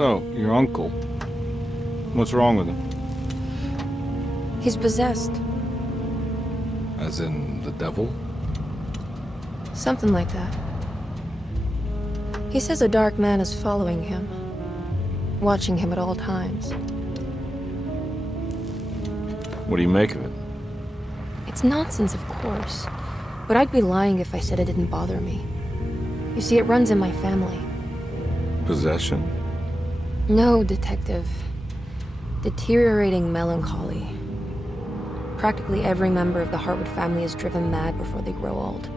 So, your uncle. What's wrong with him? He's possessed. As in the devil? Something like that. He says a dark man is following him, watching him at all times. What do you make of it? It's nonsense, of course, but I'd be lying if I said it didn't bother me. You see, it runs in my family. Possession? No, Detective. Deteriorating melancholy. Practically every member of the Hartwood family is driven mad before they grow old.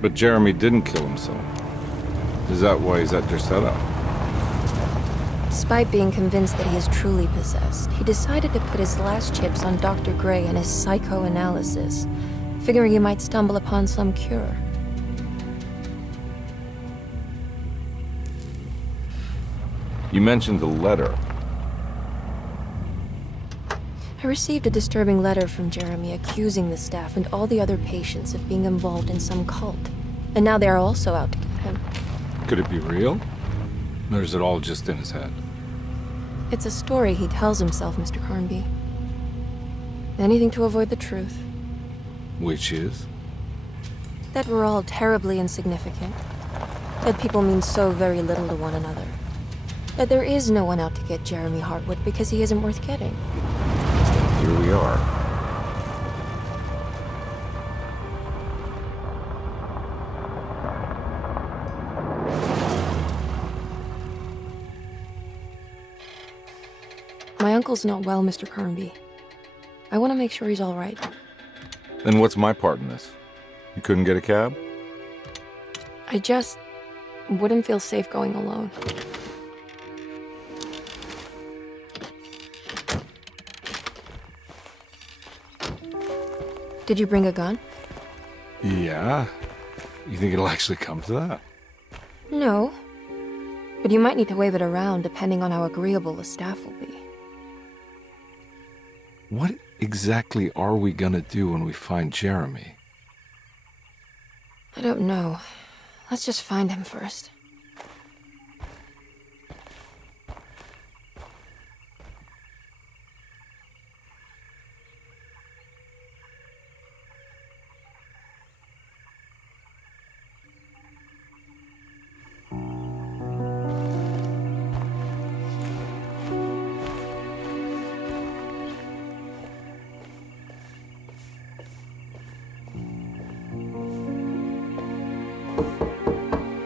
But Jeremy didn't kill himself. Is that why he's at Derceto? Despite being convinced that he is truly possessed, he decided to put his last chips on Dr. Gray and his psychoanalysis, figuring he might stumble upon some cure. You mentioned the letter. I received a disturbing letter from Jeremy accusing the staff and all the other patients of being involved in some cult. And now they are also out to get him. Could it be real? Or is it all just in his head? It's a story he tells himself, Mr. Carnby. Anything to avoid the truth. Which is? That we're all terribly insignificant. That people mean so very little to one another. That there is no one out to get Jeremy Hartwood because he isn't worth getting. Here we are. My uncle's not well, Mr. Carnby. I want to make sure he's all right. Then what's my part in this? You couldn't get a cab? I just wouldn't feel safe going alone. Did you bring a gun? Yeah. You think it'll actually come to that? No. But you might need to wave it around depending on how agreeable the staff will be. What exactly are we gonna do when we find Jeremy? I don't know. Let's just find him first.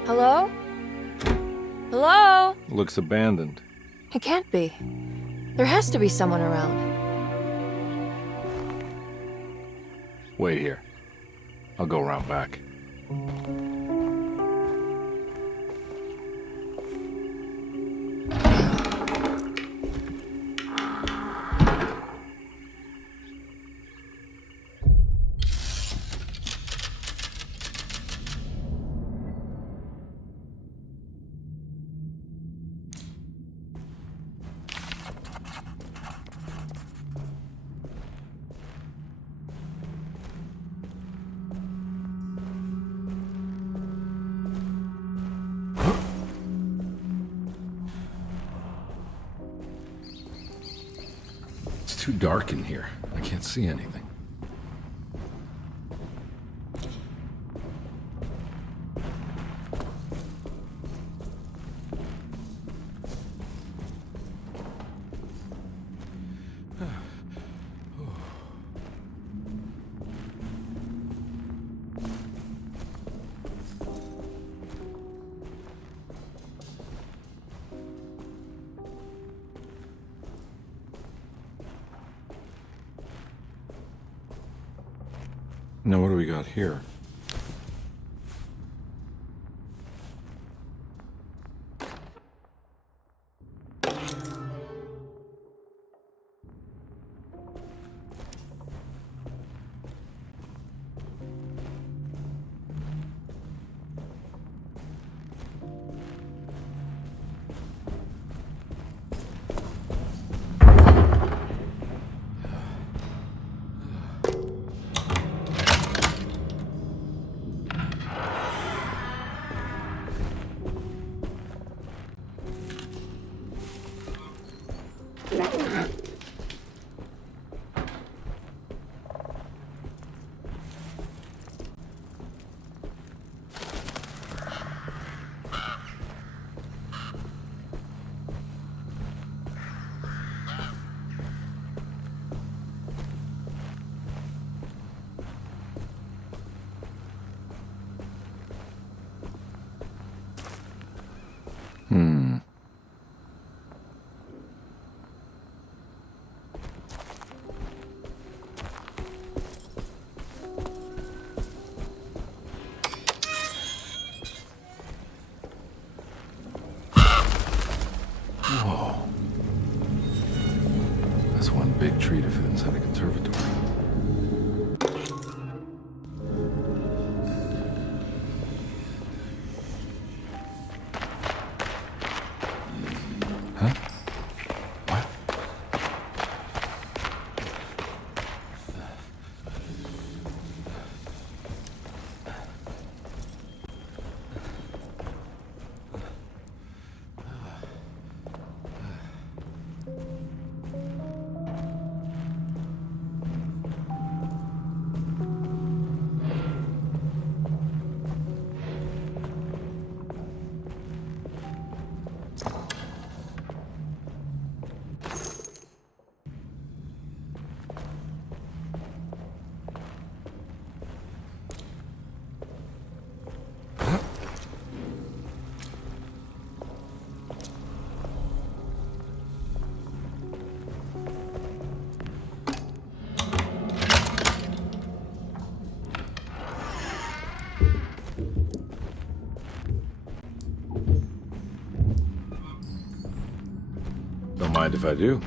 Hello? Hello? Looks abandoned. It can't be. There has to be someone around. Wait here. I'll go around back. It's too dark in here. I can't see anything. Now what do we got here? Whoa. That's one big tree to fit inside a conservatory. Huh? What? Don't mind if I do.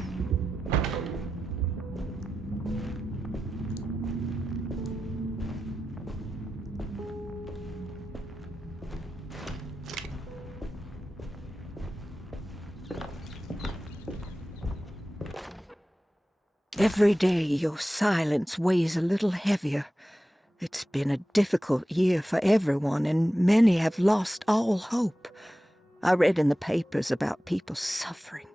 Every day your silence weighs a little heavier. It's been a difficult year for everyone, and many have lost all hope. I read in the papers about people suffering.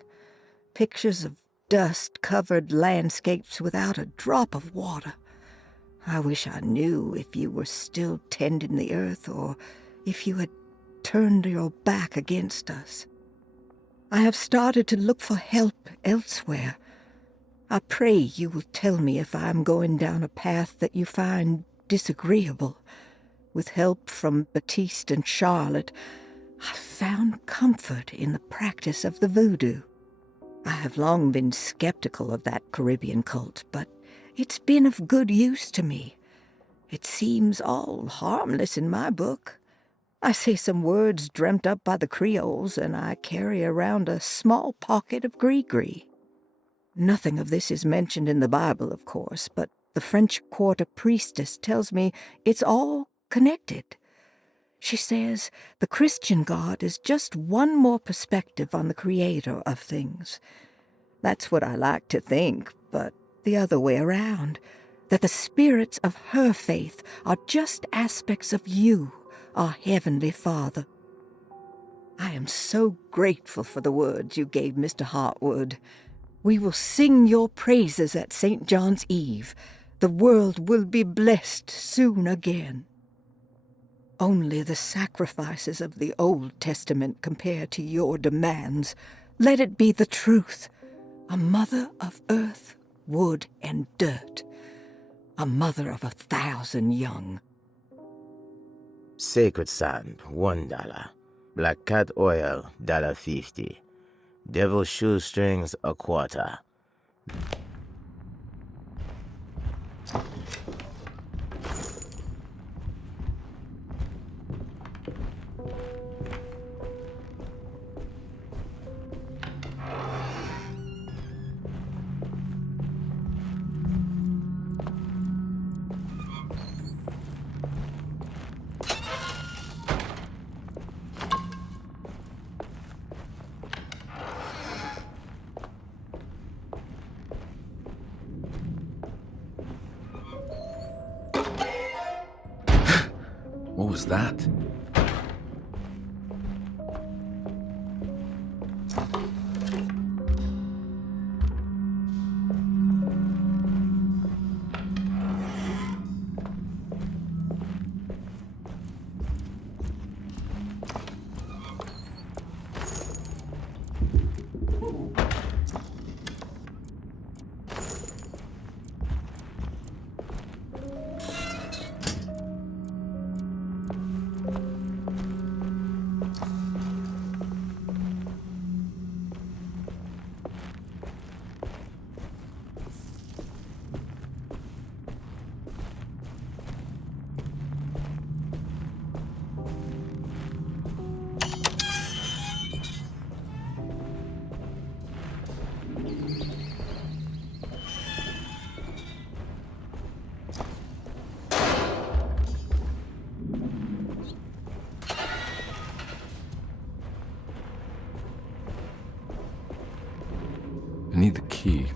Pictures of dust-covered landscapes without a drop of water. I wish I knew if you were still tending the earth or if you had turned your back against us. I have started to look for help elsewhere. I pray you will tell me if I am going down a path that you find disagreeable. With help from Baptiste and Charlotte, I found comfort in the practice of the voodoo. I have long been skeptical of that Caribbean cult, but it's been of good use to me. It seems all harmless in my book. I say some words dreamt up by the Creoles, and I carry around a small pocket of gris-gris. Nothing of this is mentioned in the Bible, of course, but the French Quarter priestess tells me it's all connected. She says the Christian God is just one more perspective on the creator of things. That's what I like to think, but the other way around, that the spirits of her faith are just aspects of you, our Heavenly Father. I am so grateful for the words you gave Mr. Hartwood. We will sing your praises at St. John's Eve. The world will be blessed soon again. Only the sacrifices of the Old Testament compare to your demands. Let it be the truth. A mother of earth, wood, and dirt. A mother of 1,000 young. Sacred sand, $1. Black cat oil, $1.50. Devil shoestrings, $0.25. What was that? need the key.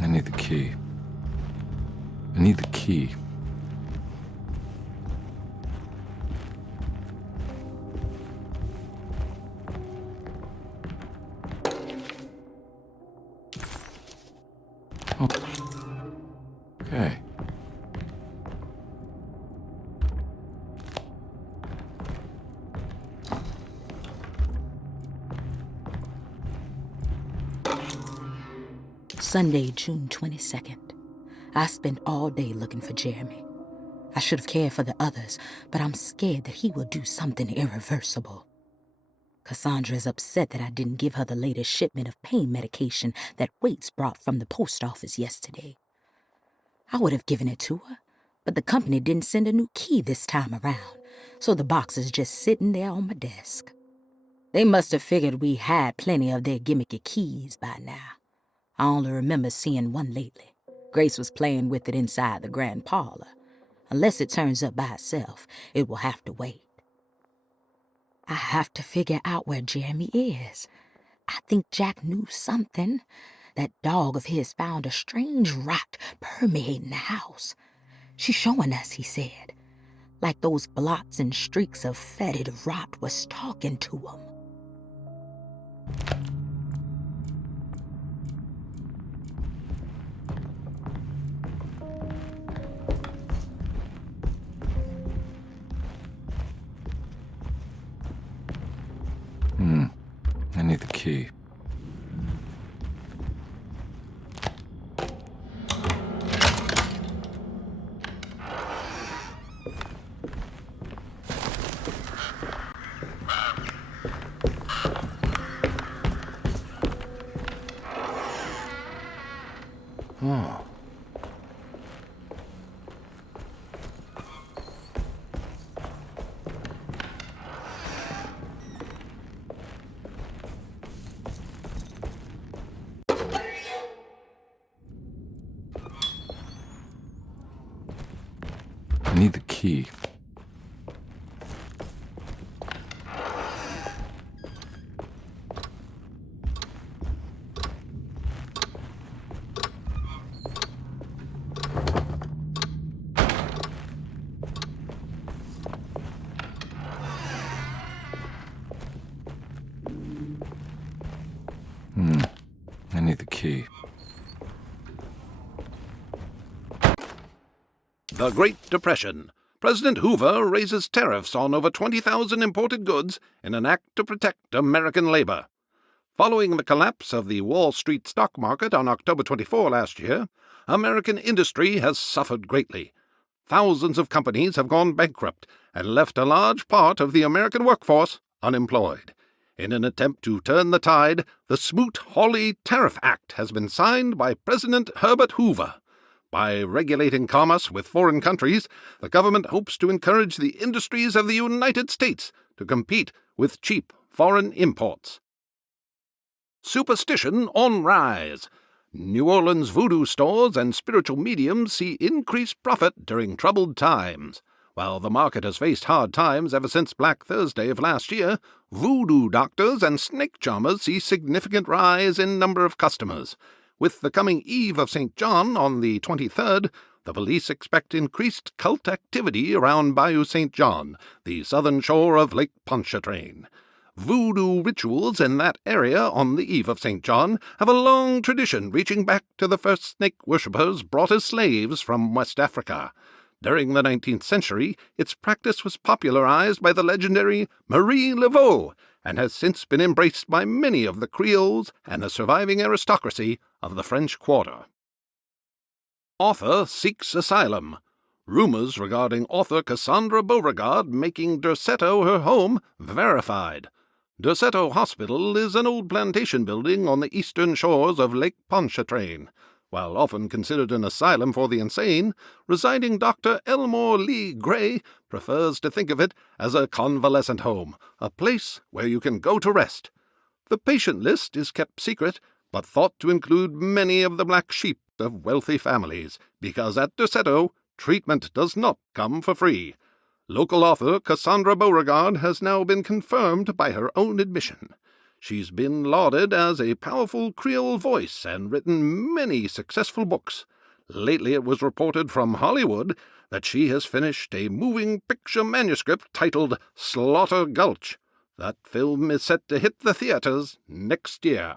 I need the key. I need the key. Oh. Okay. Sunday, June 22nd. I spent all day looking for Jeremy. I should have cared for the others, but I'm scared that he will do something irreversible. Cassandra is upset that I didn't give her the latest shipment of pain medication that Waits brought from the post office yesterday. I would have given it to her, but the company didn't send a new key this time around, so the box is just sitting there on my desk. They must have figured we had plenty of their gimmicky keys by now. I only remember seeing one lately. Grace was playing with it inside the grand parlor. Unless it turns up by itself, it will have to wait. I have to figure out where Jeremy is. I think Jack knew something. That dog of his found a strange rot permeating the house. She's showing us, he said. Like those blots and streaks of fetid rot was talking to him. I need the key. Oh. I need the key. I need the key. The Great Depression. President Hoover raises tariffs on over 20,000 imported goods in an act to protect American labor. Following the collapse of the Wall Street stock market on October 24 last year, American industry has suffered greatly. Thousands of companies have gone bankrupt and left a large part of the American workforce unemployed. In an attempt to turn the tide, the Smoot-Hawley Tariff Act has been signed by President Herbert Hoover. By regulating commerce with foreign countries, the government hopes to encourage the industries of the United States to compete with cheap foreign imports. Superstition on rise. New Orleans voodoo stores and spiritual mediums see increased profit during troubled times. While the market has faced hard times ever since Black Thursday of last year, voodoo doctors and snake charmers see significant rise in number of customers. With the coming eve of St. John on the 23rd, the police expect increased cult activity around Bayou St. John, the southern shore of Lake Pontchartrain. voodoo rituals in that area on the eve of St. John have a long tradition reaching back to the first snake worshippers brought as slaves from West Africa. During the 19th century, its practice was popularized by the legendary Marie Laveau and has since been embraced by many of the Creoles and the surviving aristocracy of the French Quarter. Author seeks asylum. Rumors regarding author Cassandra Beauregard making Derceto her home verified. Derceto Hospital is an old plantation building on the eastern shores of Lake Pontchartrain. While often considered an asylum for the insane, residing Dr. Elmore Lee Gray prefers to think of it as a convalescent home, a place where you can go to rest. The patient list is kept secret, but thought to include many of the black sheep of wealthy families, because at Derceto, treatment does not come for free. Local author Cassandra Beauregard has now been confirmed by her own admission. She's been lauded as a powerful Creole voice and written many successful books. Lately it was reported from Hollywood that she has finished a moving picture manuscript titled Slaughter Gulch. That film is set to hit the theaters next year.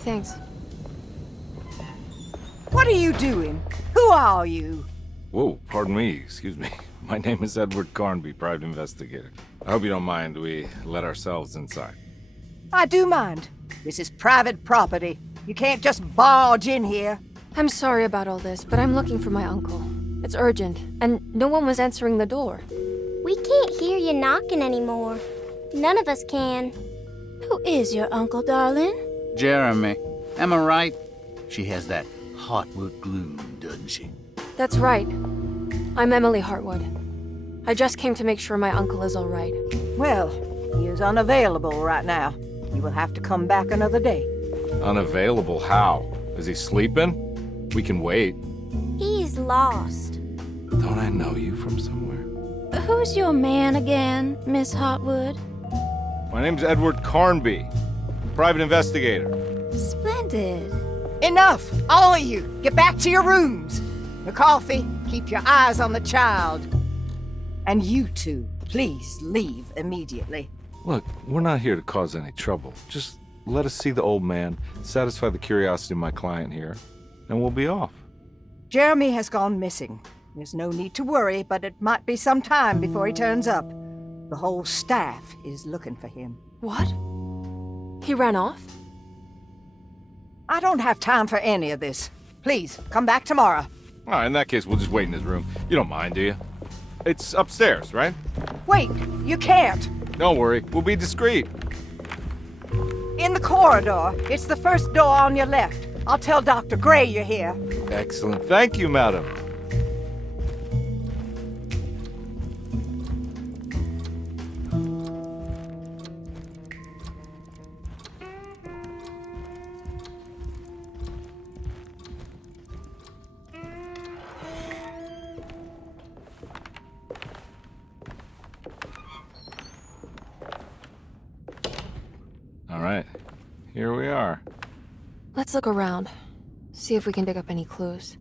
Thanks. What are you doing? Who are you? Whoa, pardon me, excuse me. My name is Edward Carnby, private investigator. I hope you don't mind we let ourselves inside. I do mind. This is private property. You can't just barge in here. I'm sorry about all this, but I'm looking for my uncle. It's urgent, and no one was answering the door. We can't hear you knocking anymore. None of us can. Who is your uncle, darling? Jeremy. Am I right? She has that Hartwood glue, doesn't she? That's right. I'm Emily Hartwood. I just came to make sure my uncle is all right. Well, he is unavailable right now. You will have to come back another day. Unavailable how? Is he sleeping? We can wait. He's lost. Don't I know you from somewhere? Who's your man again, Miss Hartwood? My name's Edward Carnby, private investigator. Splendid. Enough! All of you! Get back to your rooms! McCarthy, keep your eyes on the child. And you two, please leave immediately. Look, we're not here to cause any trouble. Just let us see the old man, satisfy the curiosity of my client here, and we'll be off. Jeremy has gone missing. There's no need to worry, but it might be some time before he turns up. The whole staff is looking for him. What? He ran off? I don't have time for any of this. Please, come back tomorrow. All right, in that case, we'll just wait in his room. You don't mind, do you? It's upstairs, right? Wait, you can't. Don't worry, we'll be discreet. In the corridor. It's the first door on your left. I'll tell Dr. Gray you're here. Excellent. Thank you, madam. All right, here we are. Let's look around. See if we can dig up any clues.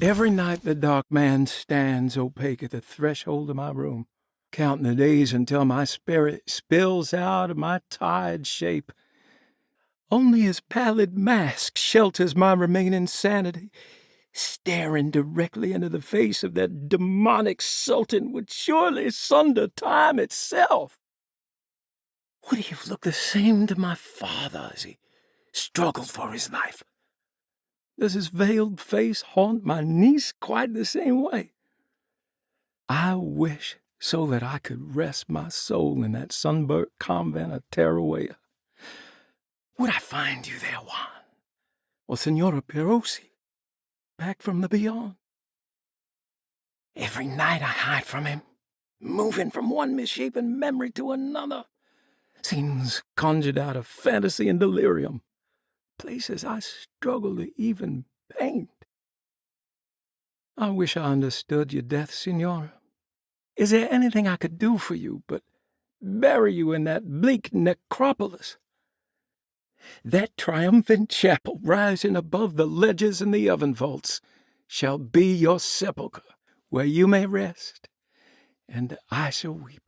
Every night the dark man stands opaque at the threshold of my room, counting the days until my spirit spills out of my tired shape. Only his pallid mask shelters my remaining sanity. Staring directly into the face of that demonic sultan would surely sunder time itself. Would he have looked the same to my father as he struggled for his life? Does his veiled face haunt my niece quite the same way? I wish so that I could rest my soul in that sunburnt convent of Tarawea. Would I find you there, Juan? Or Senora Perosi, back from the beyond? Every night I hide from him, moving from one misshapen memory to another. Scenes conjured out of fantasy and delirium. Places I struggle to even paint. I wish I understood your death, Senora. Is there anything I could do for you but bury you in that bleak necropolis? That triumphant chapel rising above the ledges and the oven vaults shall be your sepulchre, where you may rest, and I shall weep.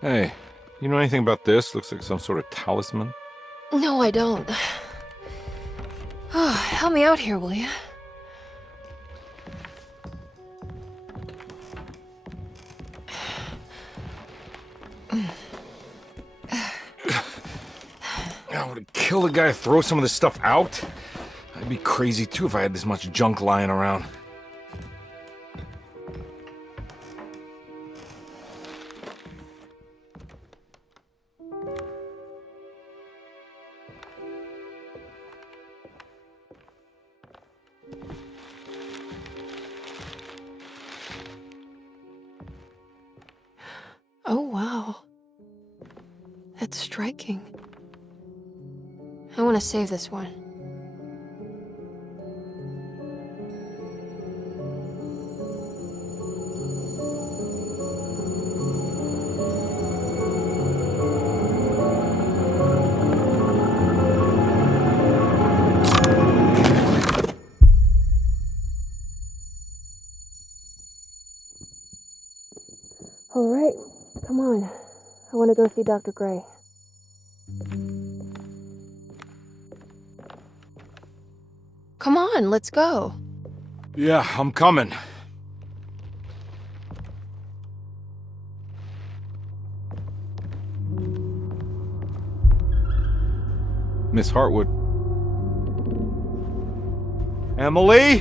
Hey, you know anything about this? Looks like some sort of talisman. No, I don't. Oh, help me out here, will you? I would kill the guy to throw some of this stuff out. I'd be crazy too if I had this much junk lying around. Oh, wow. That's striking. I want to save this one. All right, come on. I want to go see Dr. Gray. Come on, let's go. Yeah, I'm coming. Miss Hartwood. Emily?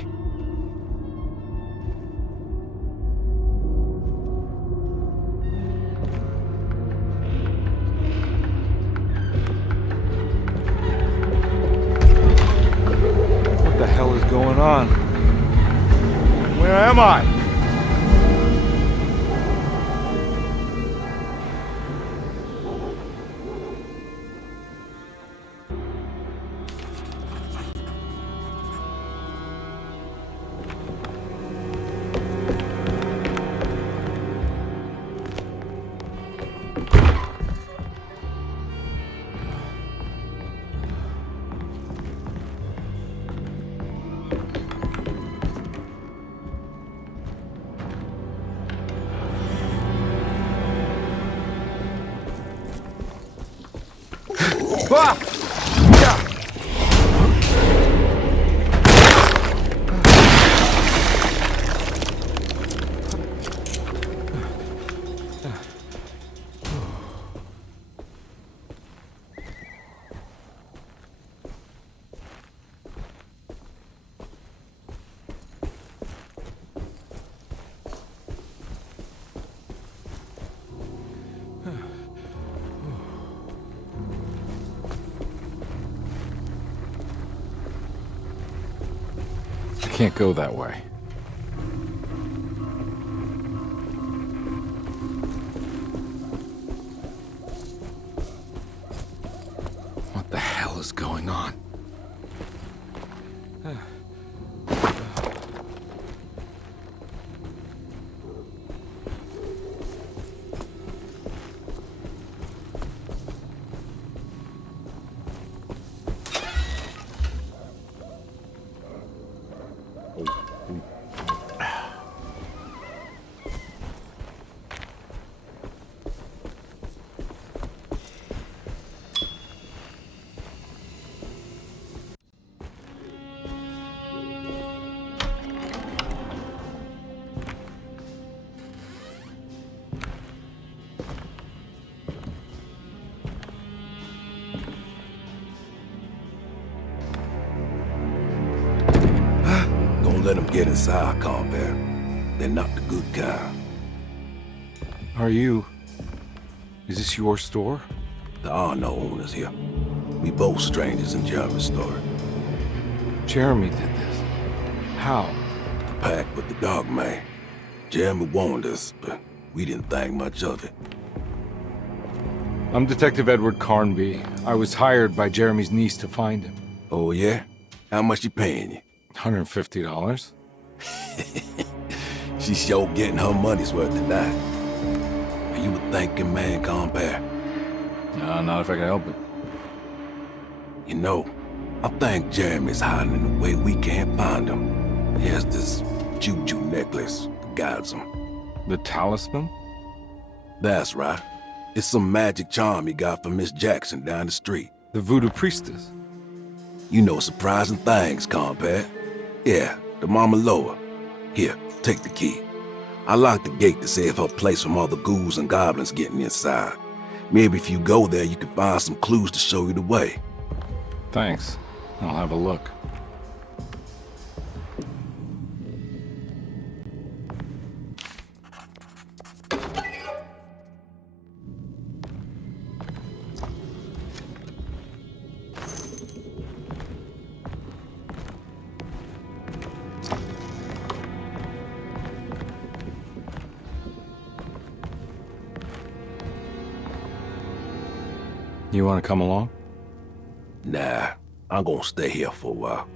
What the hell is going on? Where am I? Ah! I can't go that way. What the hell is going on? can get inside, combat. They're not the good kind. Is this your store? There are no owners here. We both strangers in Jeremy's store. Jeremy did this. How? The pact with the dog man. Jeremy warned us, but we didn't think much of it. I'm Detective Edward Carnby. I was hired by Jeremy's niece to find him. Oh, yeah? How much she paying you? $150. She's sure getting her money's worth tonight. Are you a thinking man, compare? No, not if I can help it. You know, I think Jeremy's hiding in a way we can't find him. He has this juju necklace that guides him. The talisman? That's right. It's some magic charm he got from Miss Jackson down the street. The voodoo priestess? You know surprising things, compadre. Yeah, the Mama Loa. Here, take the key. I locked the gate to save her place from all the ghouls and goblins getting inside. Maybe if you go there, you can find some clues to show you the way. Thanks. I'll have a look. You want to come along? Nah, I'm gonna stay here for a while.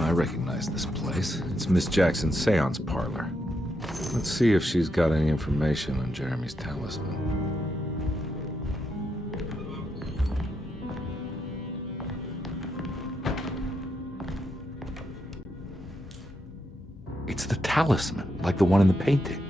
I recognize this place. It's Miss Jackson's seance parlor. Let's see if she's got any information on Jeremy's talisman. It's the talisman, like the one in the painting.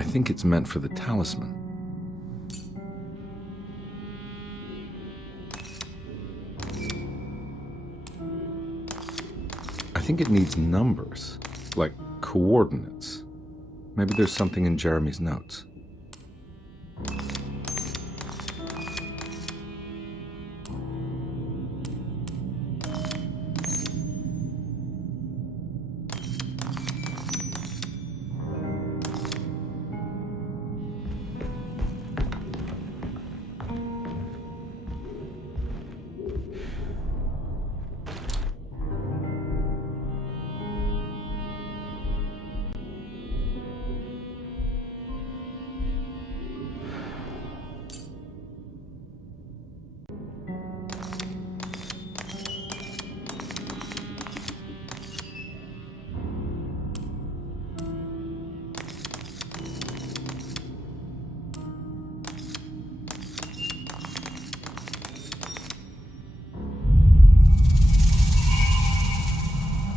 I think it's meant for the talisman. I think it needs numbers, like coordinates. Maybe there's something in Jeremy's notes.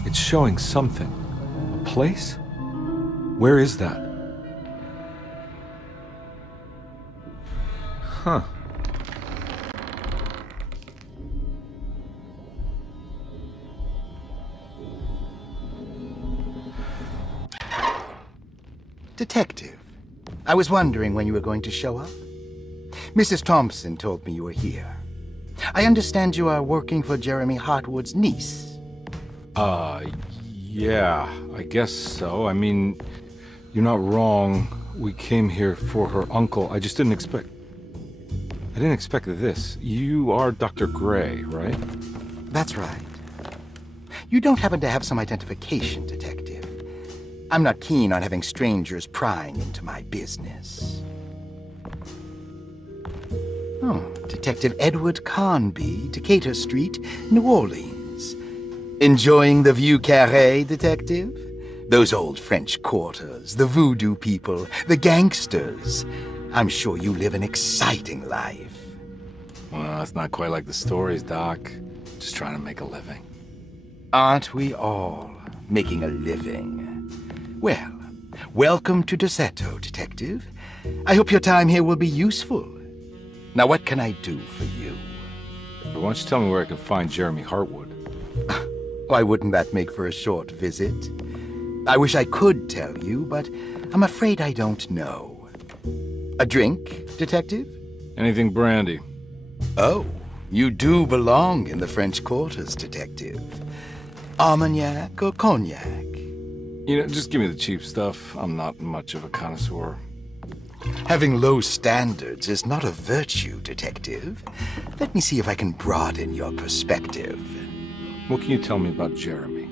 It's showing something. A place? Where is that? Huh. Detective, I was wondering when you were going to show up. Mrs. Thompson told me you were here. I understand you are working for Jeremy Hartwood's niece. Yeah, I guess so. I mean, you're not wrong. We came here for her uncle. I just didn't expect... I didn't expect this. You are Dr. Gray, right? That's right. You don't happen to have some identification, Detective. I'm not keen on having strangers prying into my business. Oh, Detective Edward Carnby, Decatur Street, New Orleans. Enjoying the Vieux Carré, Detective? Those old French quarters, the voodoo people, the gangsters. I'm sure you live an exciting life. Well, it's not quite like the stories, Doc. Just trying to make a living. Aren't we all making a living? Well, welcome to Derceto, Detective. I hope your time here will be useful. Now, what can I do for you? But why don't you tell me where I can find Jeremy Hartwood? Why wouldn't that make for a short visit? I wish I could tell you, but I'm afraid I don't know. A drink, Detective? Anything brandy. Oh, you do belong in the French quarters, Detective. Armagnac or cognac? You know, just give me the cheap stuff. I'm not much of a connoisseur. Having low standards is not a virtue, Detective. Let me see if I can broaden your perspective. What can you tell me about Jeremy?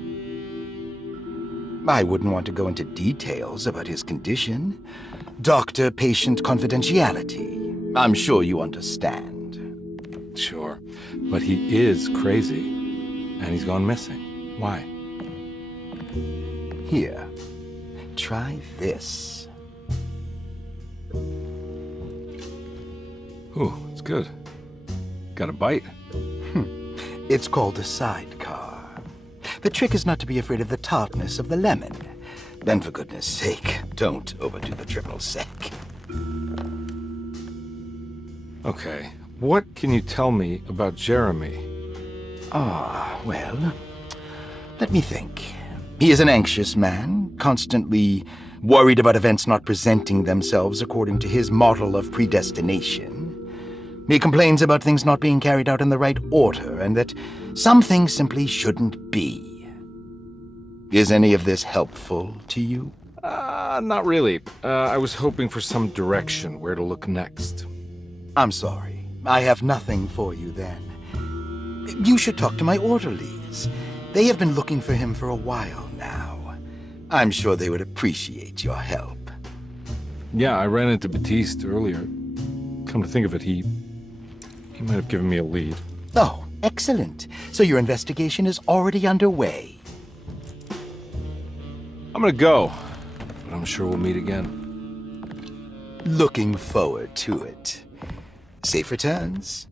I wouldn't want to go into details about his condition. Doctor-patient confidentiality. I'm sure you understand. Sure, but he is crazy, and he's gone missing. Why? Here, try this. Ooh, it's good. Got a bite? It's called a sidecar. The trick is not to be afraid of the tartness of the lemon. Then, for goodness sake, don't overdo the triple sec. Okay, what can you tell me about Jeremy? Well, let me think. He is an anxious man, constantly worried about events not presenting themselves according to his model of predestination. He complains about things not being carried out in the right order, and that some things simply shouldn't be. Is any of this helpful to you? Not really. I was hoping for some direction where to look next. I'm sorry. I have nothing for you then. You should talk to my orderlies. They have been looking for him for a while now. I'm sure they would appreciate your help. Yeah, I ran into Batiste earlier. Come to think of it, he might have given me a lead. Oh, excellent. So your investigation is already underway. I'm gonna go, but I'm sure we'll meet again. Looking forward to it. Safe returns.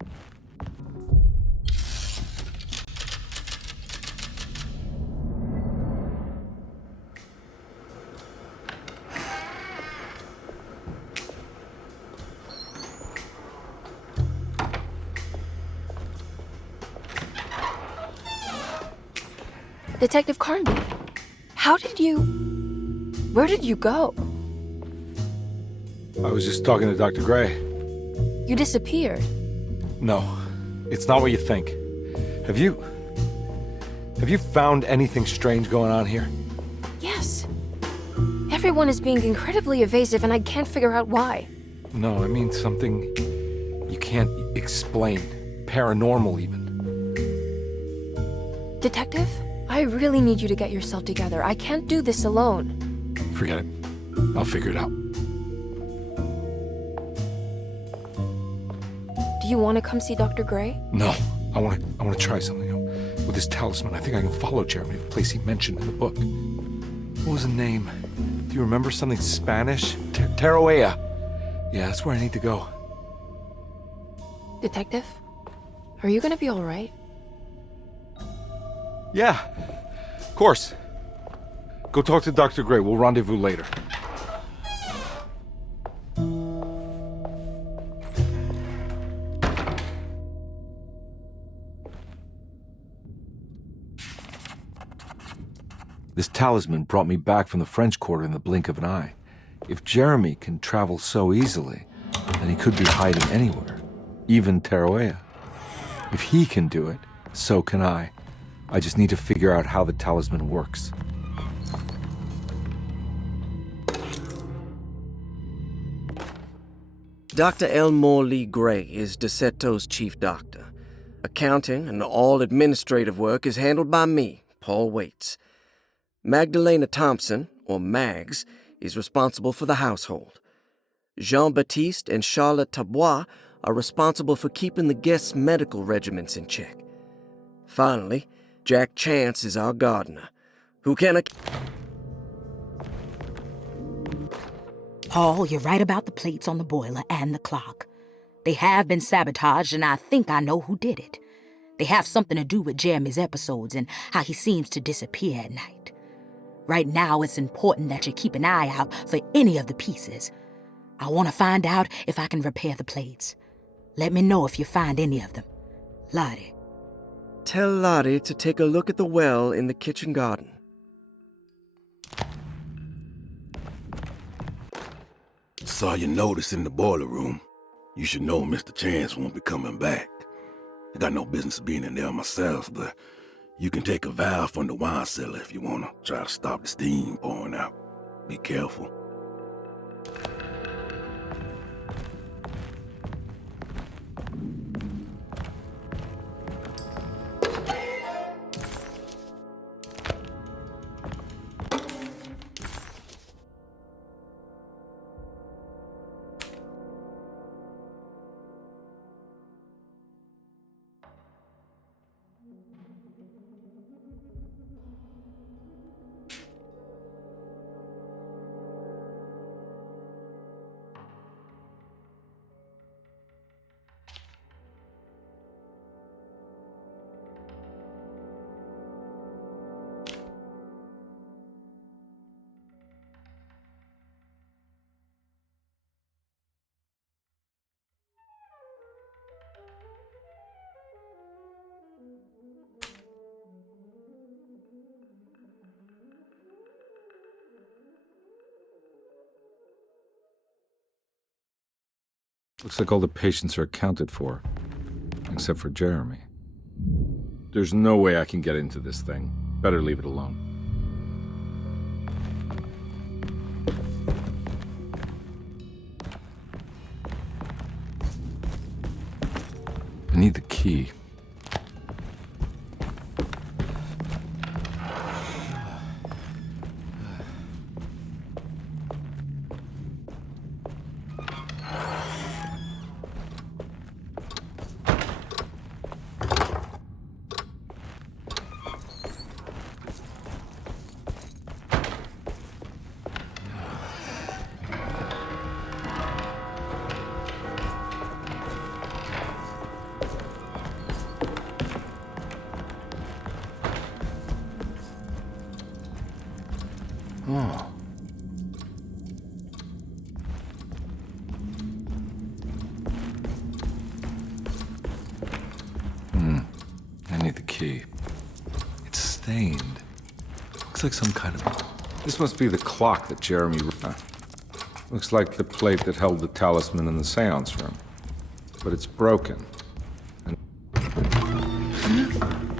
Detective Carnby, where did you go? I was just talking to Dr. Gray. You disappeared. No, it's not what you think. Have you found anything strange going on here? Yes. Everyone is being incredibly evasive and I can't figure out why. No, I mean something you can't explain. Paranormal, even. Detective, I really need you to get yourself together. I can't do this alone. Forget it. I'll figure it out. Do you want to come see Dr. Gray? No, I want to try something. With this talisman, I think I can follow Jeremy to the place he mentioned in the book. What was the name? Do you remember something Spanish? Tarawea. Yeah, that's where I need to go. Detective, are you gonna be all right? Yeah, of course. Go talk to Dr. Gray. We'll rendezvous later. This talisman brought me back from the French Quarter in the blink of an eye. If Jeremy can travel so easily, then he could be hiding anywhere, even Tarawea. If he can do it, so can I. I just need to figure out how the talisman works. Dr. Elmore Lee Gray is Derceto's chief doctor. Accounting and all administrative work is handled by me, Paul Waits. Magdalena Thompson, or Mags, is responsible for the household. Jean-Baptiste and Charlotte Tabois are responsible for keeping the guests' medical regimens in check. Finally, Jack Chance is our gardener, who can... Paul, you're right about the plates on the boiler and the clock. They have been sabotaged, and I think I know who did it. They have something to do with Jeremy's episodes and how he seems to disappear at night. Right now, it's important that you keep an eye out for any of the pieces. I want to find out if I can repair the plates. Let me know if you find any of them. Lottie. Tell Lottie to take a look at the well in the kitchen garden. Saw your notice in the boiler room. You should know Mr. Chance won't be coming back. I got no business being in there myself, but you can take a valve from the wine cellar if you want to try to stop the steam pouring out. Be careful. Looks like all the patients are accounted for, except for Jeremy. There's no way I can get into this thing. Better leave it alone. I need the key. Oh. I need the key. It's stained. Looks like some kind of... This must be the clock that Jeremy... Looks like the plate that held the talisman in the seance room. But it's broken.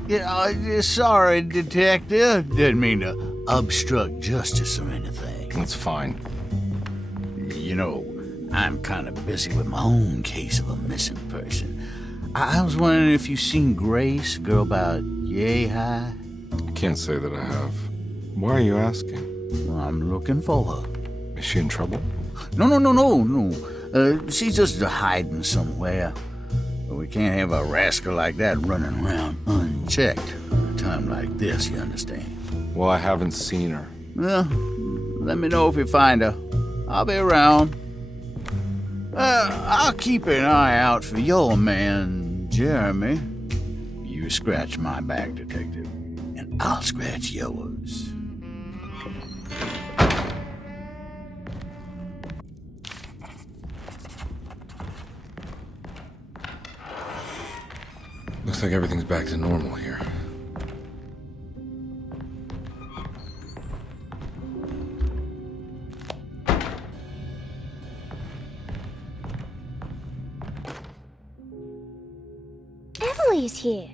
Yeah, sorry, Detective. Didn't mean to obstruct justice or anything. That's fine. You know, I'm kind of busy with my own case of a missing person. I was wondering if you've seen Grace, girl about yay high? I can't say that I have. Why are you asking? Well, I'm looking for her. Is she in trouble? No. She's just hiding somewhere. But we can't have a rascal like that running around unchecked at a time like this, you understand? Well, I haven't seen her. Well, let me know if you find her. I'll be around. I'll keep an eye out for your man, Jeremy. You scratch my back, Detective, and I'll scratch yours. Looks like everything's back to normal here. Emily's here.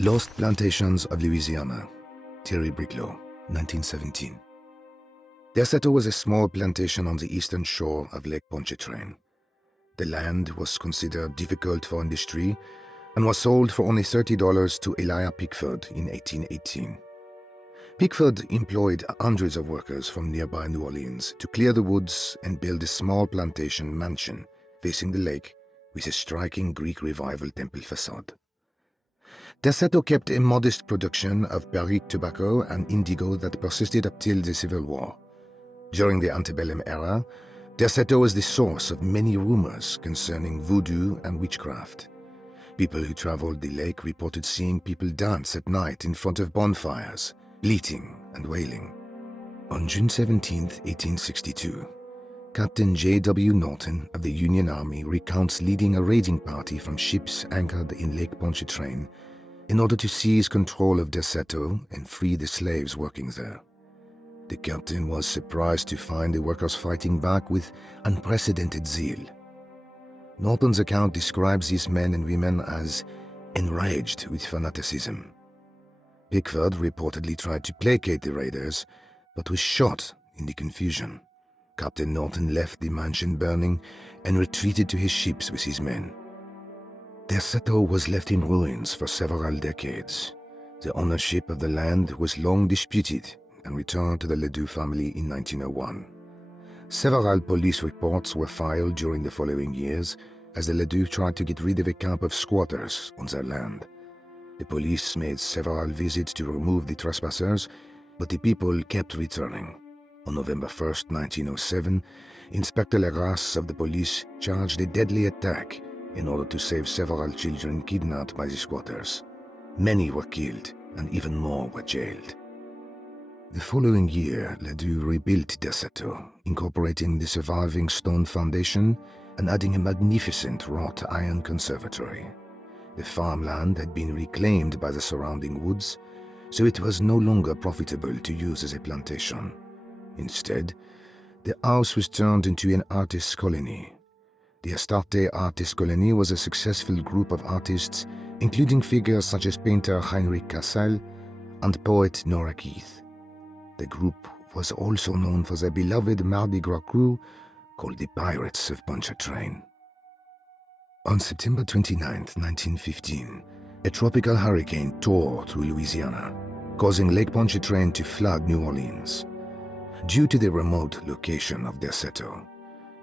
Lost Plantations of Louisiana, Thierry Briclot, 1917. Derceto was a small plantation on the eastern shore of Lake Pontchartrain. The land was considered difficult for industry and was sold for only $30 to Elijah Pickford in 1818. Pickford employed hundreds of workers from nearby New Orleans to clear the woods and build a small plantation mansion facing the lake with a striking Greek Revival temple facade. Derceto kept a modest production of barrique tobacco and indigo that persisted up till the Civil War. During the antebellum era, Derceto was the source of many rumors concerning voodoo and witchcraft. People who traveled the lake reported seeing people dance at night in front of bonfires, bleating and wailing. On June 17, 1862, Captain J.W. Norton of the Union Army recounts leading a raiding party from ships anchored in Lake Pontchartrain in order to seize control of Derceto and free the slaves working there. The captain was surprised to find the workers fighting back with unprecedented zeal. Norton's account describes these men and women as enraged with fanaticism. Pickford reportedly tried to placate the raiders, but was shot in the confusion. Captain Norton left the mansion burning and retreated to his ships with his men. Derceto was left in ruins for several decades. The ownership of the land was long disputed and returned to the Ledoux family in 1901. Several police reports were filed during the following years as the Ledoux tried to get rid of a camp of squatters on their land. The police made several visits to remove the trespassers, but the people kept returning. On November 1st, 1907, Inspector Leras of the police charged a deadly attack in order to save several children kidnapped by the squatters. Many were killed, and even more were jailed. The following year, Ledoux rebuilt Derceto, incorporating the surviving stone foundation and adding a magnificent wrought iron conservatory. The farmland had been reclaimed by the surrounding woods, so it was no longer profitable to use as a plantation. Instead, the house was turned into an artist's colony. The Astarte Artist Colony was a successful group of artists, including figures such as painter Heinrich Cassel and poet Nora Keith. The group was also known for their beloved Mardi Gras crew called the Pirates of Pontchartrain. On September 29, 1915, a tropical hurricane tore through Louisiana, causing Lake Pontchartrain to flood New Orleans. Due to the remote location of Derceto,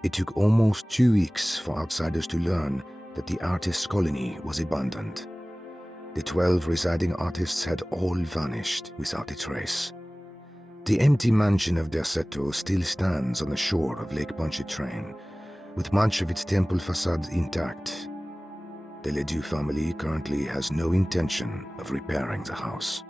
it took almost 2 weeks for outsiders to learn that the artist's colony was abandoned. The 12 residing artists had all vanished without a trace. The empty mansion of Derceto still stands on the shore of Lake Pontchartrain, with much of its temple facade intact. The Ledoux family currently has no intention of repairing the house.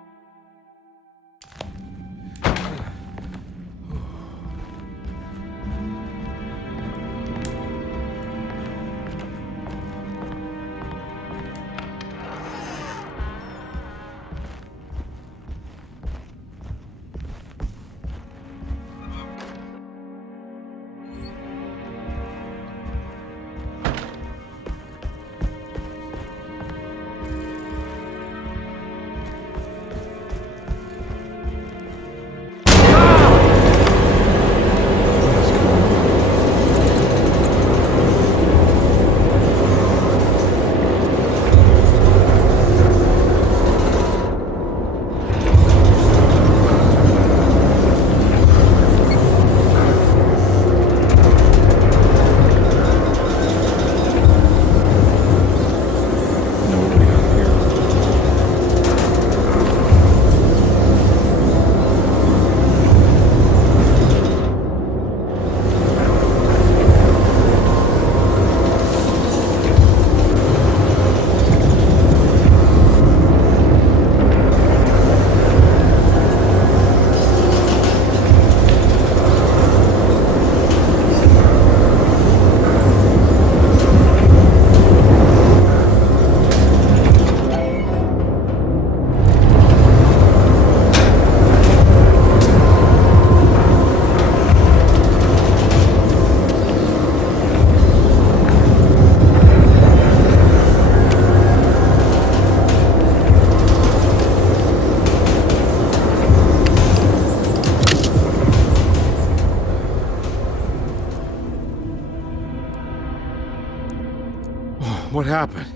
What happened?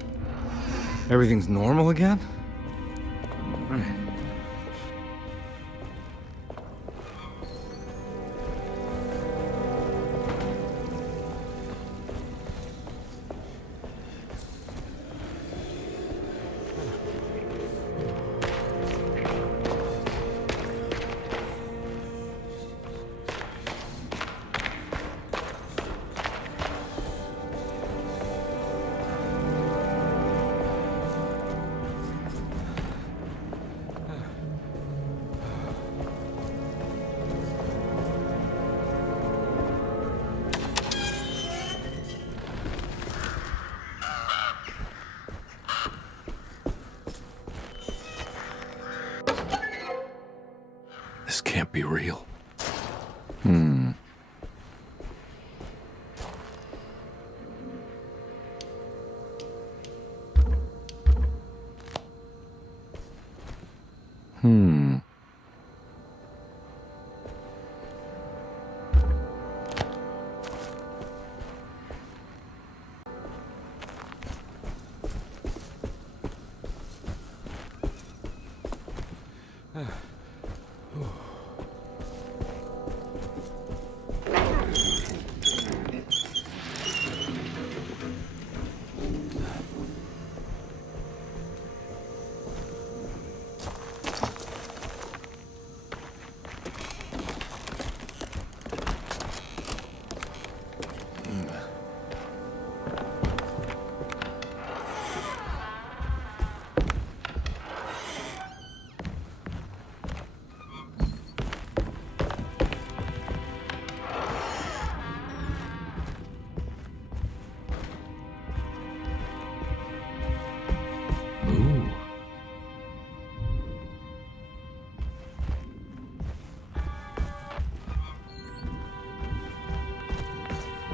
Everything's normal again?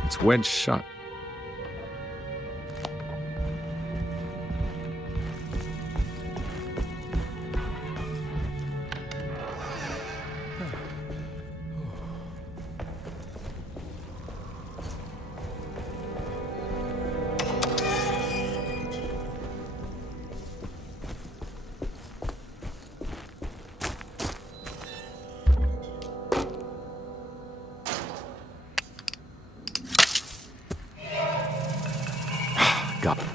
It's wedged shut. Got it.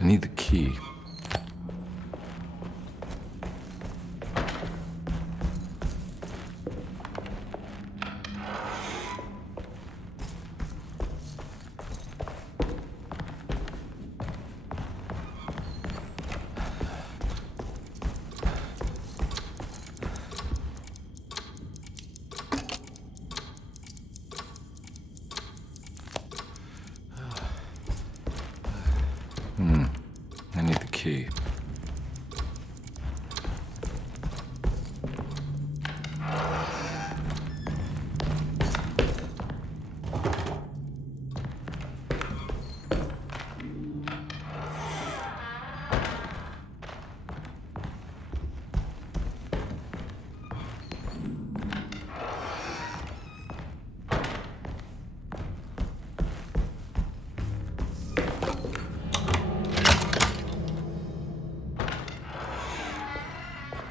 I need the key. I need the key.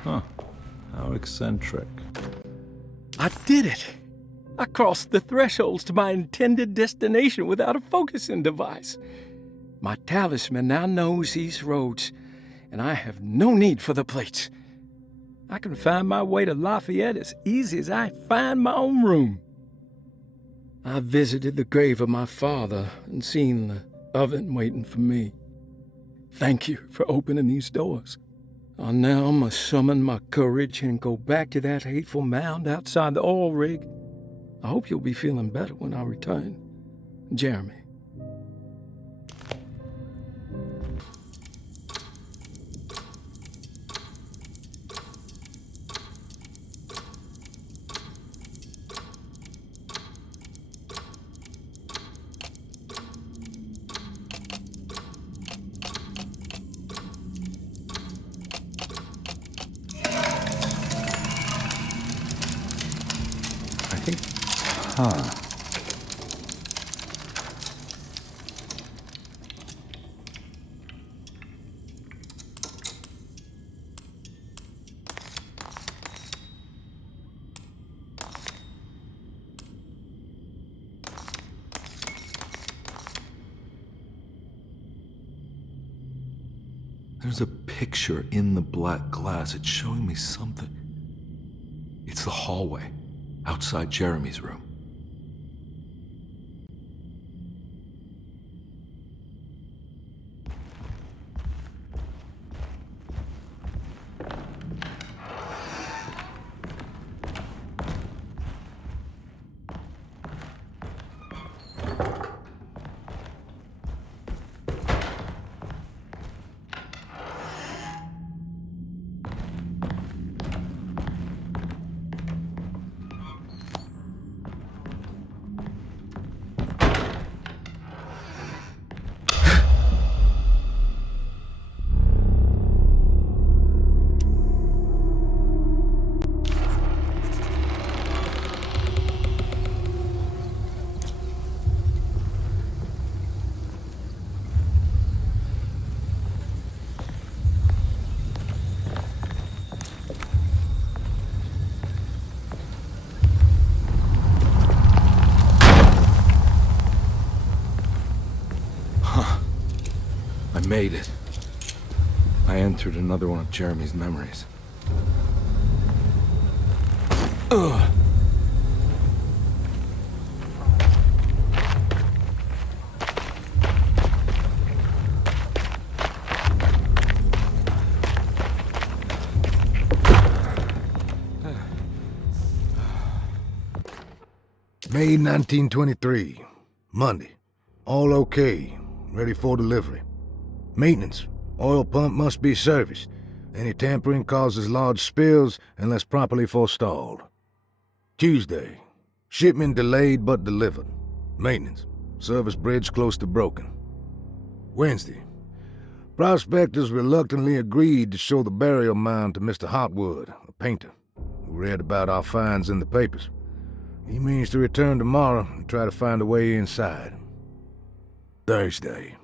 Huh. How eccentric. I did it! I crossed the thresholds to my intended destination without a focusing device. My talisman now knows these roads, and I have no need for the plates. I can find my way to Lafayette as easy as I find my own room. I visited the grave of my father and seen the oven waiting for me. Thank you for opening these doors. I now must summon my courage and go back to that hateful mound outside the oil rig. I hope you'll be feeling better when I return. Jeremy. Huh. There's a picture in the black glass. It's showing me something. It's the hallway outside Jeremy's room. made it. I entered another one of Jeremy's memories. Ugh. May 1923, Monday. All okay, ready for delivery. Maintenance. Oil pump must be serviced. Any tampering causes large spills unless properly forestalled. Tuesday. Shipment delayed but delivered. Maintenance. Service bridge close to broken. Wednesday. Prospectors reluctantly agreed to show the burial mound to Mr. Hartwood, a painter, who read about our finds in the papers. He means to return tomorrow and try to find a way inside. Thursday.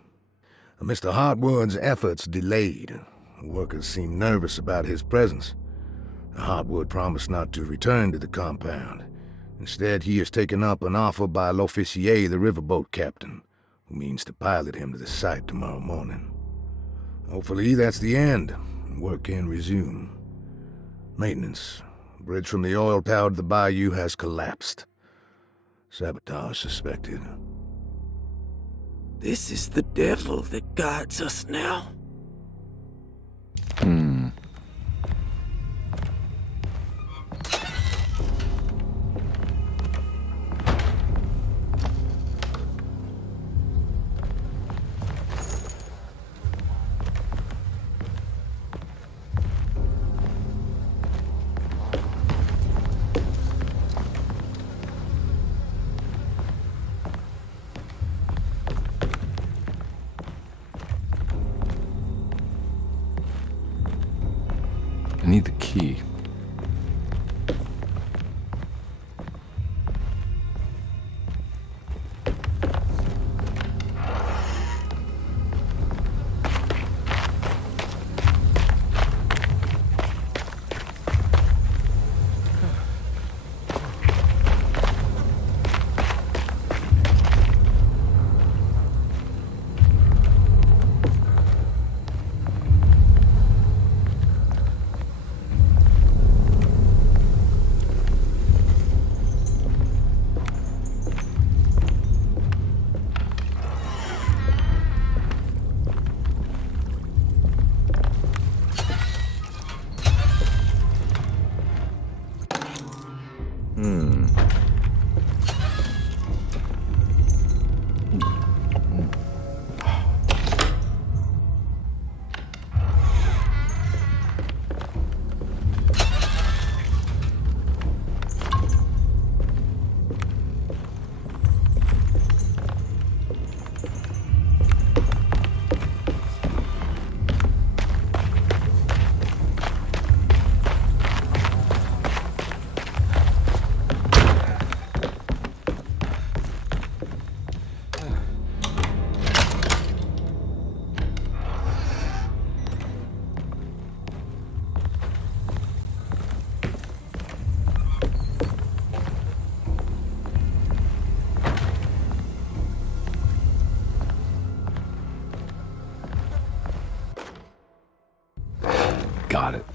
Mr. Hartwood's efforts delayed. Workers seemed nervous about his presence. Hartwood promised not to return to the compound. Instead, he has taken up an offer by L'Officier, the riverboat captain, who means to pilot him to the site tomorrow morning. Hopefully that's the end, and work can resume. Maintenance. Bridge from the oil tower to the bayou has collapsed. Sabotage suspected. This is the devil that guides us now. I need the key. Got it.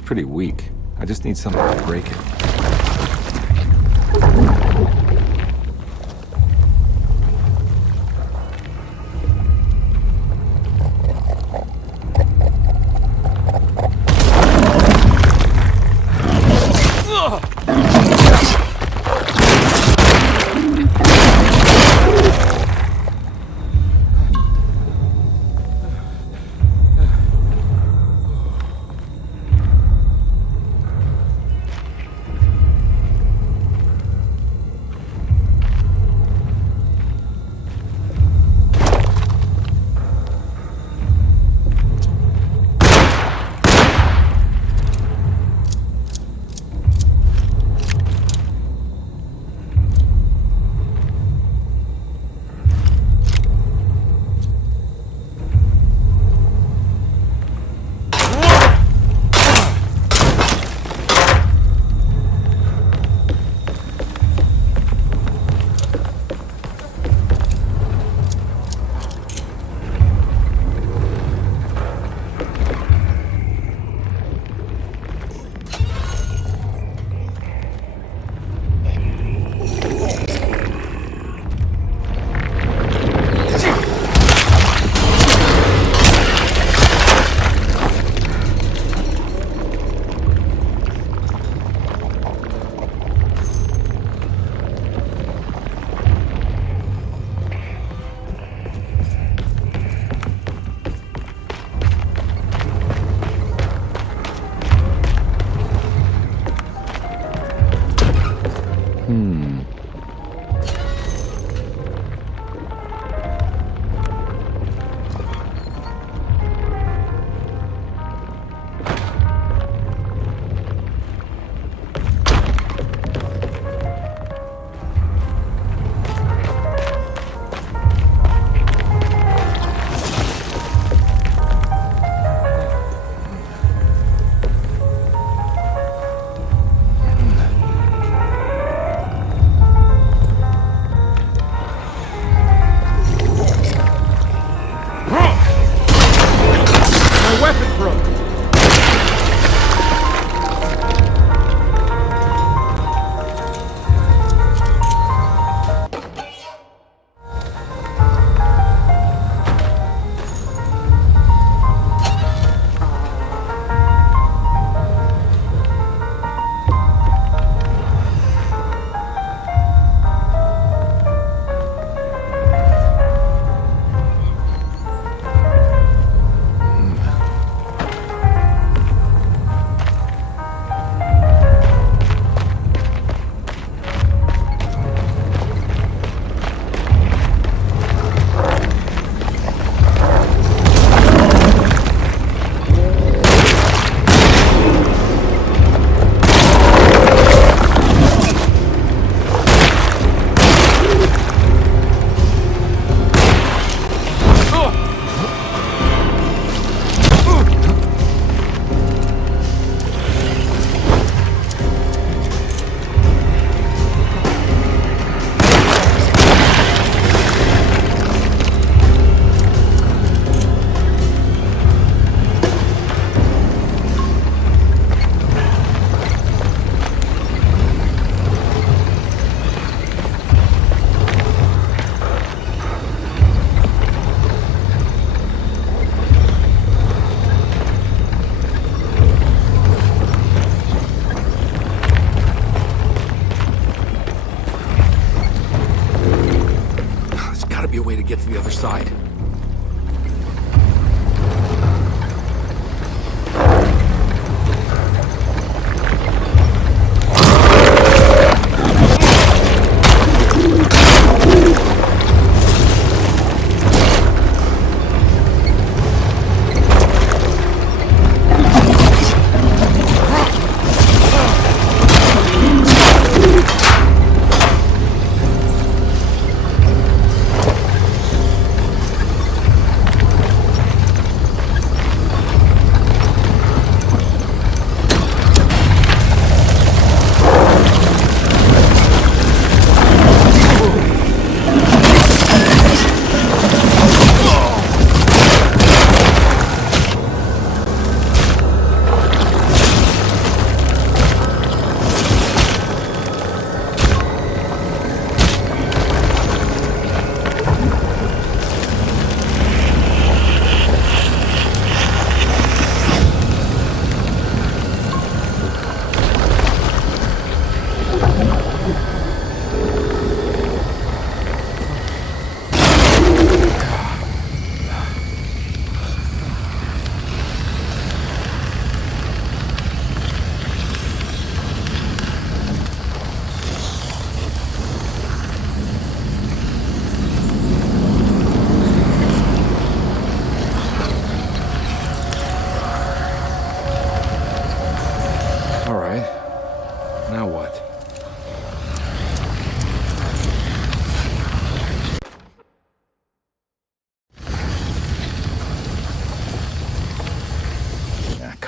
looks pretty weak. I just need something to break it. get to the other side.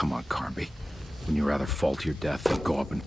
Come on, Carnby. Wouldn't you rather fall to your death than go up and...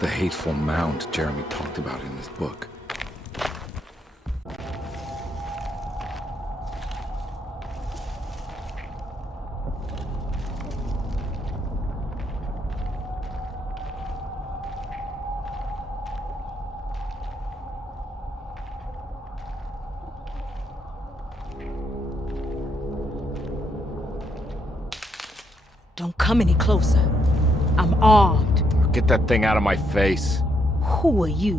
The hateful mound Jeremy talked about in his book. Don't come any closer. I'm armed. Get that thing out of my face. Who are you?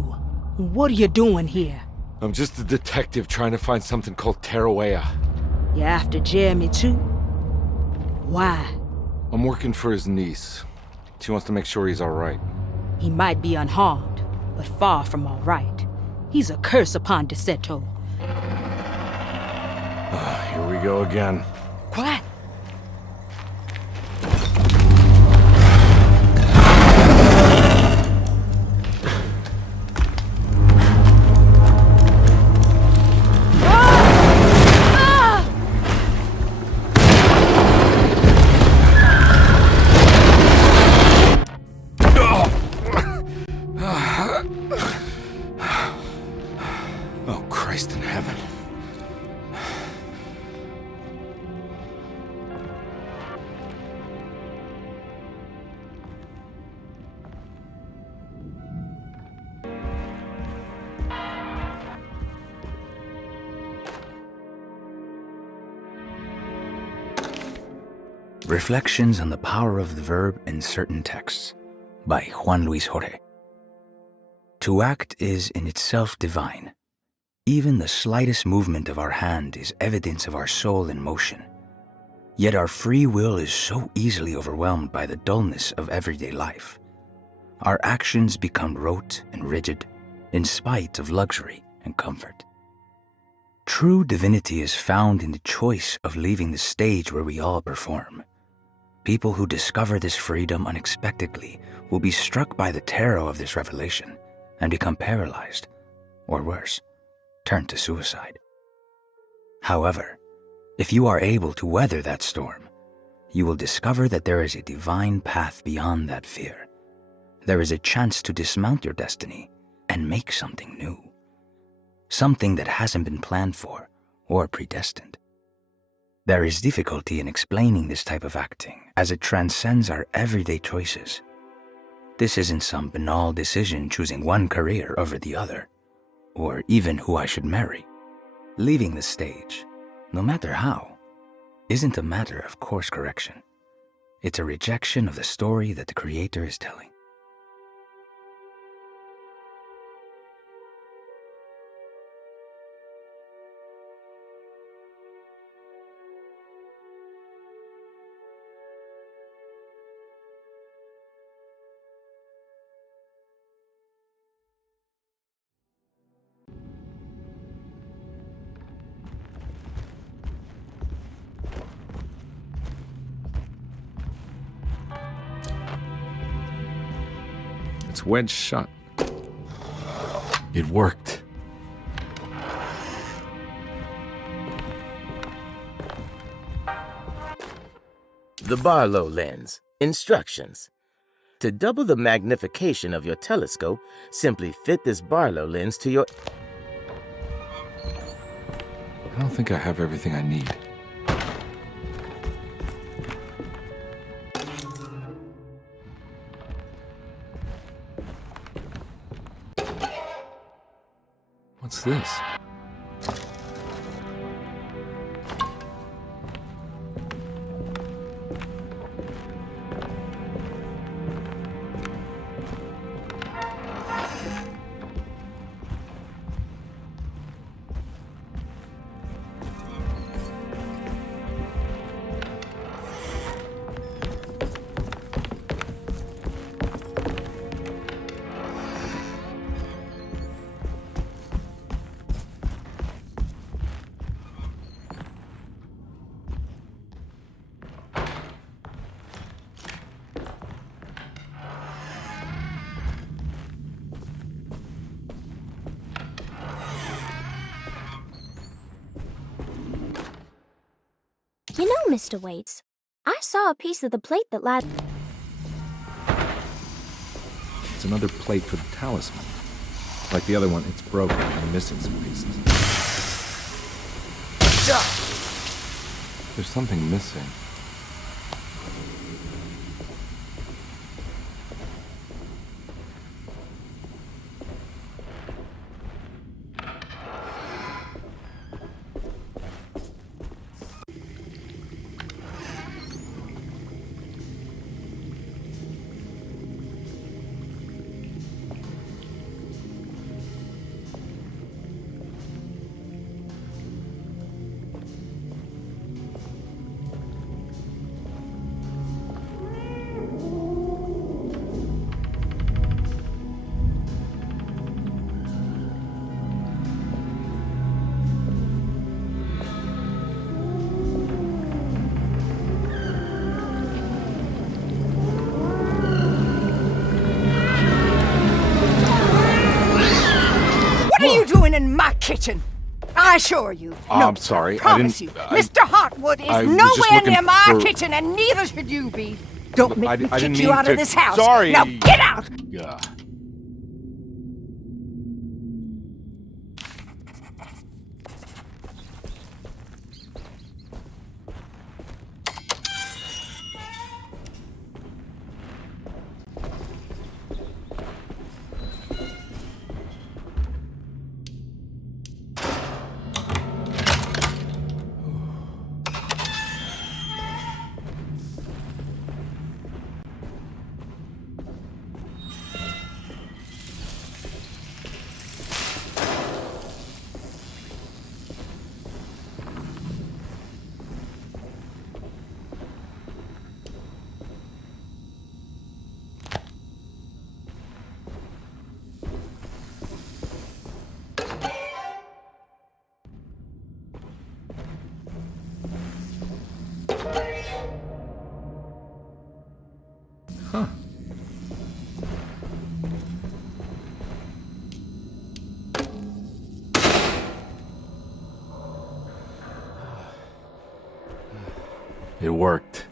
What are you doing here? I'm just a detective trying to find something called Tarawea. You're after Jeremy too? Why? I'm working for his niece. She wants to make sure he's alright. He might be unharmed, but far from alright. He's a curse upon Derceto. Here we go again. Quiet! Reflections on the Power of the Verb in Certain Texts by Juan Luis Jorge. To act is in itself divine. Even the slightest movement of our hand is evidence of our soul in motion. Yet our free will is so easily overwhelmed by the dullness of everyday life. Our actions become rote and rigid in spite of luxury and comfort. True divinity is found in the choice of leaving the stage where we all perform. People who discover this freedom unexpectedly will be struck by the terror of this revelation and become paralyzed, or worse, turn to suicide. However, if you are able to weather that storm, you will discover that there is a divine path beyond that fear. There is a chance to dismount your destiny and make something new. Something that hasn't been planned for or predestined. There is difficulty in explaining this type of acting as it transcends our everyday choices. This isn't some banal decision choosing one career over the other, or even who I should marry. Leaving the stage, no matter how, isn't a matter of course correction. It's a rejection of the story that the Creator is telling. It's wedged shut. It worked. The Barlow lens. Instructions. To double the magnification of your telescope, simply fit this Barlow lens to your... I don't think I have everything I need. What's this? You know, Mr. Waits, I saw a piece of the plate that lied. It's another plate for the talisman. Like the other one, it's broken and missing some pieces. There's something missing. In my kitchen. I assure you. No, I'm sorry. I promise you. Mr. Hartwood is nowhere near my kitchen, and neither should you be. Don't make me kick you out of this house. Sorry. Now get out! Yeah. Huh. It worked.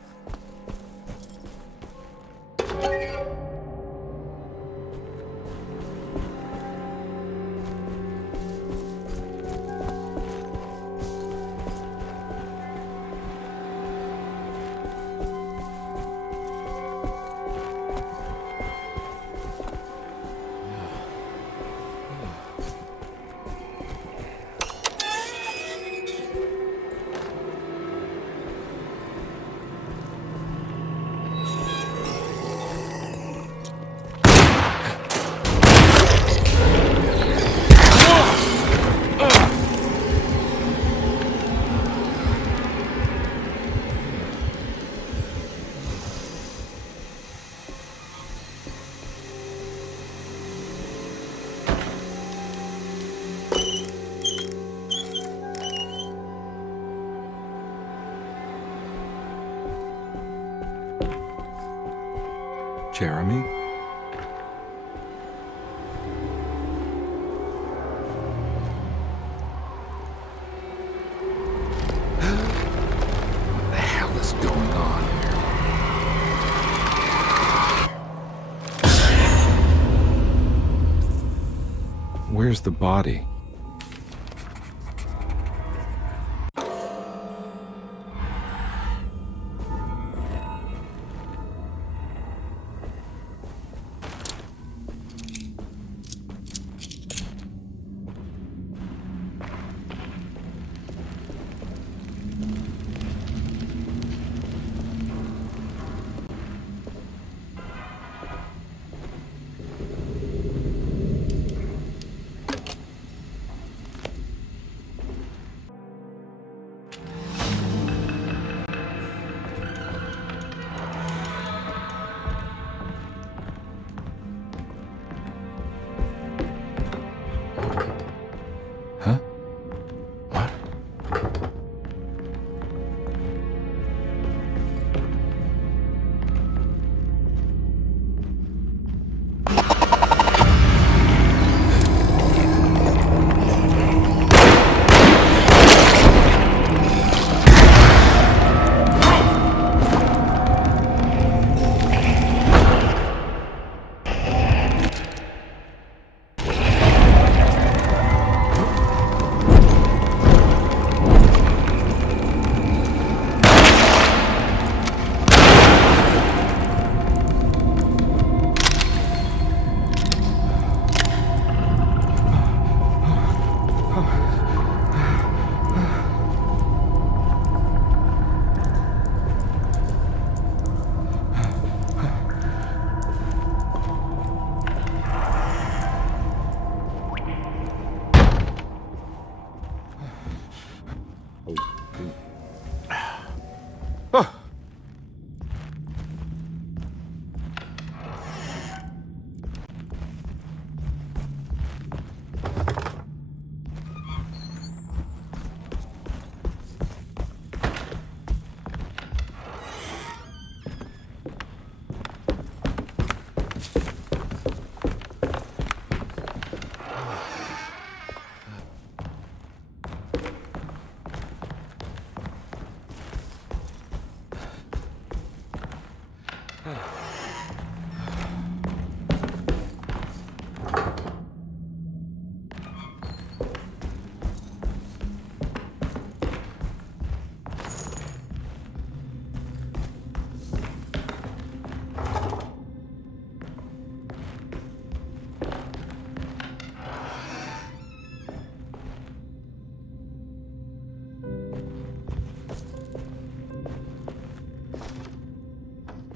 Jeremy? What the hell is going on here? Where's the body? Huh? What?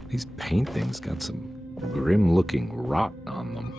These paintings got some grim-looking rot on them.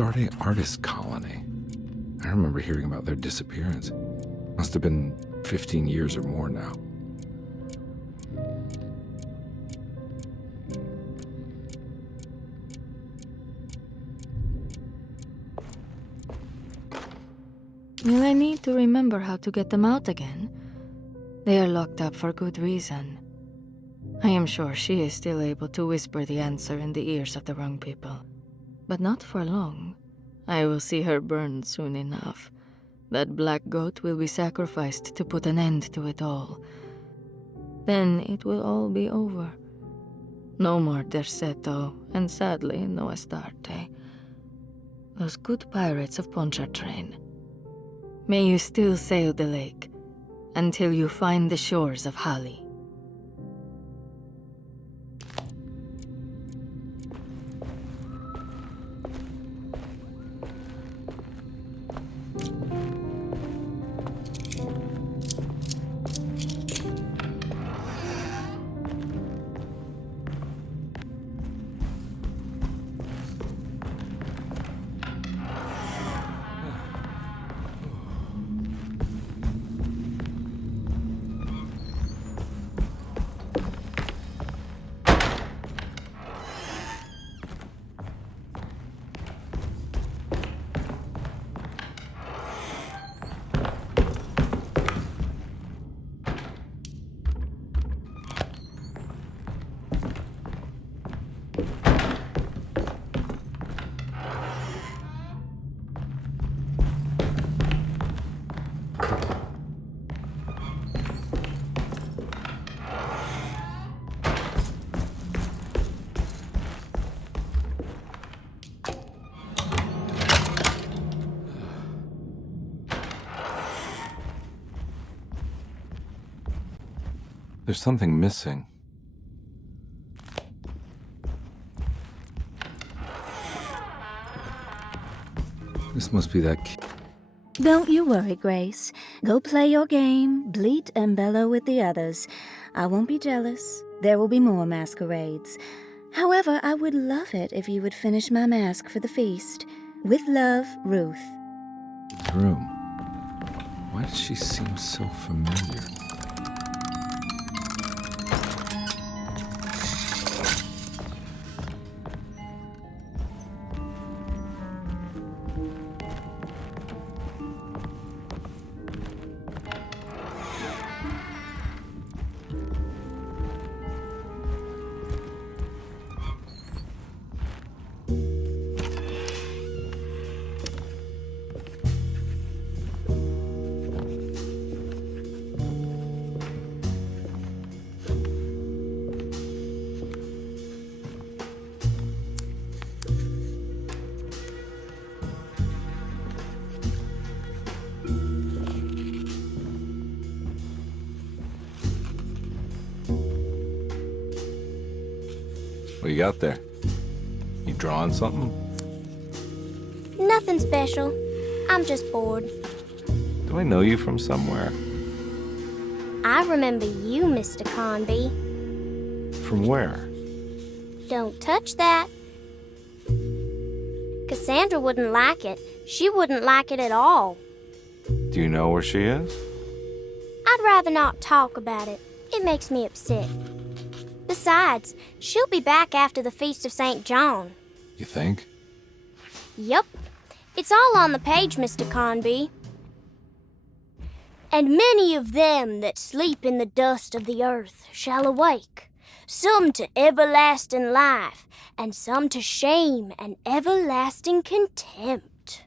Astarte Artist Colony. I remember hearing about their disappearance. Must have been 15 years or more now. Will I need to remember how to get them out again? They are locked up for good reason. I am sure she is still able to whisper the answer in the ears of the wrong people. But not for long. I will see her burned soon enough. That black goat will be sacrificed to put an end to it all. Then it will all be over. No more Derceto, and sadly, no Astarte. Those good pirates of Pontchartrain. May you still sail the lake, until you find the shores of Hali. There's something missing. This must be that key. Don't you worry, Grace. Go play your game, bleat and bellow with the others. I won't be jealous. There will be more masquerades. However, I would love it if you would finish my mask for the feast. With love, Ruth. Room. Why does she seem so familiar? What you got there? You drawing something? Nothing special. I'm just bored. Do I know you from somewhere? I remember you, Mr. Carnby. From where? Don't touch that. Cassandra wouldn't like it. She wouldn't like it at all. Do you know where she is? I'd rather not talk about it. It makes me upset. Besides, she'll be back after the Feast of St. John. You think? Yup. It's all on the page, Mr. Carnby. And many of them that sleep in the dust of the earth shall awake, some to everlasting life, and some to shame and everlasting contempt.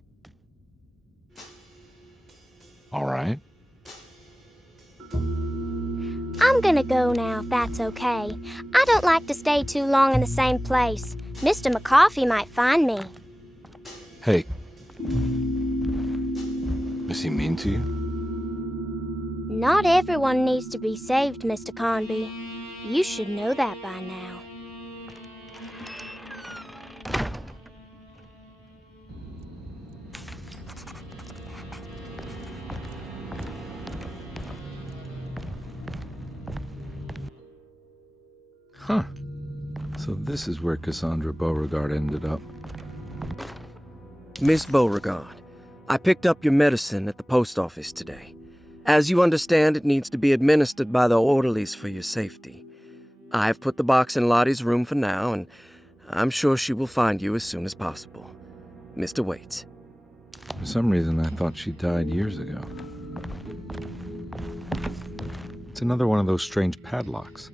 All right. I'm gonna go now, if that's okay. I don't like to stay too long in the same place. Mr. McCoffey might find me. Hey. Is he mean to you? Not everyone needs to be saved, Mr. Carnby. You should know that by now. Huh. So this is where Cassandra Beauregard ended up. Miss Beauregard, I picked up your medicine at the post office today. As you understand, it needs to be administered by the orderlies for your safety. I've put the box in Lottie's room for now, and I'm sure she will find you as soon as possible. Mr. Waits. For some reason, I thought she died years ago. It's another one of those strange padlocks.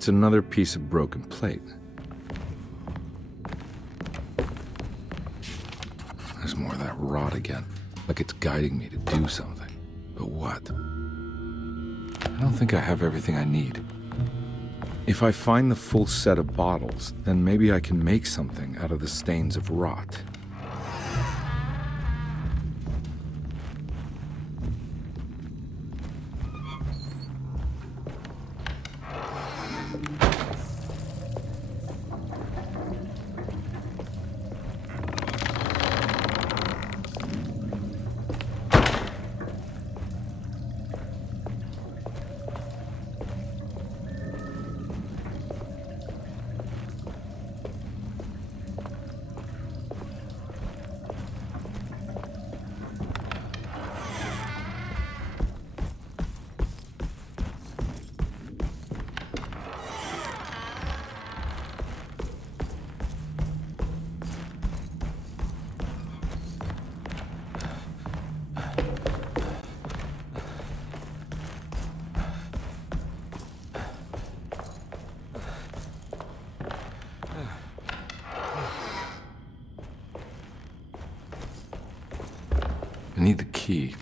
It's another piece of broken plate. There's more of that rot again. Like it's guiding me to do something. But what? I don't think I have everything I need. If I find the full set of bottles, then maybe I can make something out of the stains of rot. I need the key.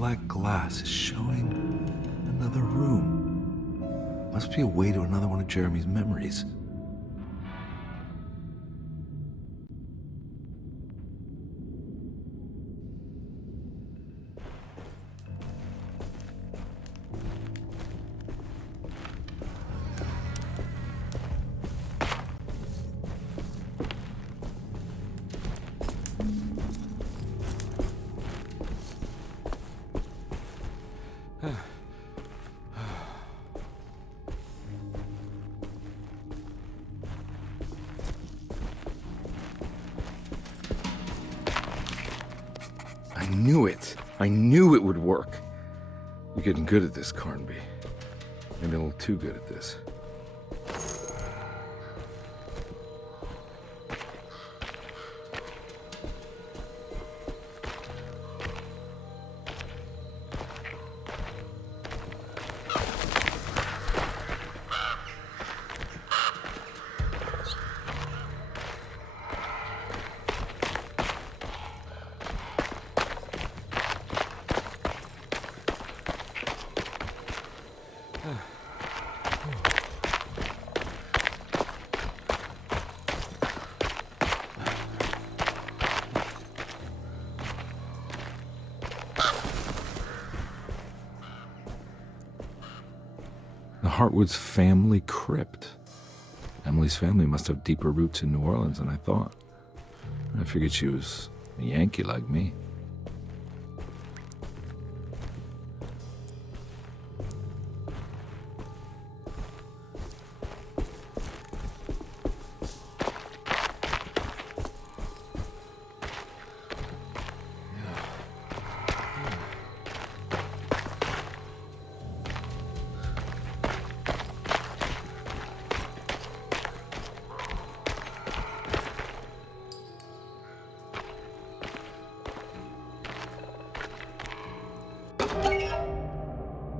black glass is showing another room. Must be a way to another one of Jeremy's memories. I knew it would work. You're getting good at this, Carnby. Maybe a little too good at this. Hartwood's family crypt. Emily's family must have deeper roots in New Orleans than I thought. I figured she was a Yankee like me.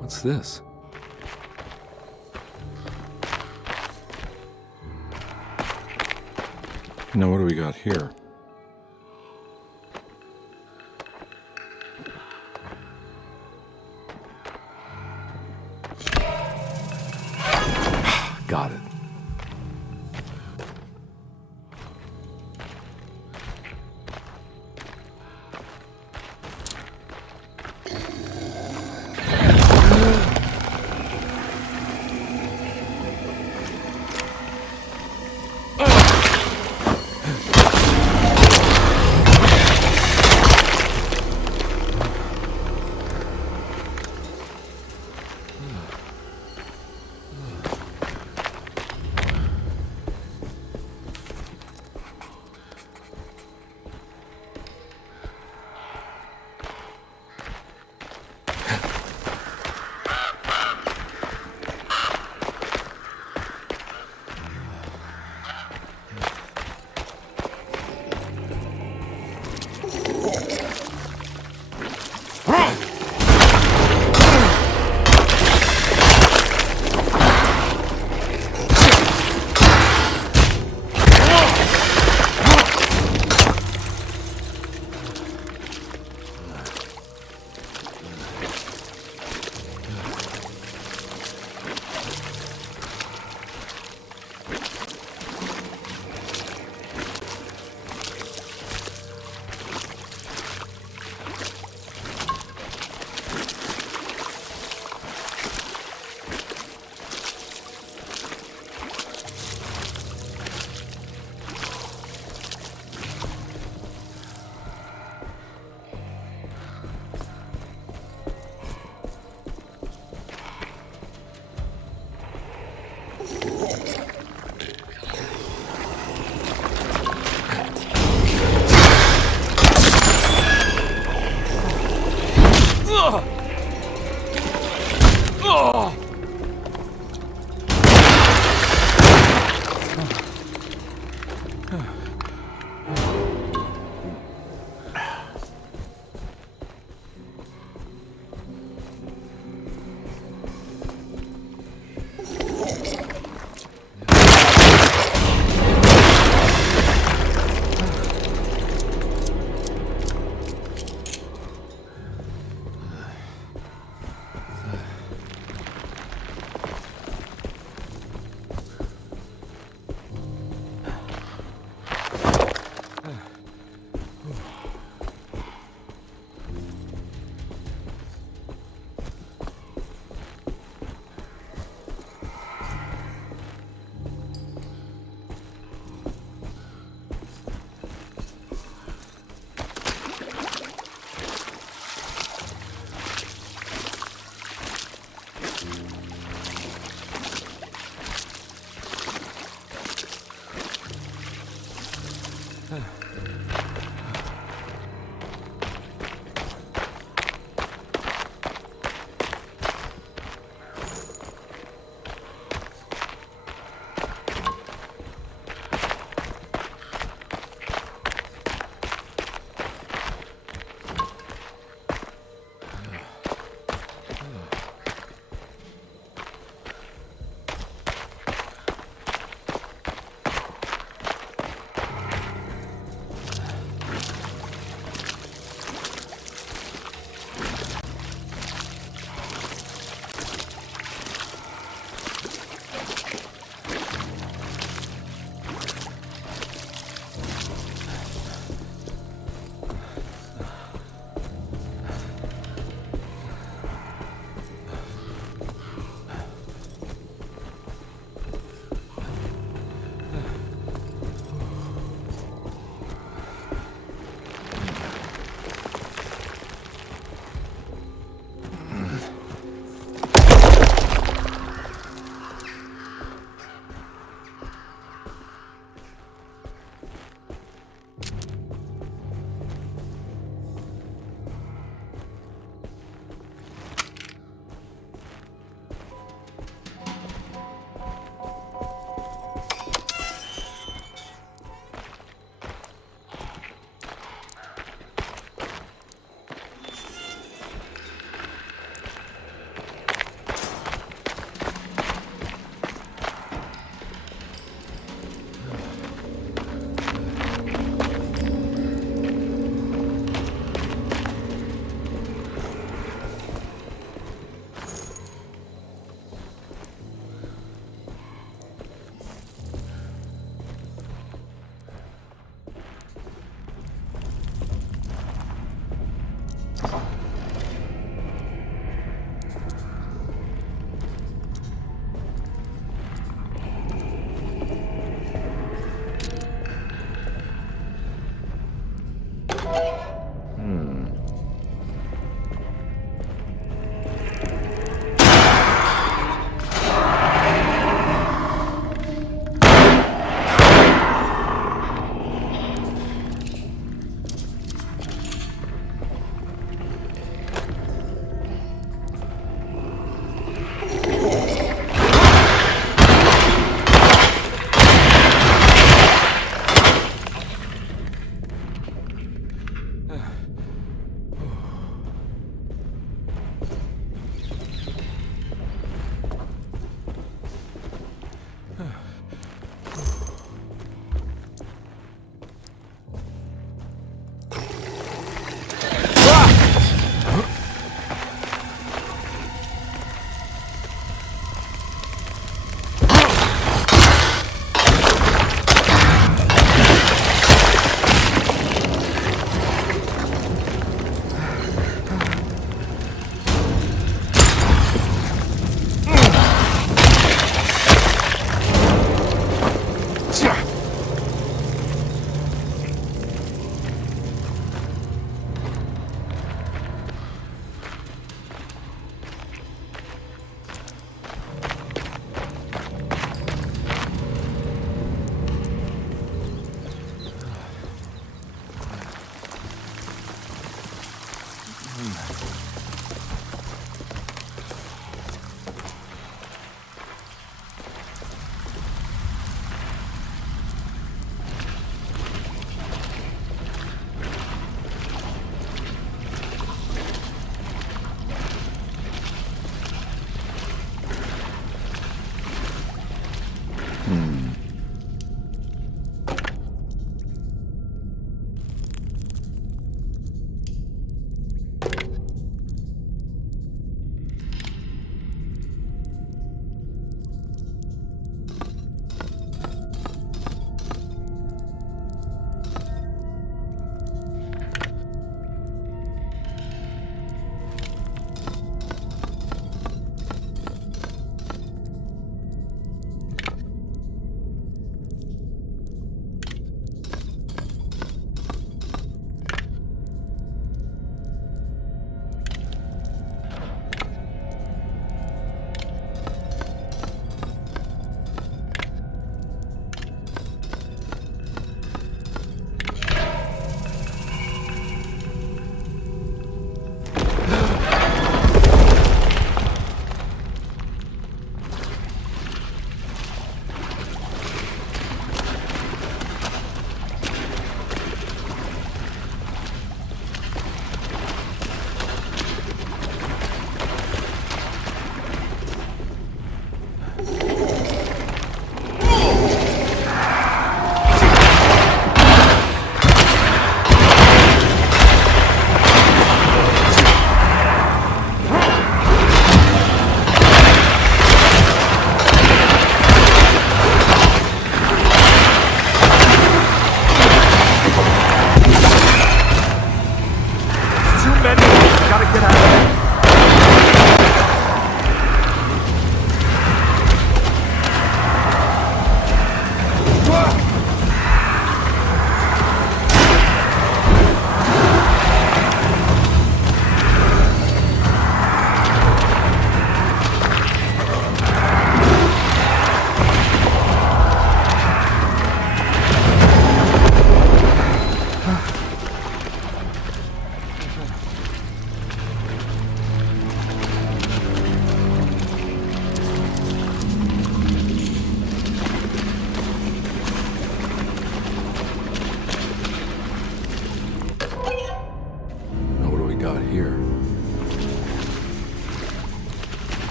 What's this? Now, what do we got here? Got it.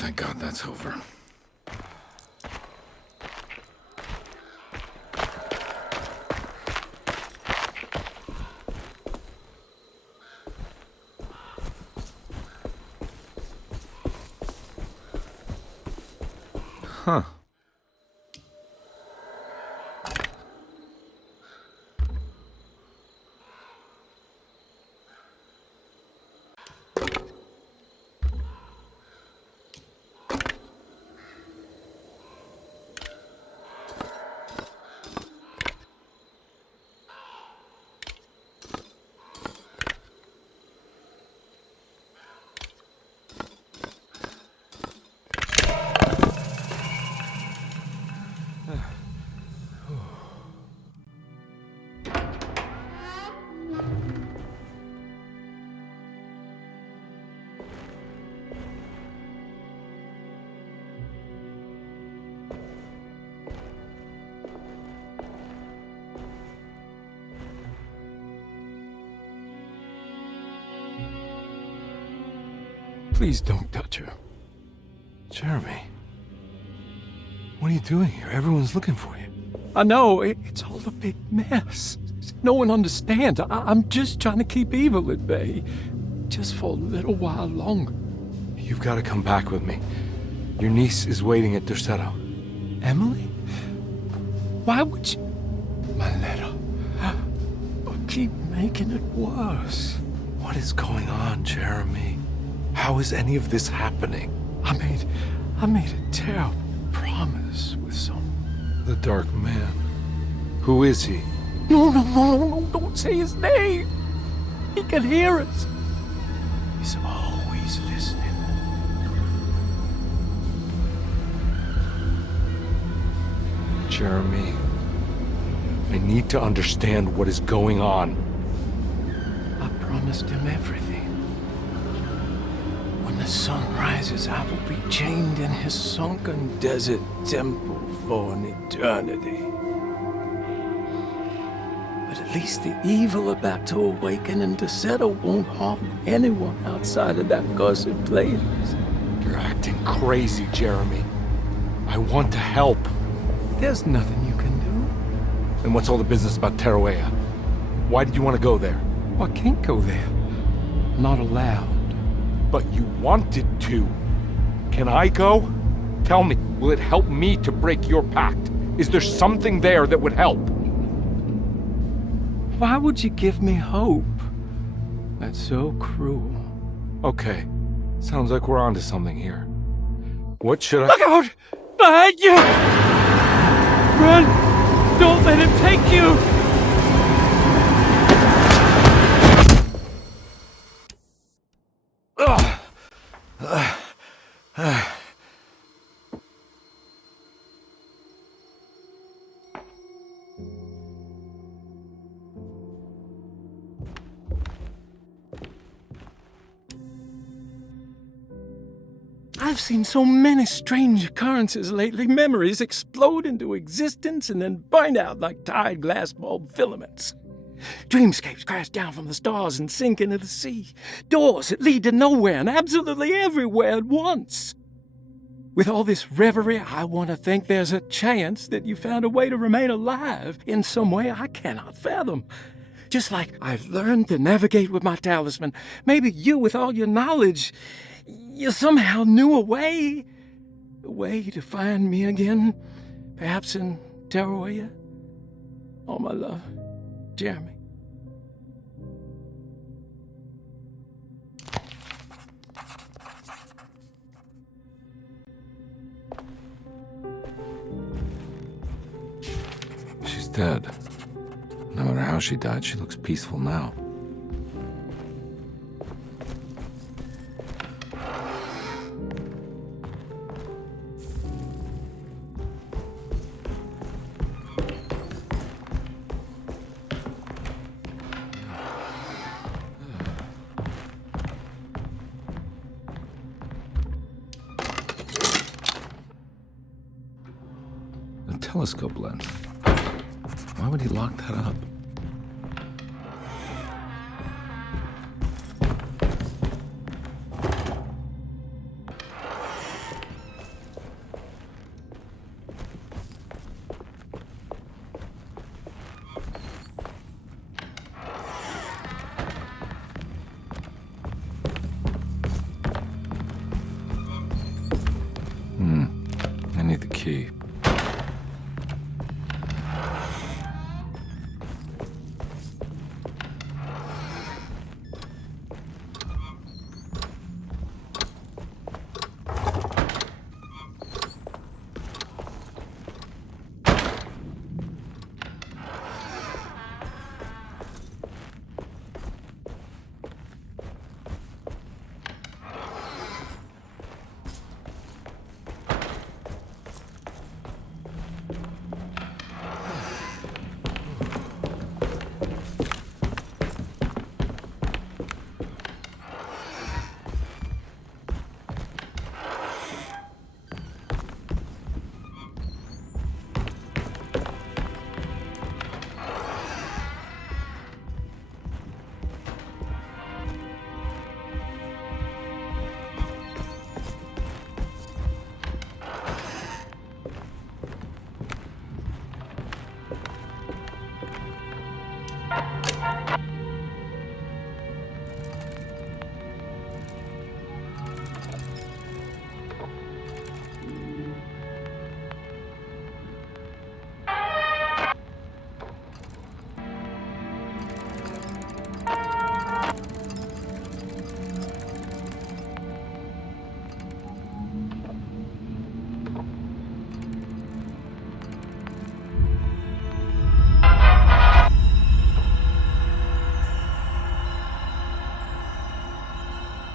Thank God that's over. Huh. Please don't touch her. Jeremy, what are you doing here? Everyone's looking for you. I know, it's all a big mess. No one understands. I'm just trying to keep evil at bay. Just for a little while longer. You've got to come back with me. Your niece is waiting at Derceto. Emily? Why would you... My letter. But keep making it worse. What is going on, Jeremy? How is any of this happening? I made a terrible promise with someone. The Dark Man. Who is he? No, don't say his name. He can hear us. He's always Jeremy. I need to understand what is going on. I promised him everything. When the sun rises, I will be chained in his sunken desert temple for an eternity. But at least the evil about to awaken in Derceto won't harm anyone outside of that cursed place. You're acting crazy, Jeremy. I want to help. There's nothing you can do. And what's all the business about Tarawea? Why did you want to go there? I can't go there. Not allowed. But you wanted to. Can I go? Tell me, will it help me to break your pact? Is there something there that would help? Why would you give me hope? That's so cruel. Okay. Sounds like we're onto something here. What should I— Look out! Behind you! Run! Don't let him take you! I've seen so many strange occurrences lately. Memories explode into existence and then burn out like tired glass bulb filaments. Dreamscapes crash down from the stars and sink into the sea. Doors that lead to nowhere and absolutely everywhere at once. With all this reverie, I want to think there's a chance that you found a way to remain alive in some way I cannot fathom. Just like I've learned to navigate with my talisman. Maybe you, with all your knowledge, you somehow knew a way to find me again, perhaps in Tarawea. All my love, Jeremy. She's dead. No matter how she died, she looks peaceful now. A telescope lens. Why would he lock that up? I need the key.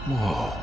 Whoa.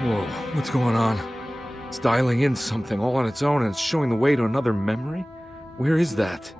Whoa, what's going on? It's dialing in something all on its own and it's showing the way to another memory? Where is that?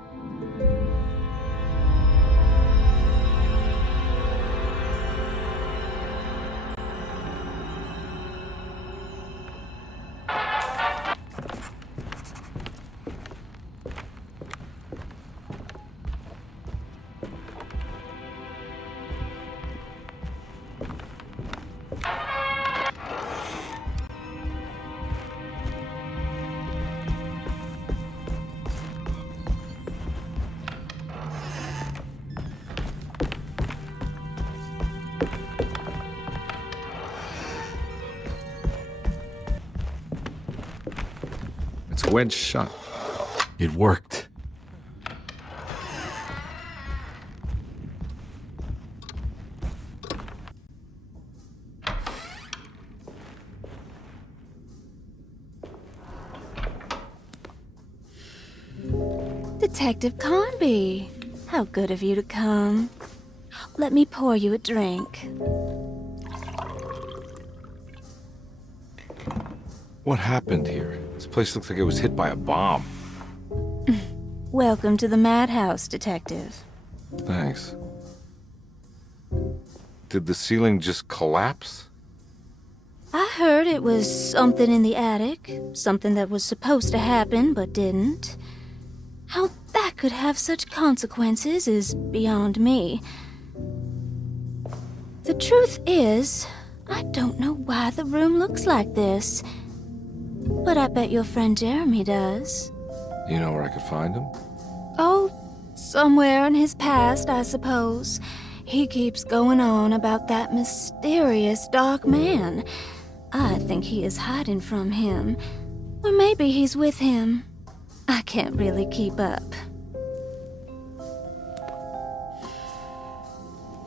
It's wedged shut. It worked. Detective Carnby, how good of you to come. Let me pour you a drink. What happened here? This place looks like it was hit by a bomb. Welcome to the madhouse, Detective. Thanks. Did the ceiling just collapse? I heard it was something in the attic, something that was supposed to happen but didn't. How that could have such consequences is beyond me. The truth is, I don't know why the room looks like this. But I bet your friend Jeremy does. You know where I could find him? Oh, somewhere in his past, I suppose. He keeps going on about that mysterious dark man. I think he is hiding from him. Or maybe he's with him. I can't really keep up.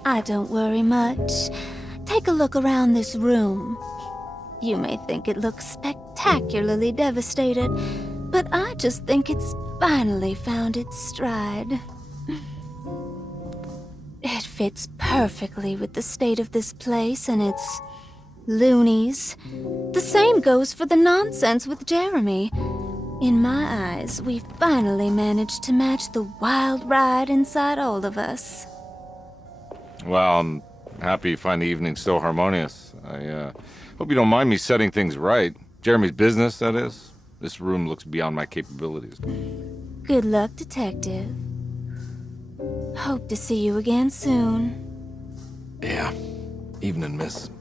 I don't worry much. Take a look around this room. You may think it looks spectacularly devastated, but I just think it's finally found its stride. It fits perfectly with the state of this place and its loonies. The same goes for the nonsense with Jeremy. In my eyes, we finally managed to match the wild ride inside all of us. Well, I'm happy you find the evening still harmonious. I hope you don't mind me setting things right. Jeremy's business, that is. This room looks beyond my capabilities. Good luck, Detective. Hope to see you again soon. Yeah. Evening, miss.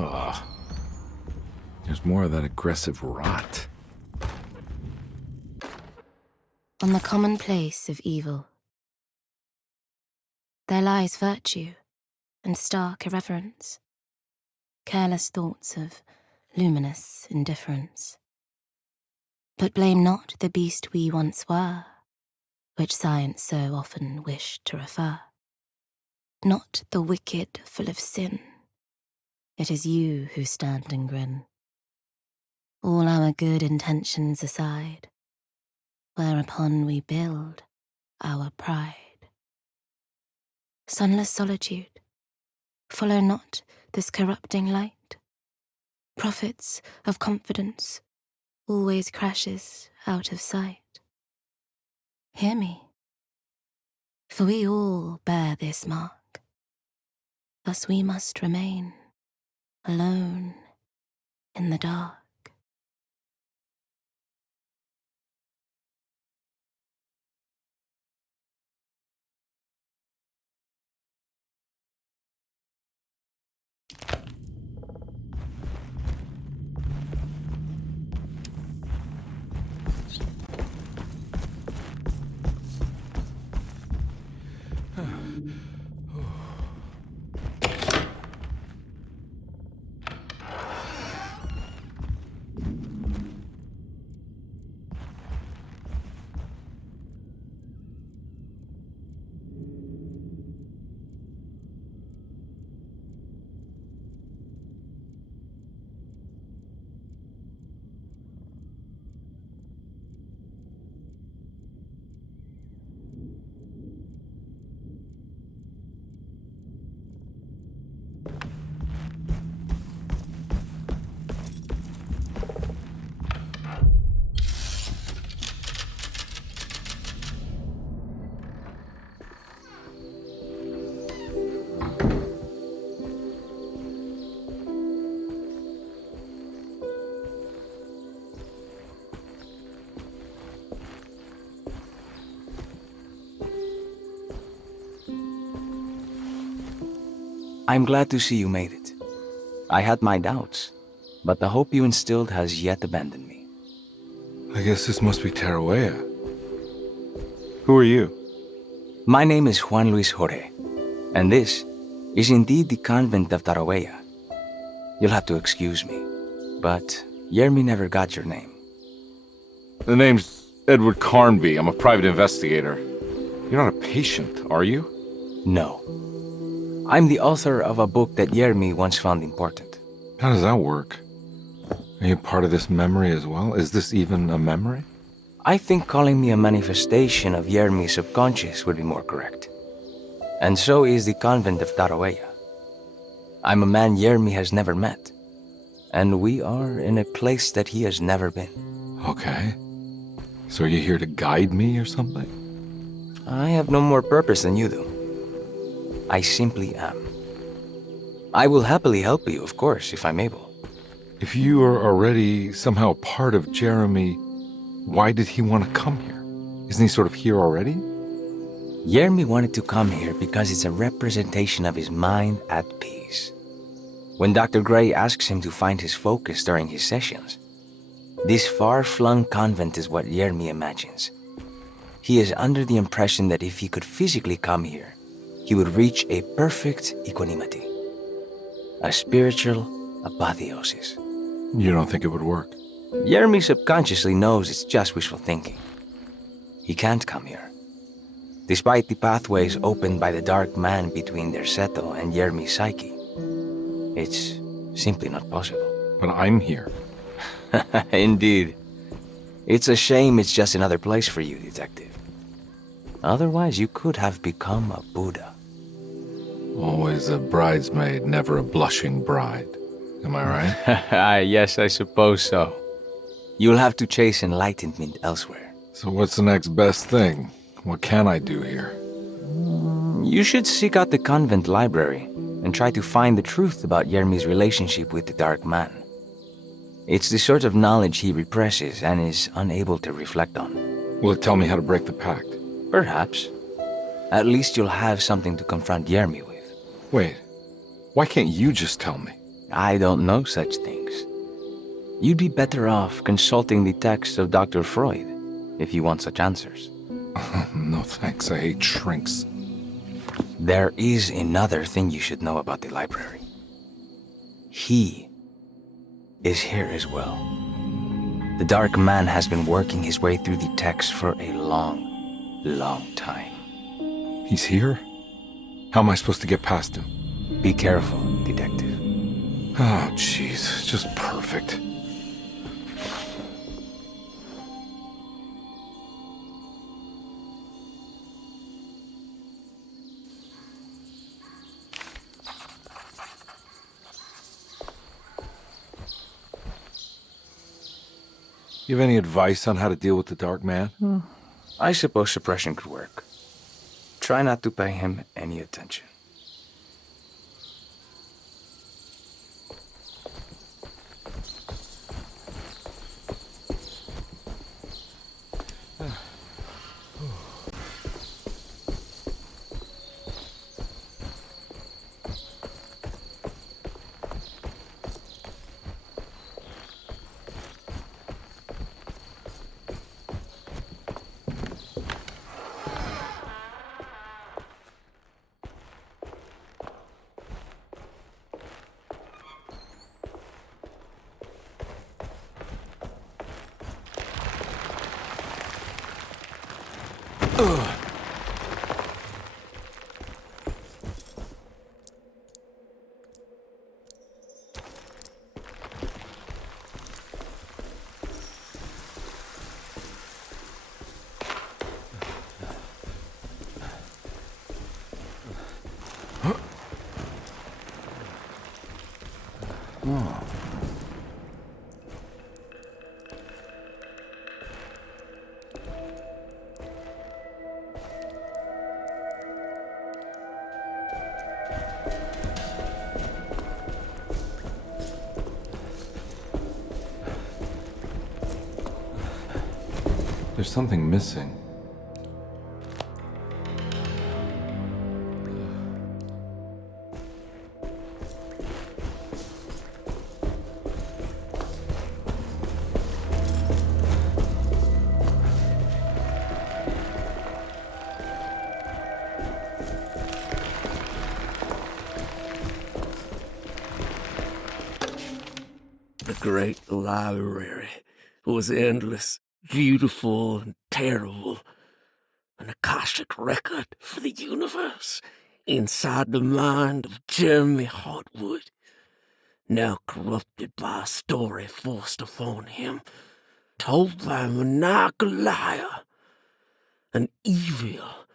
Ugh. There's more of that aggressive rot. On the commonplace of evil, there lies virtue and stark irreverence, careless thoughts of luminous indifference. But blame not the beast we once were, which science so often wished to refer. Not the wicked full of sin, it is you who stand and grin. All our good intentions aside, whereupon we build our pride. Sunless solitude, follow not this corrupting light. Prophets of confidence always crashes out of sight. Hear me, for we all bear this mark. Thus we must remain alone in the dark. I'm glad to see you made it. I had my doubts, but the hope you instilled has yet abandoned me. I guess this must be Tarawea. Who are you? My name is Juan Luis Jorge, and this is indeed the convent of Tarawea. You'll have to excuse me, but Yermi never got your name. The name's Edward Carnby. I'm a private investigator. You're not a patient, are you? No. I'm the author of a book that Yermi once found important. How does that work? Are you part of this memory as well? Is this even a memory? I think calling me a manifestation of Yermi's subconscious would be more correct. And so is the convent of Tarawea. I'm a man Yermi has never met, and we are in a place that he has never been. Okay. So are you here to guide me or something? I have no more purpose than you do. I simply am. I will happily help you, of course, if I'm able. If you are already somehow part of Jeremy, why did he want to come here? Isn't he sort of here already? Yermi wanted to come here because it's a representation of his mind at peace. When Dr. Gray asks him to find his focus during his sessions, this far-flung convent is what Yermi imagines. He is under the impression that if he could physically come here, he would reach a perfect equanimity, a spiritual apotheosis. You don't think it would work? Yermi subconsciously knows it's just wishful thinking. He can't come here. Despite the pathways opened by the dark man between Derceto and Yermi's psyche, it's simply not possible. But I'm here. Indeed. It's a shame it's just another place for you, Detective. Otherwise, you could have become a Buddha. Always a bridesmaid, never a blushing bride. Am I right? Yes, I suppose so. You'll have to chase enlightenment elsewhere. So what's the next best thing? What can I do here? You should seek out the convent library and try to find the truth about Yermi's relationship with the Dark Man. It's the sort of knowledge he represses and is unable to reflect on. Will it tell me how to break the pact? Perhaps. At least you'll have something to confront Yermi with. Wait, why can't you just tell me? I don't know such things. You'd be better off consulting the texts of Dr. Freud if you want such answers. No thanks, I hate shrinks. There is another thing you should know about the library. He is here as well. The Dark Man has been working his way through the text for a long time. He's here? How am I supposed to get past him? Be careful, Detective. Oh, jeez. Just perfect. You have any advice on how to deal with the Dark Man? I suppose suppression could work. Try not to pay him any attention. There's something missing. The great library was endless, beautiful, and terrible. An Akashic record for the universe inside the mind of Jeremy Hartwood, now corrupted by a story forced upon him, told by a maniacal liar, an evil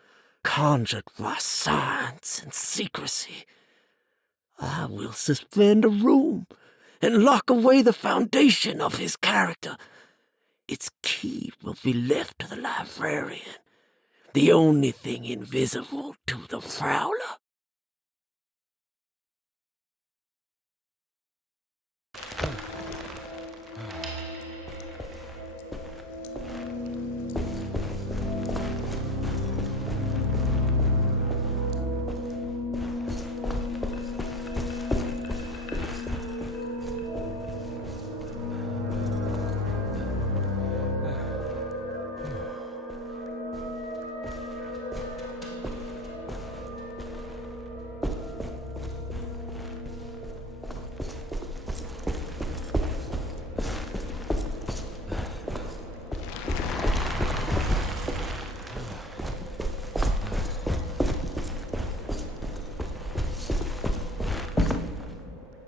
conjured by science and secrecy. I will suspend a room and lock away the foundation of his character. Its key will be left to the librarian, the only thing invisible to the prowler.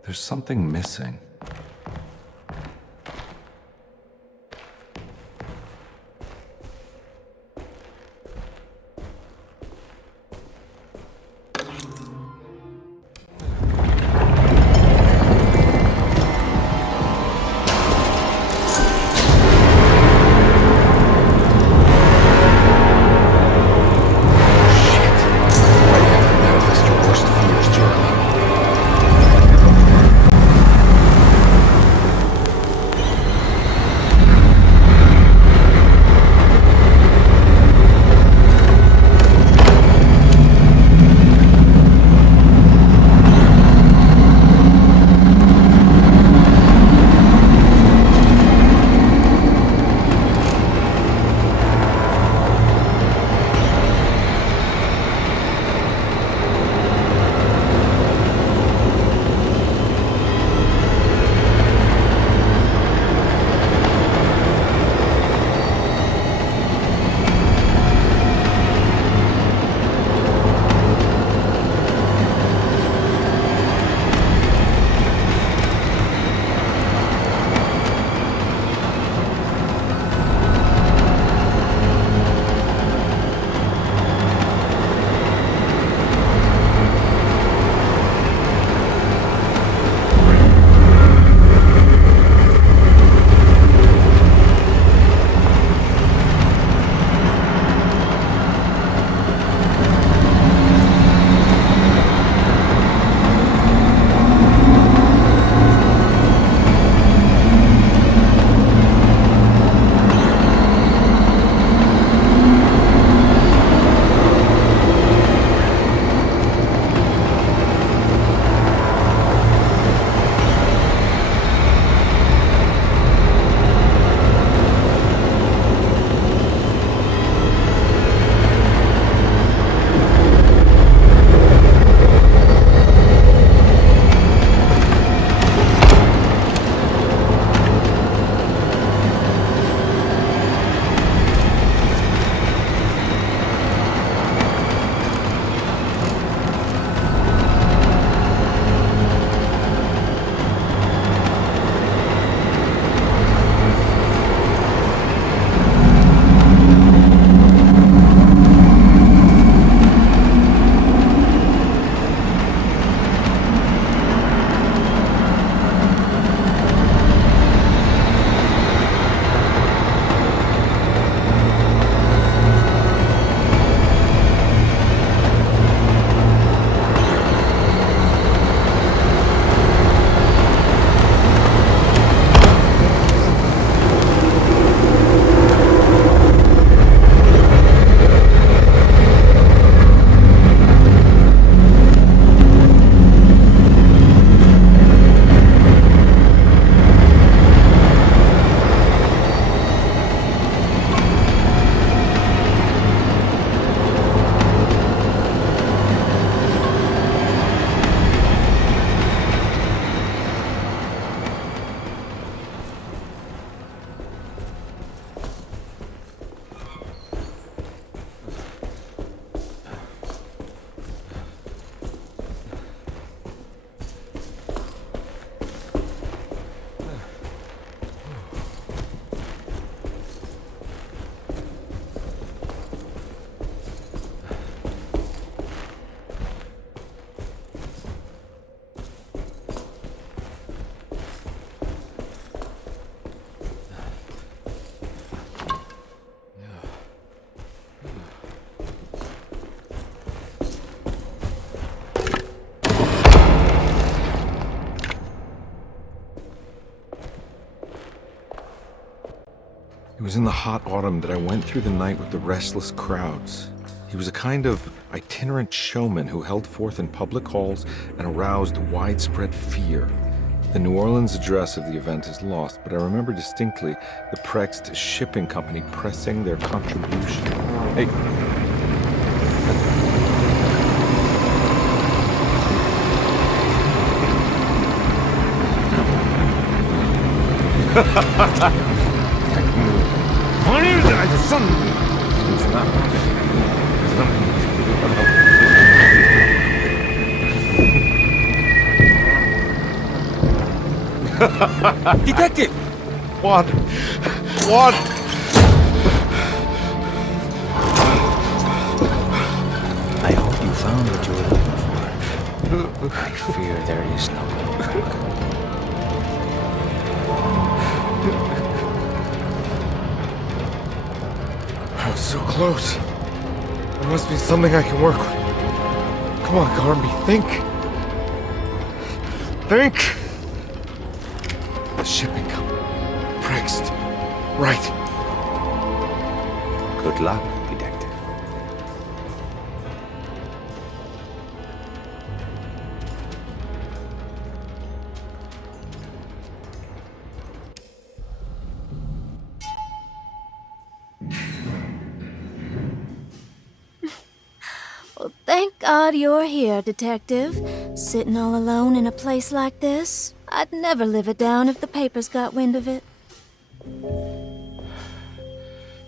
There's something missing. It was in the hot autumn that I went through the night with the restless crowds. He was a kind of itinerant showman who held forth in public halls and aroused widespread fear. The New Orleans address of the event is lost, but I remember distinctly the Prext Shipping Company pressing their contribution. Hey. Detective! Juan! Juan! I hope you found what you were looking for. I fear there is no going back. I was so close. There must be something I can work with. Come on, Carnby, think. Think! The shipping company. Prext. Right. Good luck, detective. Well, thank God you're here, Detective. Sitting all alone in a place like this. I'd never live it down if the papers got wind of it.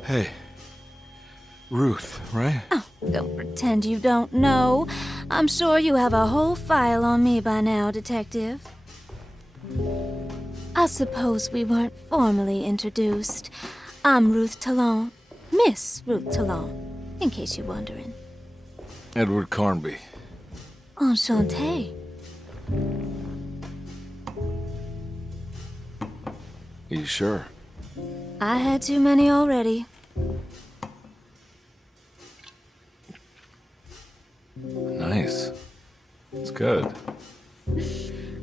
Hey. Ruth, right? Oh, don't pretend you don't know. I'm sure you have a whole file on me by now, Detective. I suppose we weren't formally introduced. I'm Ruth Talon. Miss Ruth Talon, in case you're wondering. Edward Carnby. Enchanté. Are you sure? I had too many already. Nice. It's good.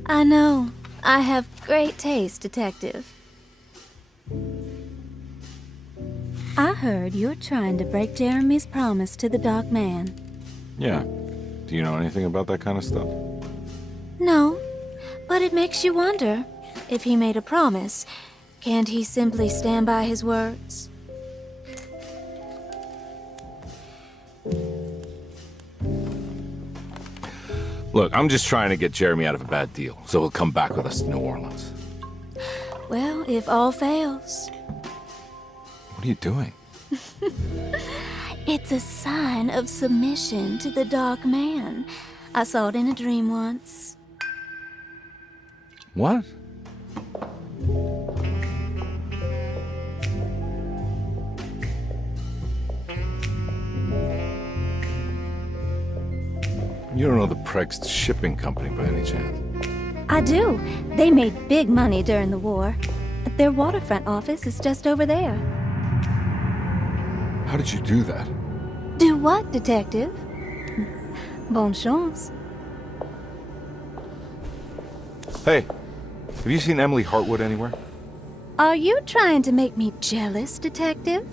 I know. I have great taste, Detective. I heard you're trying to break Jeremy's promise to the Dark Man. Yeah. Do you know anything about that kind of stuff? No, but it makes you wonder. If he made a promise, can't he simply stand by his words? Look, I'm just trying to get Jeremy out of a bad deal, so he'll come back with us to New Orleans. Well, if all fails. What are you doing? It's a sign of submission to the Dark Man. I saw it in a dream once. What? You don't know the Prext Shipping Company by any chance? I do. They made big money during the war. Their waterfront office is just over there. How did you do that? Do what, Detective? Bonne chance. Hey, have you seen Emily Hartwood anywhere? Are you trying to make me jealous, Detective?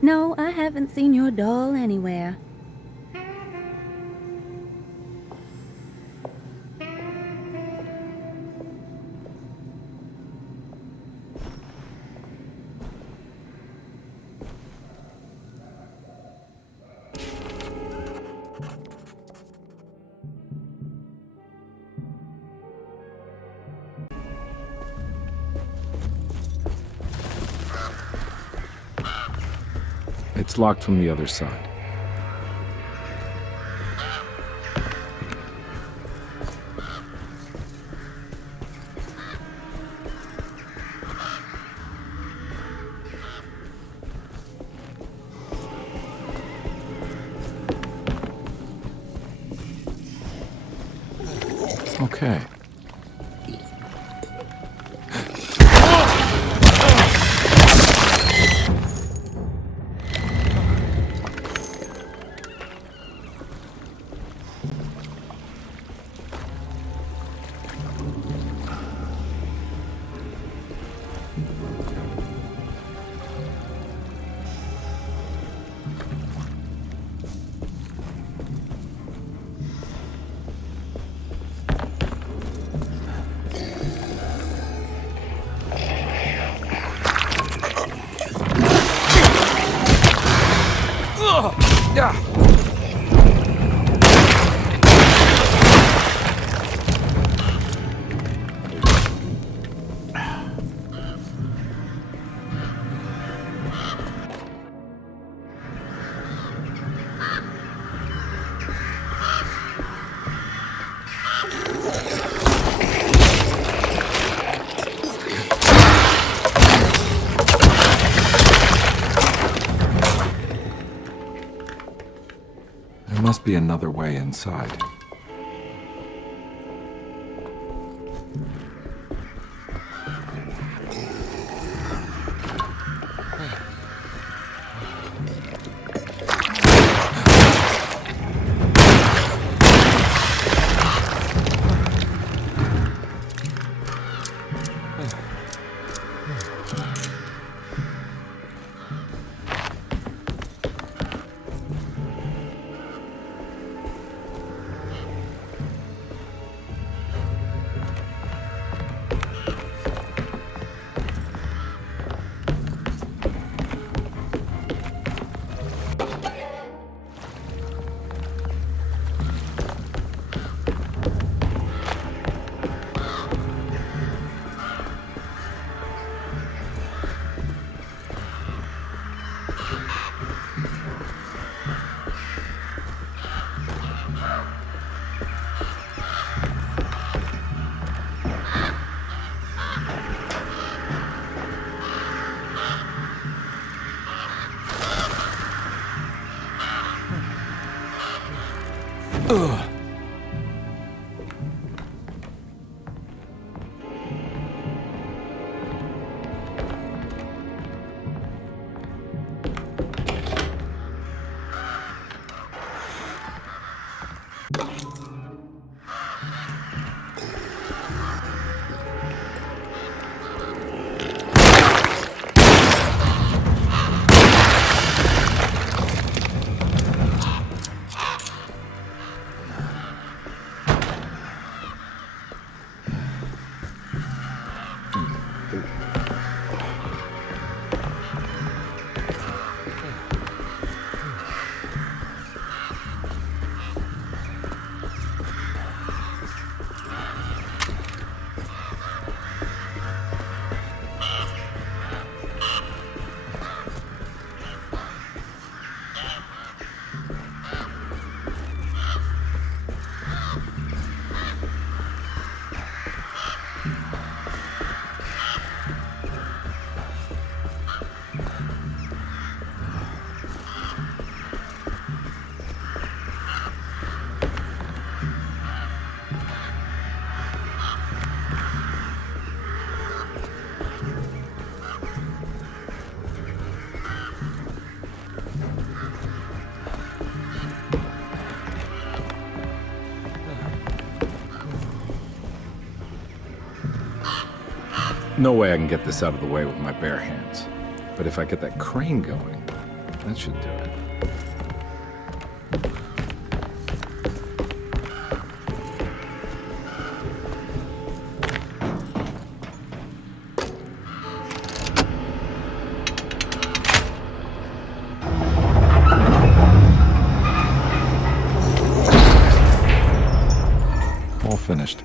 No, I haven't seen your doll anywhere. It's locked from the other side. Okay. There must be another way inside. Ugh. No way I can get this out of the way with my bare hands. But if I get that crane going, that should do it. All finished.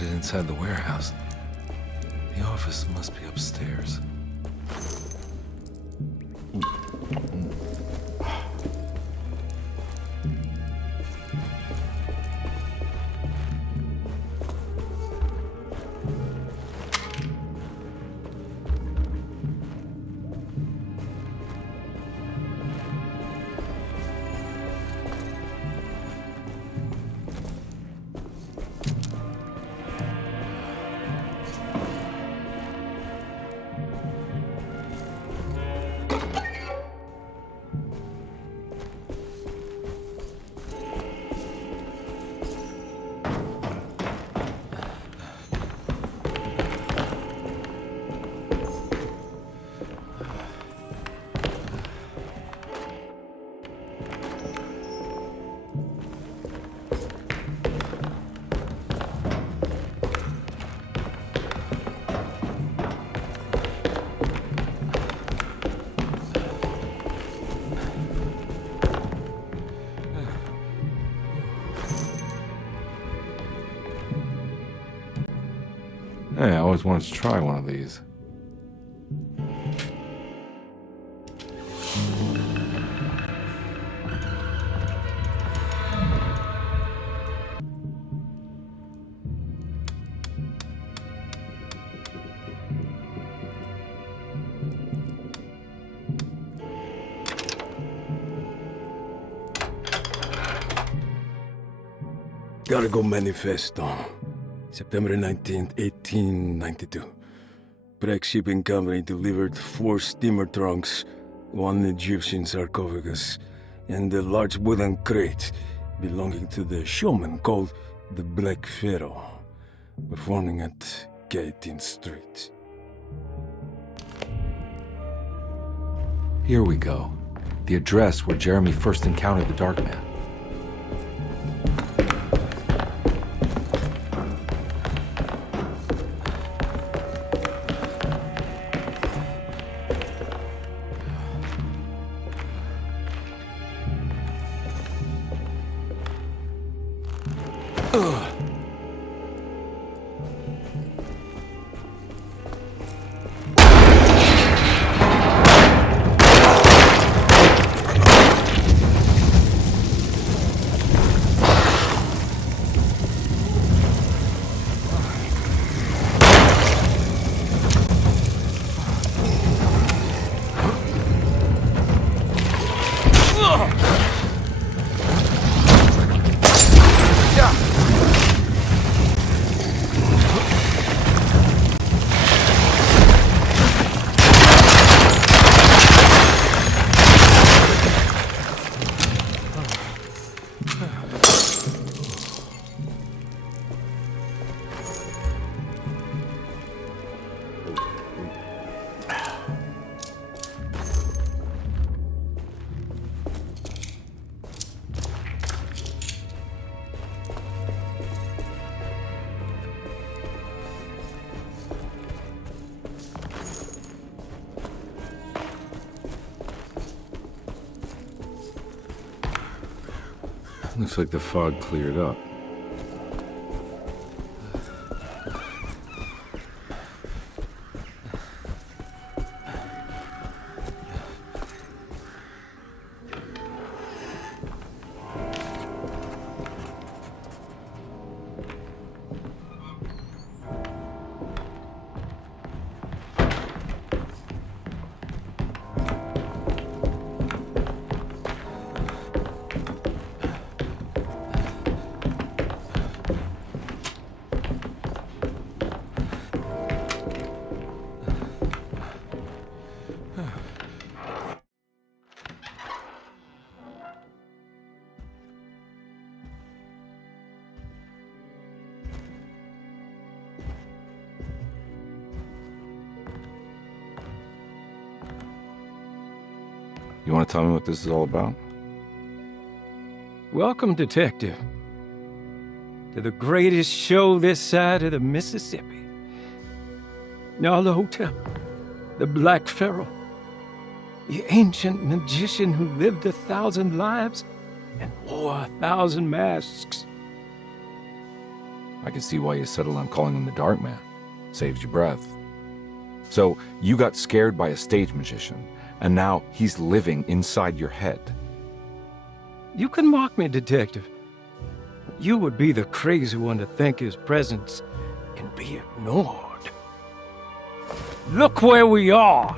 headed inside the warehouse. The office must be upstairs. Hey, I always wanted to try one of these. Gotta go manifesto. September 19th, 1892. Breck Shipping Company delivered 4 steamer trunks, 1 Egyptian sarcophagus, and a large wooden crate belonging to the showman called the Black Pharaoh, performing at 18th Street. Here we go. The address where Jeremy first encountered the Dark Man. Looks like the fog cleared up. You want to tell me what this is all about? Welcome, Detective, to the greatest show this side of the Mississippi. Nyarlathotep, the Black Pharaoh, the ancient magician who lived 1,000 lives and wore 1,000 masks. I can see why you settled on calling him the Dark Man. Saves your breath. So, you got scared by a stage magician, and now he's living inside your head. You can mock me, Detective. You would be the crazy one to think his presence can be ignored. Look where we are!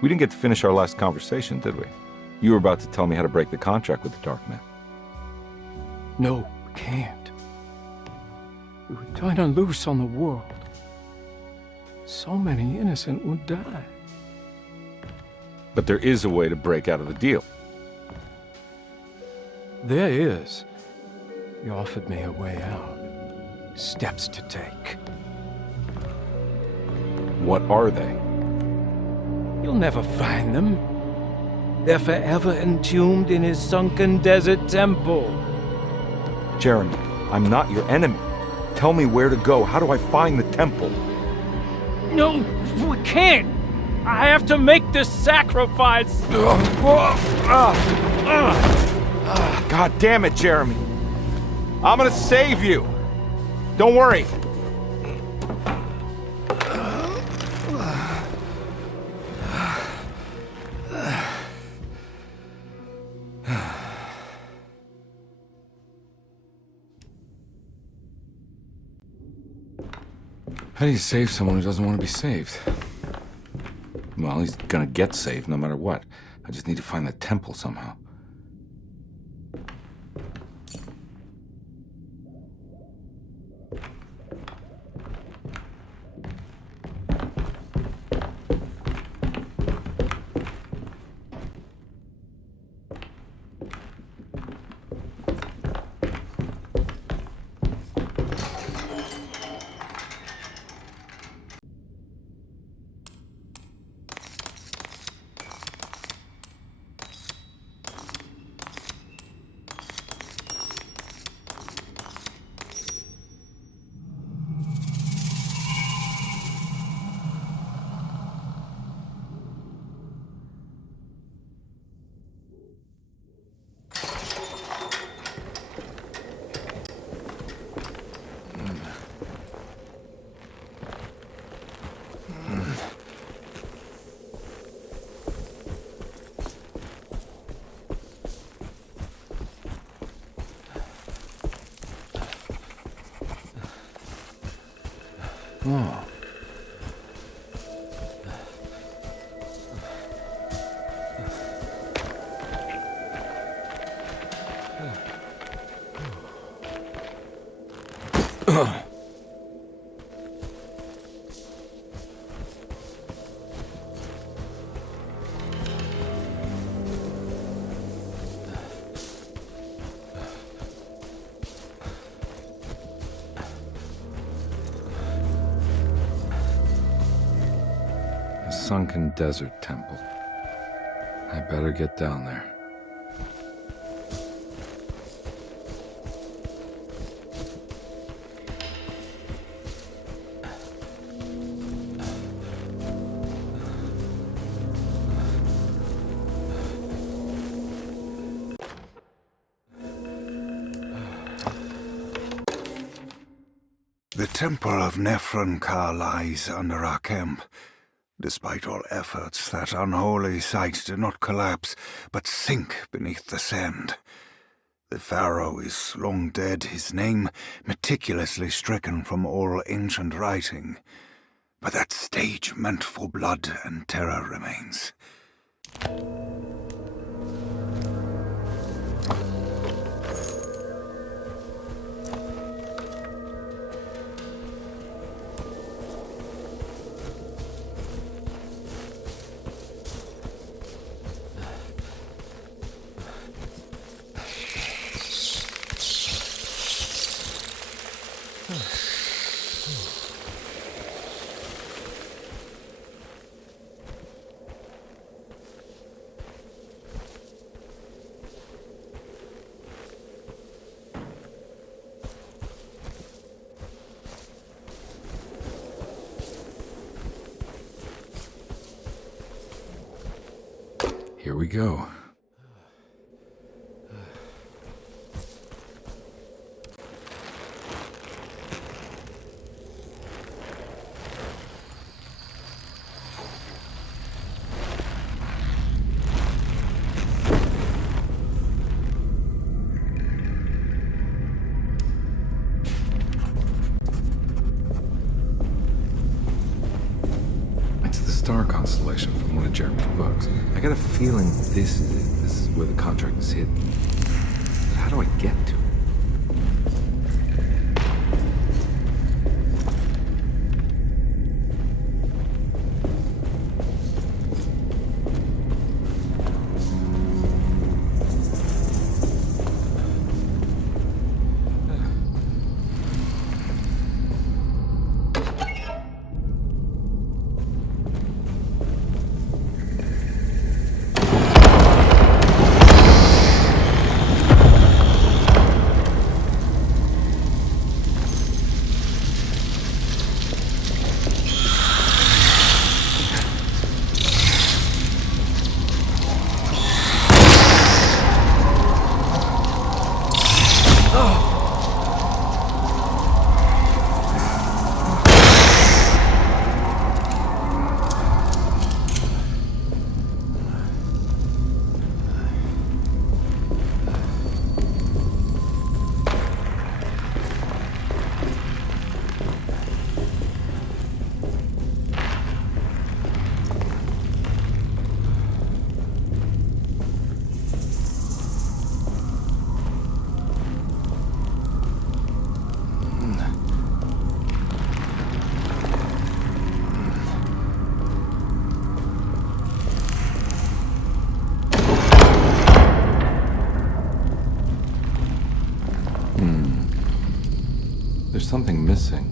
We didn't get to finish our last conversation, did we? You were about to tell me how to break the contract with the Dark Man. No, we can't. We would turn her loose on the world. So many innocent would die. But there is a way to break out of the deal. There is. You offered me a way out. Steps to take. What are they? You'll never find them. They're forever entombed in his sunken desert temple. Jeremy, I'm not your enemy. Tell me where to go. How do I find the temple? No, we can't. I have to make this sacrifice. God damn it, Jeremy. I'm gonna save you. Don't worry. How do you save someone who doesn't want to be saved? Well, he's gonna get saved no matter what. I just need to find the temple somehow. Oh. Sunken desert temple. I better get down there. The temple of Nephron-Ka lies under our camp. Despite all efforts, that unholy site did not collapse, but sink beneath the sand. The pharaoh is long dead, his name meticulously stricken from all ancient writing. But that stage meant for blood and terror remains. Here we go. Star constellation from one of Jeremy's books. I got a feeling this is where the contract is hidden. But how do I get to it? There's something missing.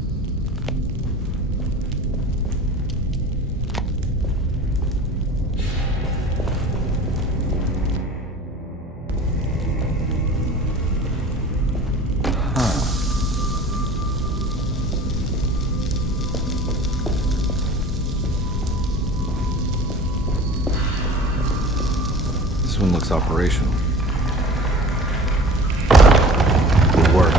This one looks operational. Good work.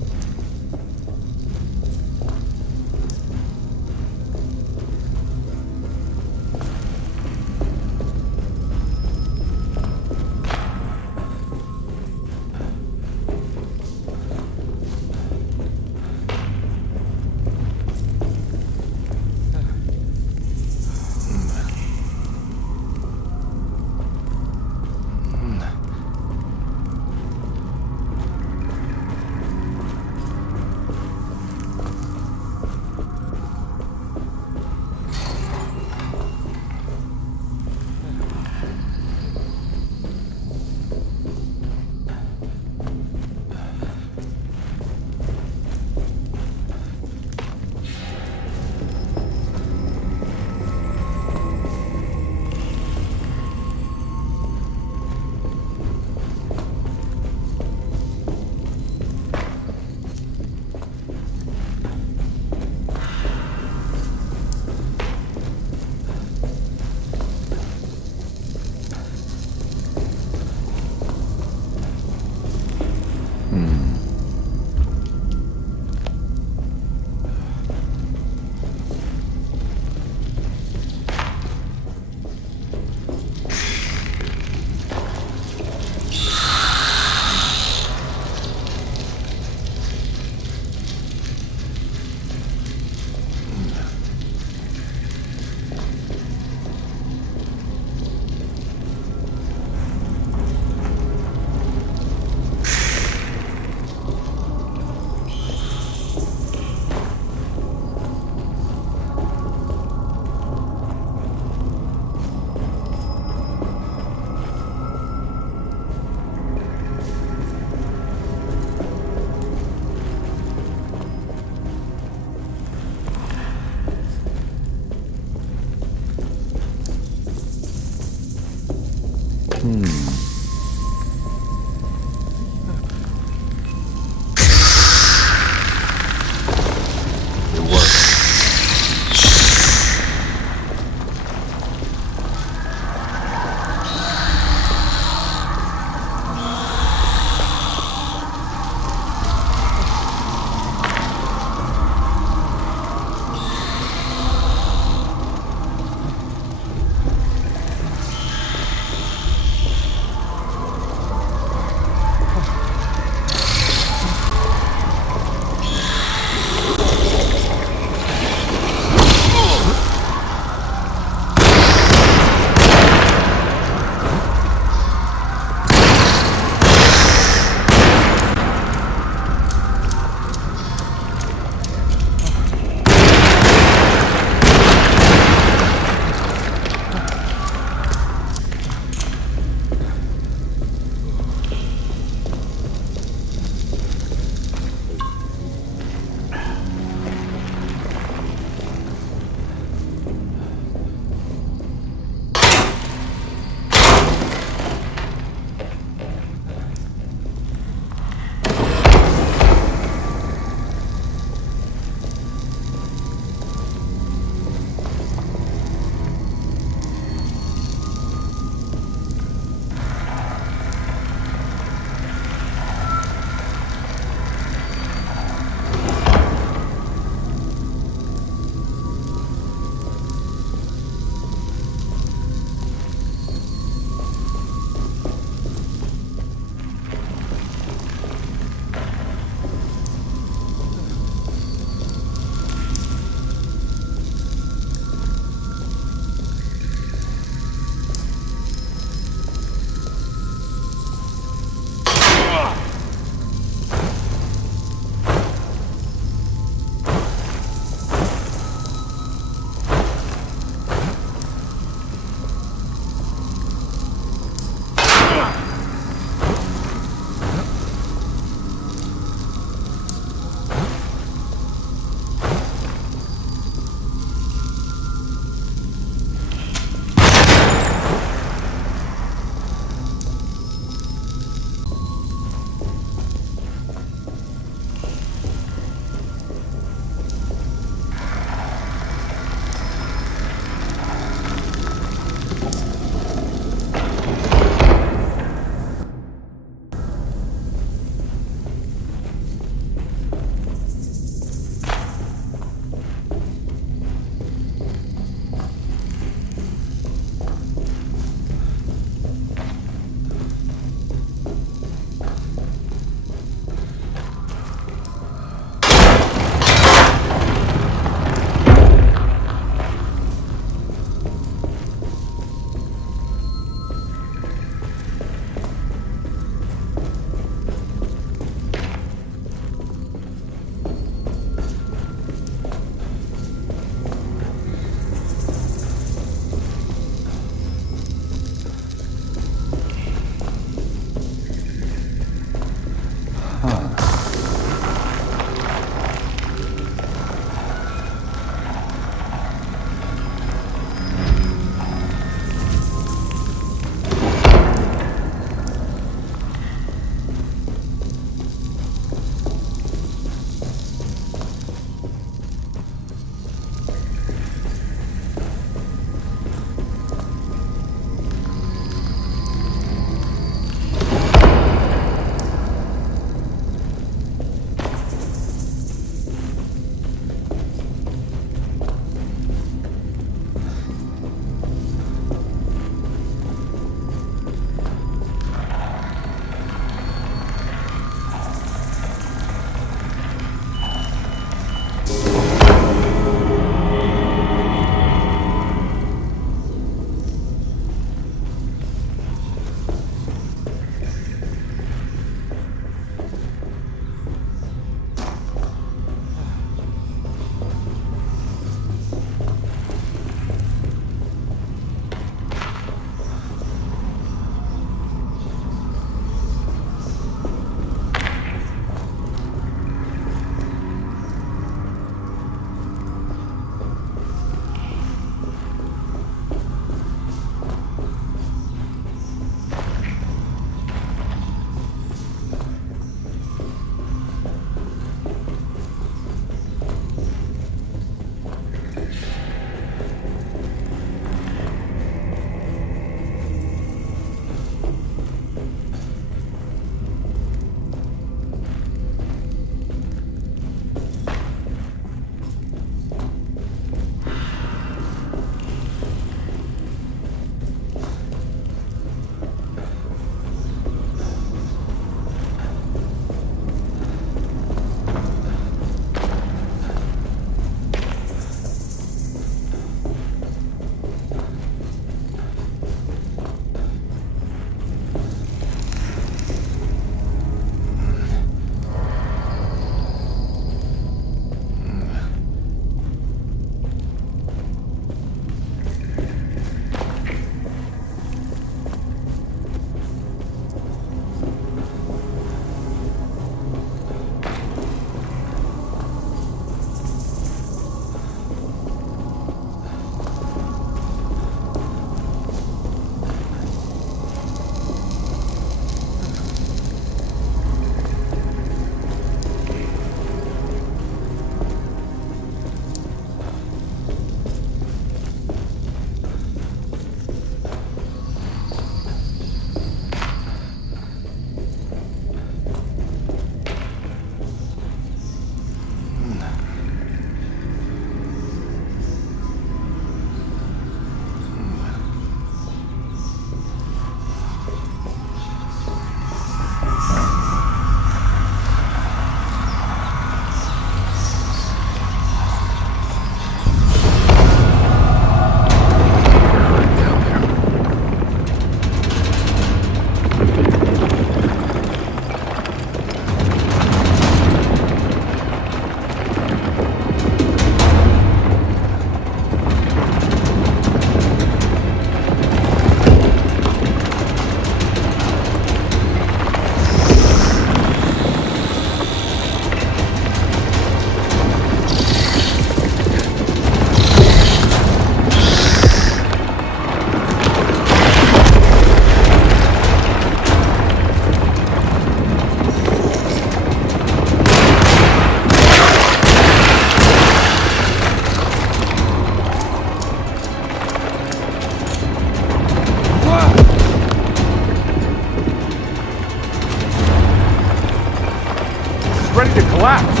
ready to collapse.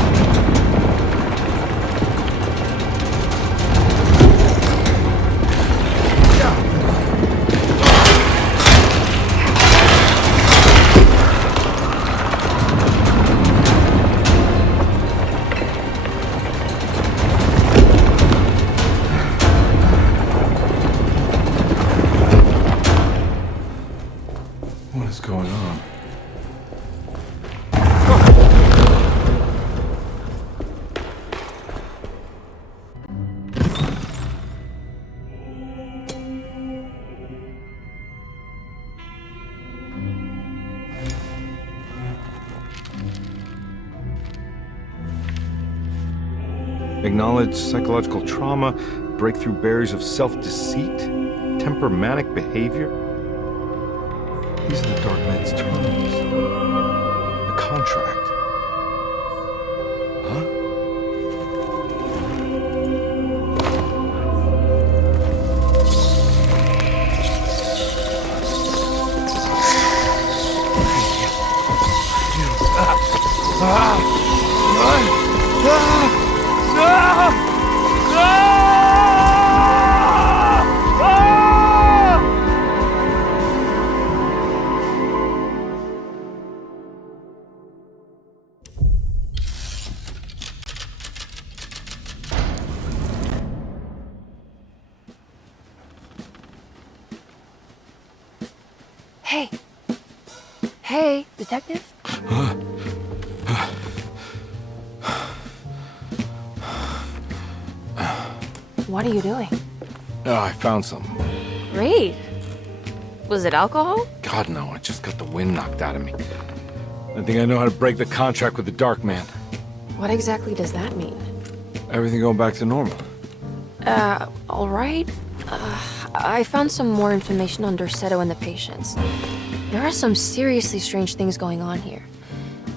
What is going on? Acknowledge psychological trauma, breakthrough barriers of self-deceit, temperamental behavior. These are the Dark Man's terms. The contract. Huh? Hey. Hey, detective? What are you doing? Oh, I found some. Great. Was it alcohol? God, no, I just got the wind knocked out of me. I think I know how to break the contract with the Dark Man. What exactly does that mean? Everything going back to normal. All right. I found some more information on Derceto and the patients. There are some seriously strange things going on here.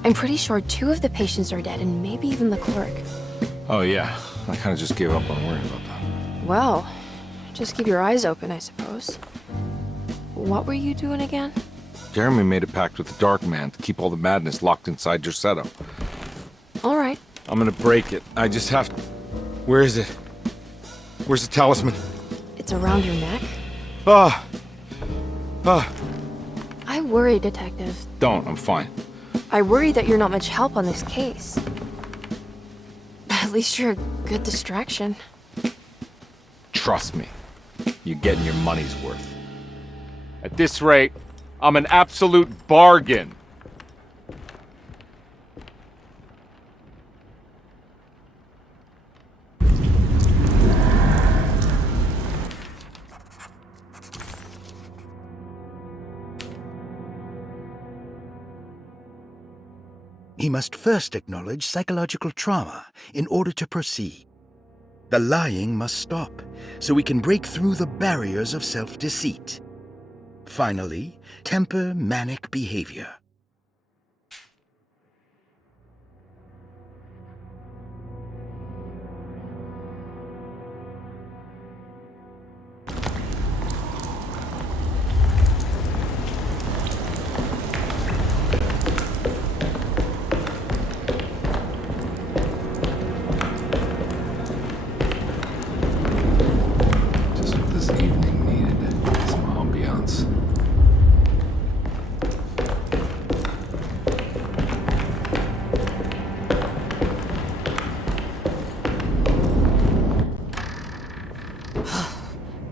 I'm pretty sure 2 of the patients are dead, and maybe even the clerk. Oh, yeah. I kind of just gave up on worrying about that. Well, just keep your eyes open, I suppose. What were you doing again? Jeremy made a pact with the Dark Man to keep all the madness locked inside Derceto. All right. I'm gonna break it. I just have to... Where is it? Where's the talisman? It's around your neck? I worry, Detective. Don't. I'm fine. I worry that you're not much help on this case. At least you're a good distraction. Trust me. You're getting your money's worth. At this rate, I'm an absolute bargain. He must first acknowledge psychological trauma in order to proceed. The lying must stop, so we can break through the barriers of self-deceit. Finally, temper manic behavior.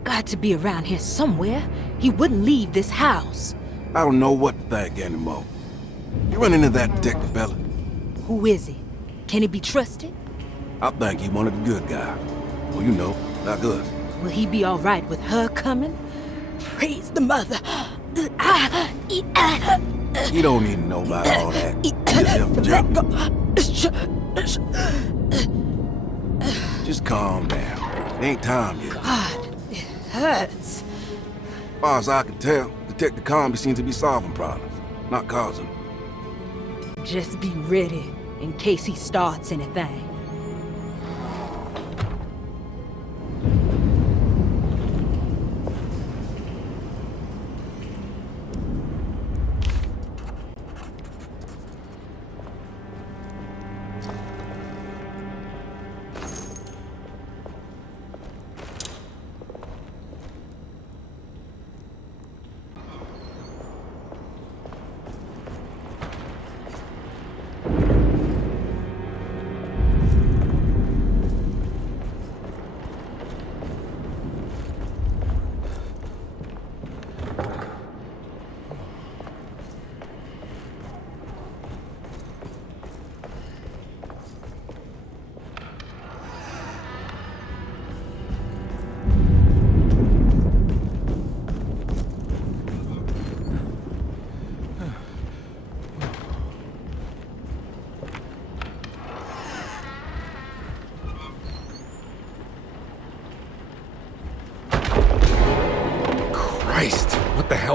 Got to be around here somewhere. He wouldn't leave this house. I don't know what to think anymore. You run into that detective fella? Who is he? Can he be trusted? I think he one of the good guys. Well, you know, like us. Will he be all right with her coming? Praise the mother. You don't need to know about all that. Just calm down. Ain't time yet. God, it hurts. As far as I can tell, Detective Carnby seems to be solving problems, not causing them. Just be ready in case he starts anything.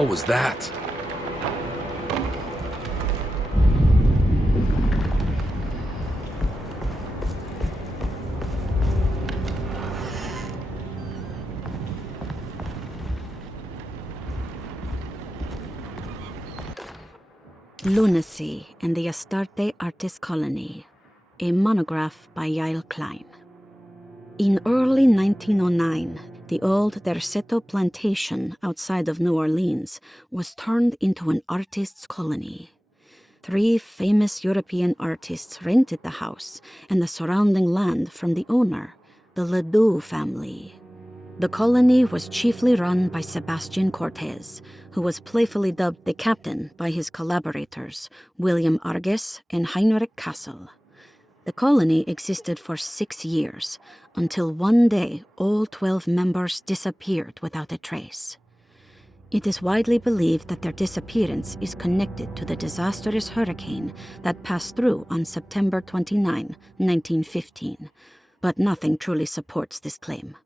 hell was that? Lunacy and the Astarte Artist Colony, a monograph by Yael Klein. In early 1909, the old Derceto plantation outside of New Orleans was turned into an artist's colony. 3 famous European artists rented the house and the surrounding land from the owner, the Ledoux family. The colony was chiefly run by Sebastian Cortez, who was playfully dubbed the captain by his collaborators, William Arges and Heinrich Kassel. The colony existed for 6 years, until one day all 12 members disappeared without a trace. It is widely believed that their disappearance is connected to the disastrous hurricane that passed through on September 29, 1915, but nothing truly supports this claim.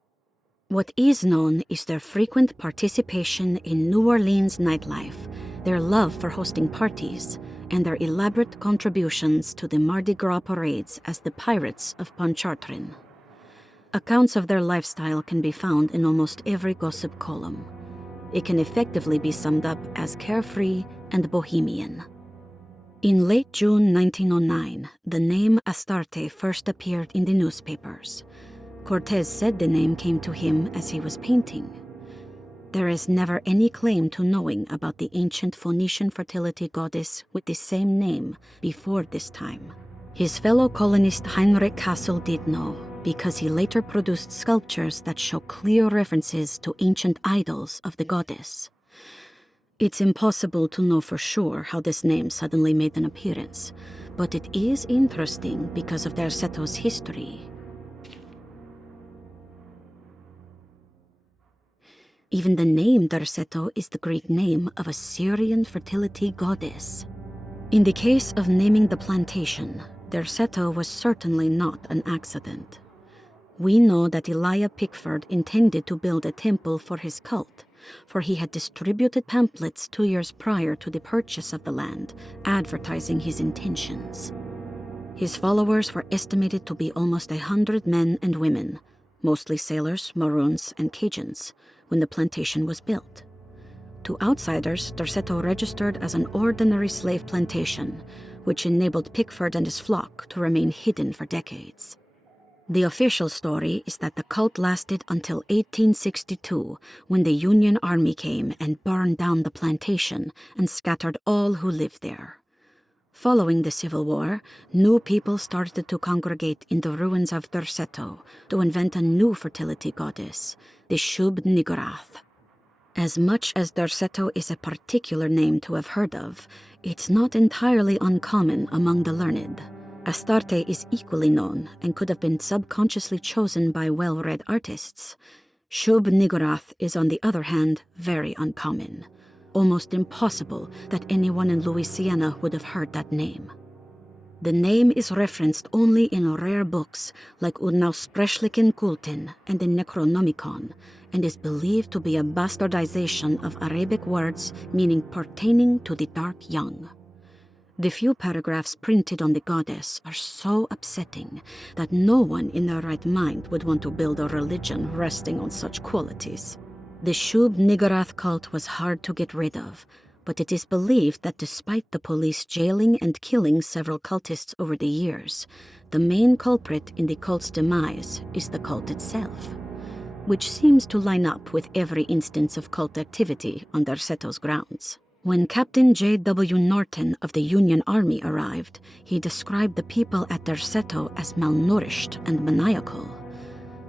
What is known is their frequent participation in New Orleans nightlife, their love for hosting parties, and their elaborate contributions to the Mardi Gras parades as the Pirates of Pontchartrain. Accounts of their lifestyle can be found in almost every gossip column. It can effectively be summed up as carefree and bohemian. In late June 1909, the name Astarte first appeared in the newspapers. Cortez said the name came to him as he was painting. There is never any claim to knowing about the ancient Phoenician fertility goddess with the same name before this time. His fellow colonist Heinrich Kassel did know, because he later produced sculptures that show clear references to ancient idols of the goddess. It's impossible to know for sure how this name suddenly made an appearance, but it is interesting because of Derceto's history. Even the name Derceto is the Greek name of a Syrian fertility goddess. In the case of naming the plantation, Derceto was certainly not an accident. We know that Elijah Pickford intended to build a temple for his cult, for he had distributed pamphlets 2 years prior to the purchase of the land, advertising his intentions. His followers were estimated to be almost 100 men and women, mostly sailors, Maroons, and Cajuns, when the plantation was built. To outsiders, Derceto registered as an ordinary slave plantation, which enabled Pickford and his flock to remain hidden for decades. The official story is that the cult lasted until 1862, when the Union Army came and burned down the plantation and scattered all who lived there. Following the Civil War, new people started to congregate in the ruins of Derceto to invent a new fertility goddess, the Shub Niggurath. As much as Derceto is a particular name to have heard of, it's not entirely uncommon among the learned. Astarte is equally known and could have been subconsciously chosen by well-read artists. Shub Niggurath is, on the other hand, very uncommon. Almost impossible that anyone in Louisiana would have heard that name. The name is referenced only in rare books like Unaussprechlichen Kulten and the Necronomicon, and is believed to be a bastardization of Arabic words meaning pertaining to the dark young. The few paragraphs printed on the goddess are so upsetting that no one in their right mind would want to build a religion resting on such qualities. The Shub Niggurath cult was hard to get rid of, but it is believed that despite the police jailing and killing several cultists over the years, the main culprit in the cult's demise is the cult itself, which seems to line up with every instance of cult activity on Derceto's grounds. When Captain J.W. Norton of the Union Army arrived, he described the people at Derceto as malnourished and maniacal.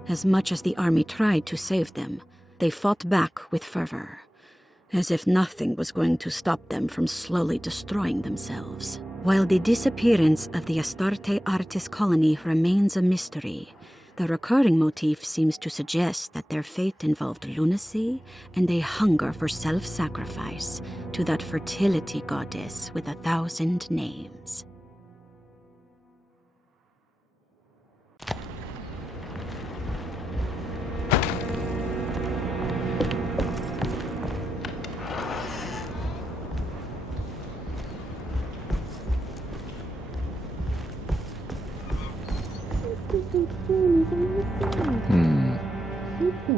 As much as the army tried to save them, they fought back with fervor, as if nothing was going to stop them from slowly destroying themselves. While the disappearance of the Astarte Artist Colony remains a mystery, the recurring motif seems to suggest that their fate involved lunacy and a hunger for self-sacrifice to that fertility goddess with 1,000 names. There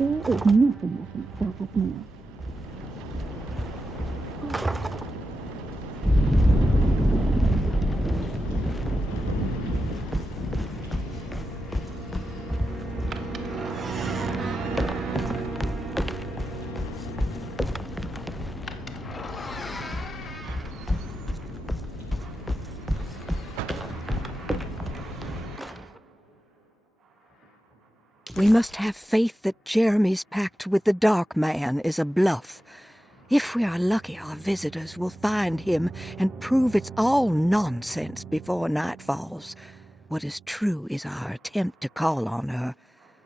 is nothing that can stop us now. We must have faith that Jeremy's pact with the Dark Man is a bluff. If we are lucky, our visitors will find him and prove it's all nonsense before night falls. What is true is our attempt to call on her.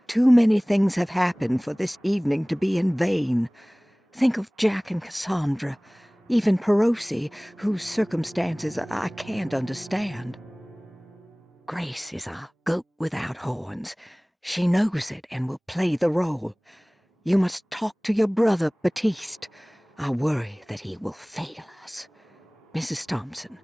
Too many things have happened for this evening to be in vain. Think of Jack and Cassandra, even Perosi, whose circumstances I can't understand. Grace is a goat without horns. She knows it and will play the role. You must talk to your brother, Baptiste. I worry that he will fail us. Mrs. Thompson.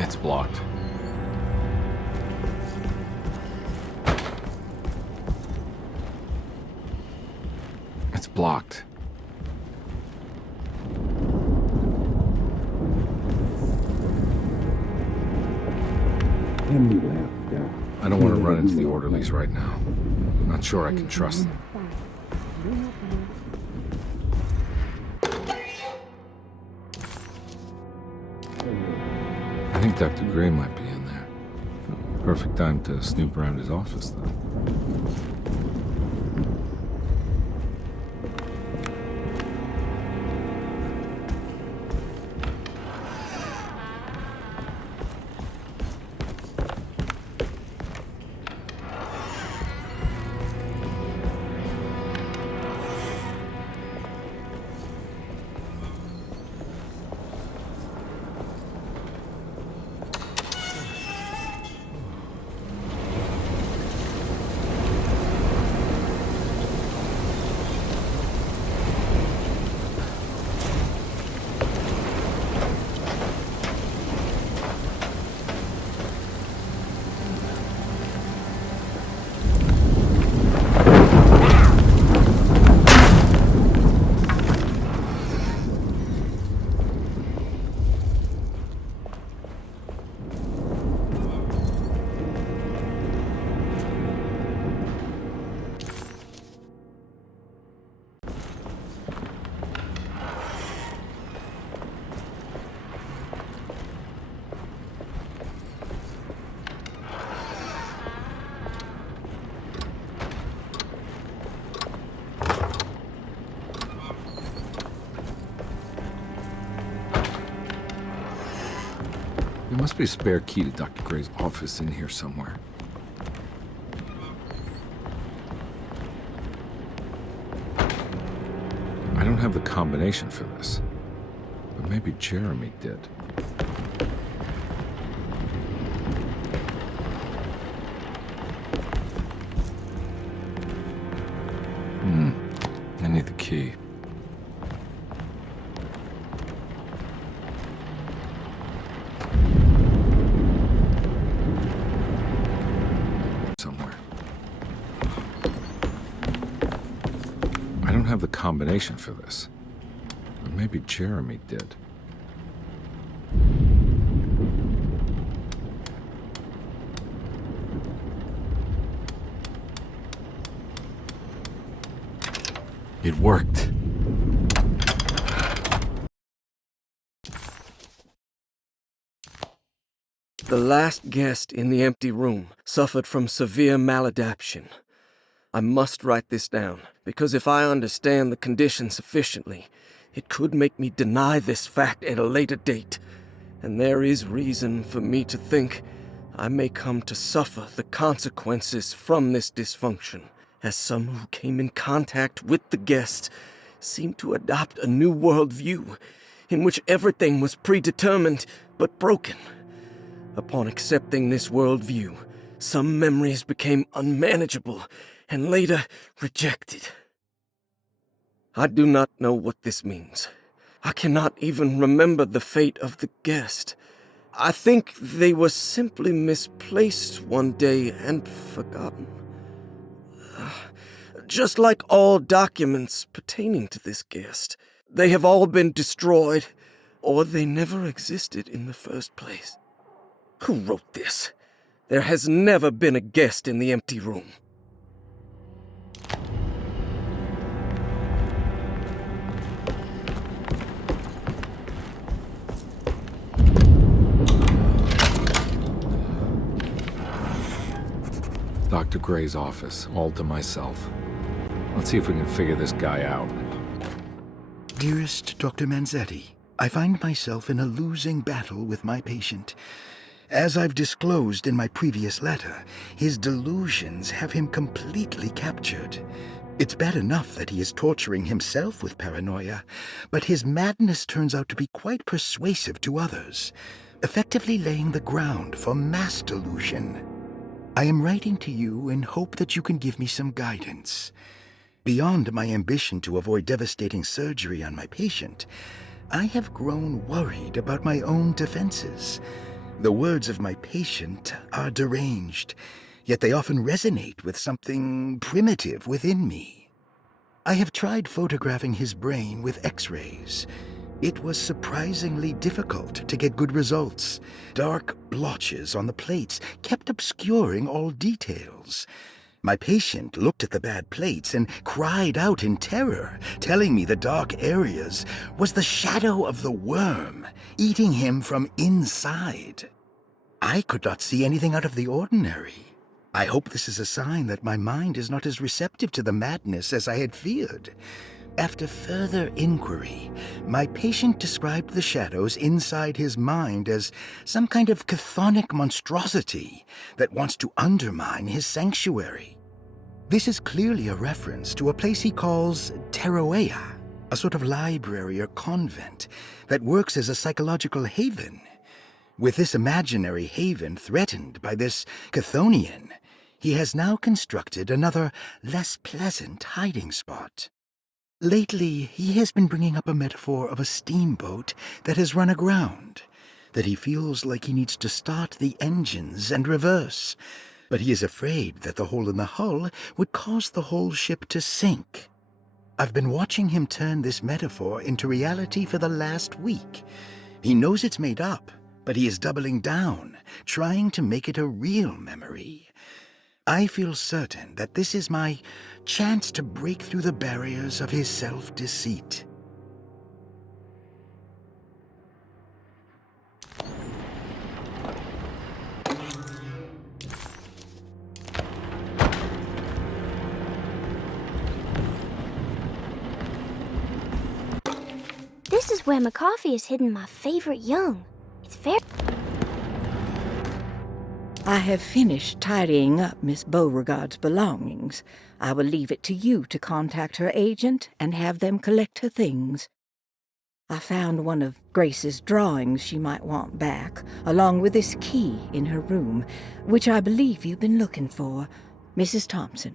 It's blocked. It's blocked. I don't want to run into the orderlies right now. I'm not sure I can trust them. I think Dr. Gray might be in there. Perfect time to snoop around his office, though. There must be a spare key to Dr. Gray's office in here somewhere. I don't have the combination for this, but maybe Jeremy did. I need the key. I don't have the combination for this, but maybe Jeremy did. It worked. The last guest in the empty room suffered from severe maladaptation. I must write this down, because if I understand the condition sufficiently, it could make me deny this fact at a later date, and there is reason for me to think I may come to suffer the consequences from this dysfunction, as some who came in contact with the guest seemed to adopt a new worldview in which everything was predetermined but broken. Upon accepting this worldview, some memories became unmanageable and later rejected. I do not know what this means. I cannot even remember the fate of the guest. I think they were simply misplaced one day and forgotten. Just like all documents pertaining to this guest, they have all been destroyed, or they never existed in the first place. Who wrote this? There has never been a guest in the empty room. Dr. Gray's office, all to myself. Let's see if we can figure this guy out. Dearest Dr. Manzetti, I find myself in a losing battle with my patient. As I've disclosed in my previous letter, his delusions have him completely captured. It's bad enough that he is torturing himself with paranoia, but his madness turns out to be quite persuasive to others, effectively laying the ground for mass delusion. I am writing to you in hope that you can give me some guidance. Beyond my ambition to avoid devastating surgery on my patient, I have grown worried about my own defenses. The words of my patient are deranged, yet they often resonate with something primitive within me. I have tried photographing his brain with X-rays. It was surprisingly difficult to get good results. Dark blotches on the plates kept obscuring all details. My patient looked at the bad plates and cried out in terror, telling me the dark areas was the shadow of the worm eating him from inside. I could not see anything out of the ordinary. I hope this is a sign that my mind is not as receptive to the madness as I had feared. After further inquiry, my patient described the shadows inside his mind as some kind of chthonic monstrosity that wants to undermine his sanctuary. This is clearly a reference to a place he calls Teroea, a sort of library or convent that works as a psychological haven. With this imaginary haven threatened by this Chthonian, he has now constructed another, less pleasant hiding spot. Lately, he has been bringing up a metaphor of a steamboat that has run aground, that he feels like he needs to start the engines and reverse, but he is afraid that the hole in the hull would cause the whole ship to sink. I've been watching him turn this metaphor into reality for the last week. He knows it's made up, but he is doubling down, trying to make it a real memory. I feel certain that this is my chance to break through the barriers of his self-deceit. This is where McCoffey has hidden my favorite young. It's very... I have finished tidying up Miss Beauregard's belongings. I will leave it to you to contact her agent and have them collect her things. I found one of Grace's drawings she might want back, along with this key in her room, which I believe you've been looking for. Mrs. Thompson.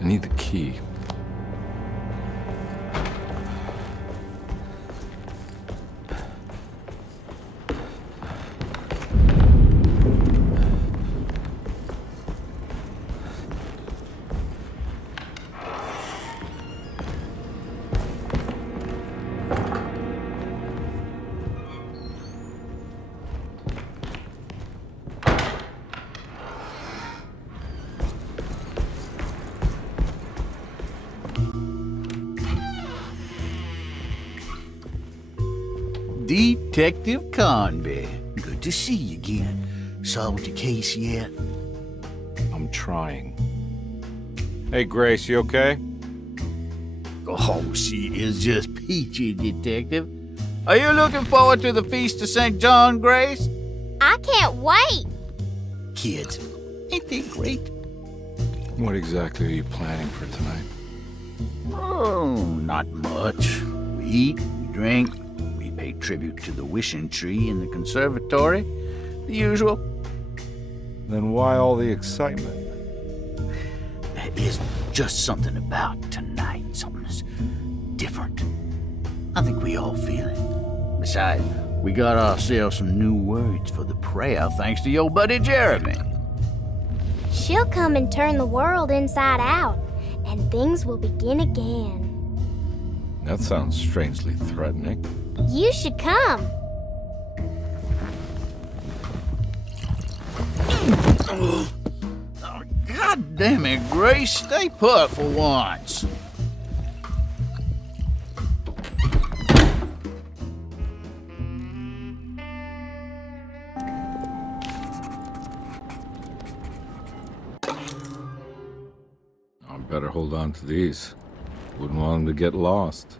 I need the key. Detective Carnby. Good to see you again. Solved your case yet? I'm trying. Hey, Grace, you okay? Oh, she is just peachy, Detective. Are you looking forward to the Feast of St. John, Grace? I can't wait. Kids, ain't they great? What exactly are you planning for tonight? Oh, not much. We eat, we drink, we pay tribute to the wishing tree in the conservatory. The usual. Then why all the excitement? There is just something about tonight, something that's different. I think we all feel it. Besides, we got ourselves some new words for the prayer thanks to your buddy Jeremy. She'll come and turn the world inside out, and things will begin again. That sounds strangely threatening. You should come. Oh, God damn it, Grace. Stay put for once. I better hold on to these. Wouldn't want them to get lost.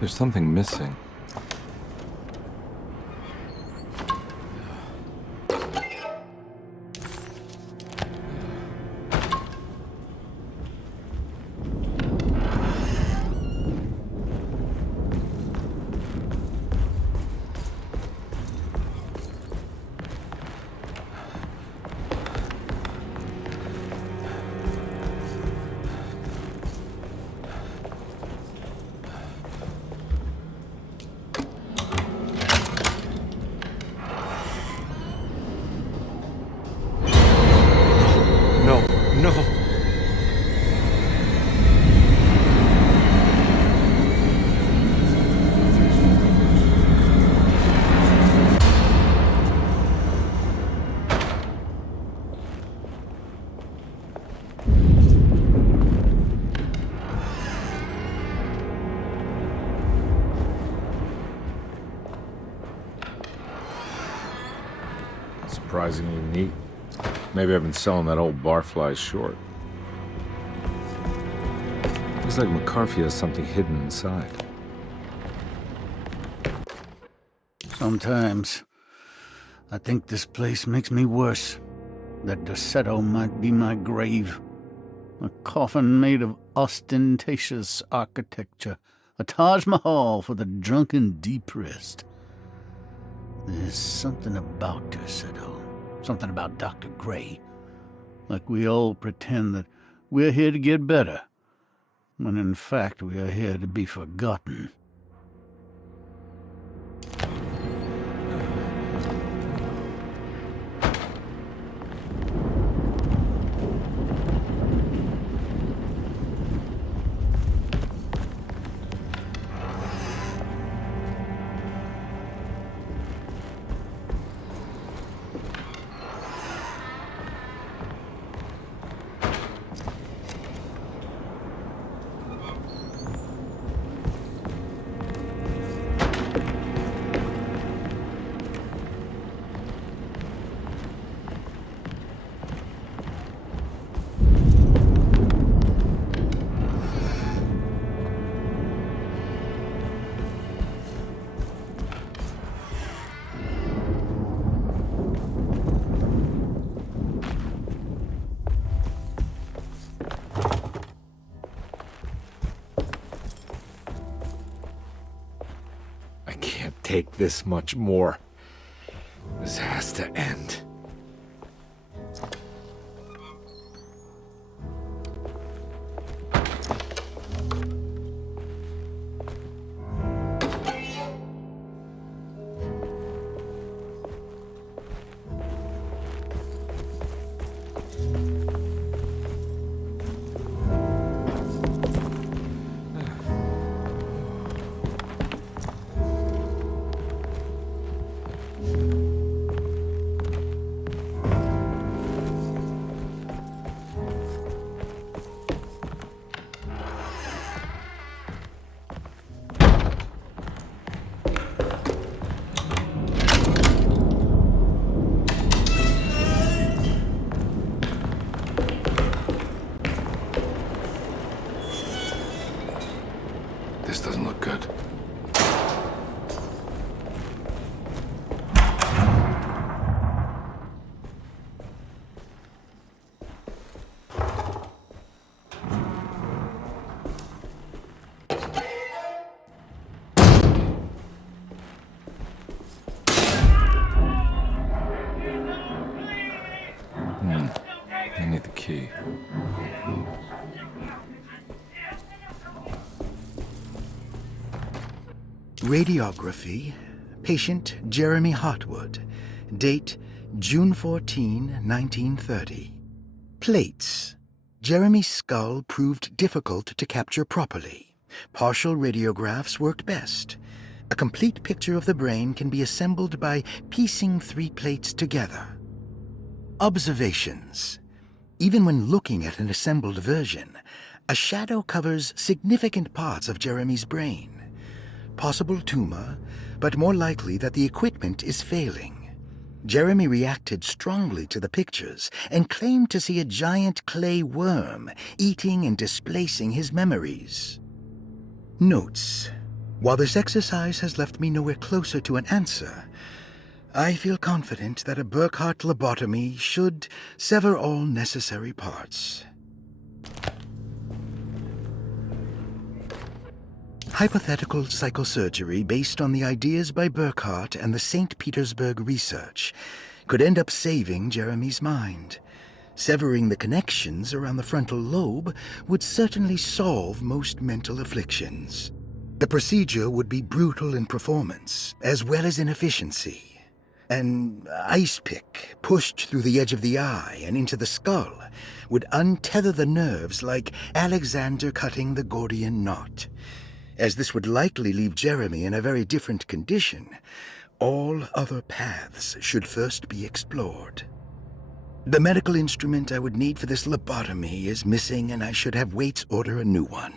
There's something missing. No. Surprisingly neat. Maybe I've been selling that old barfly short. Looks like McCarthy has something hidden inside. Sometimes I think this place makes me worse. That Derceto might be my grave. A coffin made of ostentatious architecture. A Taj Mahal for the drunken depressed. There's something about Derceto. Something about Dr. Gray. Like we all pretend that we're here to get better, when in fact we are here to be forgotten. Take this much more. This has to end. need the key. Radiography. Patient Jeremy Hartwood. Date June 14, 1930. Plates. Jeremy's skull proved difficult to capture properly. Partial radiographs worked best. A complete picture of the brain can be assembled by piecing 3 plates together. Observations. Even when looking at an assembled version, a shadow covers significant parts of Jeremy's brain. Possible tumor, but more likely that the equipment is failing. Jeremy reacted strongly to the pictures and claimed to see a giant clay worm eating and displacing his memories. Notes. While this exercise has left me nowhere closer to an answer, I feel confident that a Burkhart lobotomy should sever all necessary parts. Hypothetical psychosurgery based on the ideas by Burkhart and the St. Petersburg research could end up saving Jeremy's mind. Severing the connections around the frontal lobe would certainly solve most mental afflictions. The procedure would be brutal in performance, as well as in efficiency. An ice pick pushed through the edge of the eye and into the skull would untether the nerves like Alexander cutting the Gordian knot. As this would likely leave Jeremy in a very different condition, all other paths should first be explored. The medical instrument I would need for this lobotomy is missing, and I should have Waits order a new one.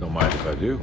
Don't mind if I do.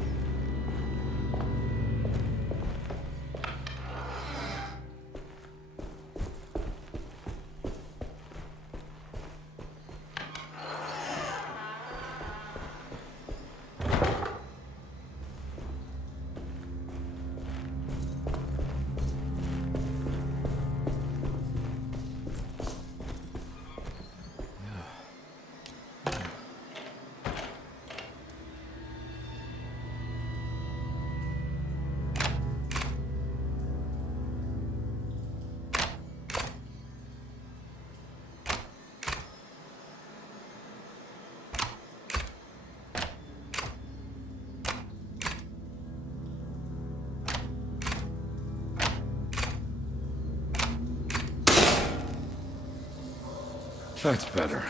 That's better.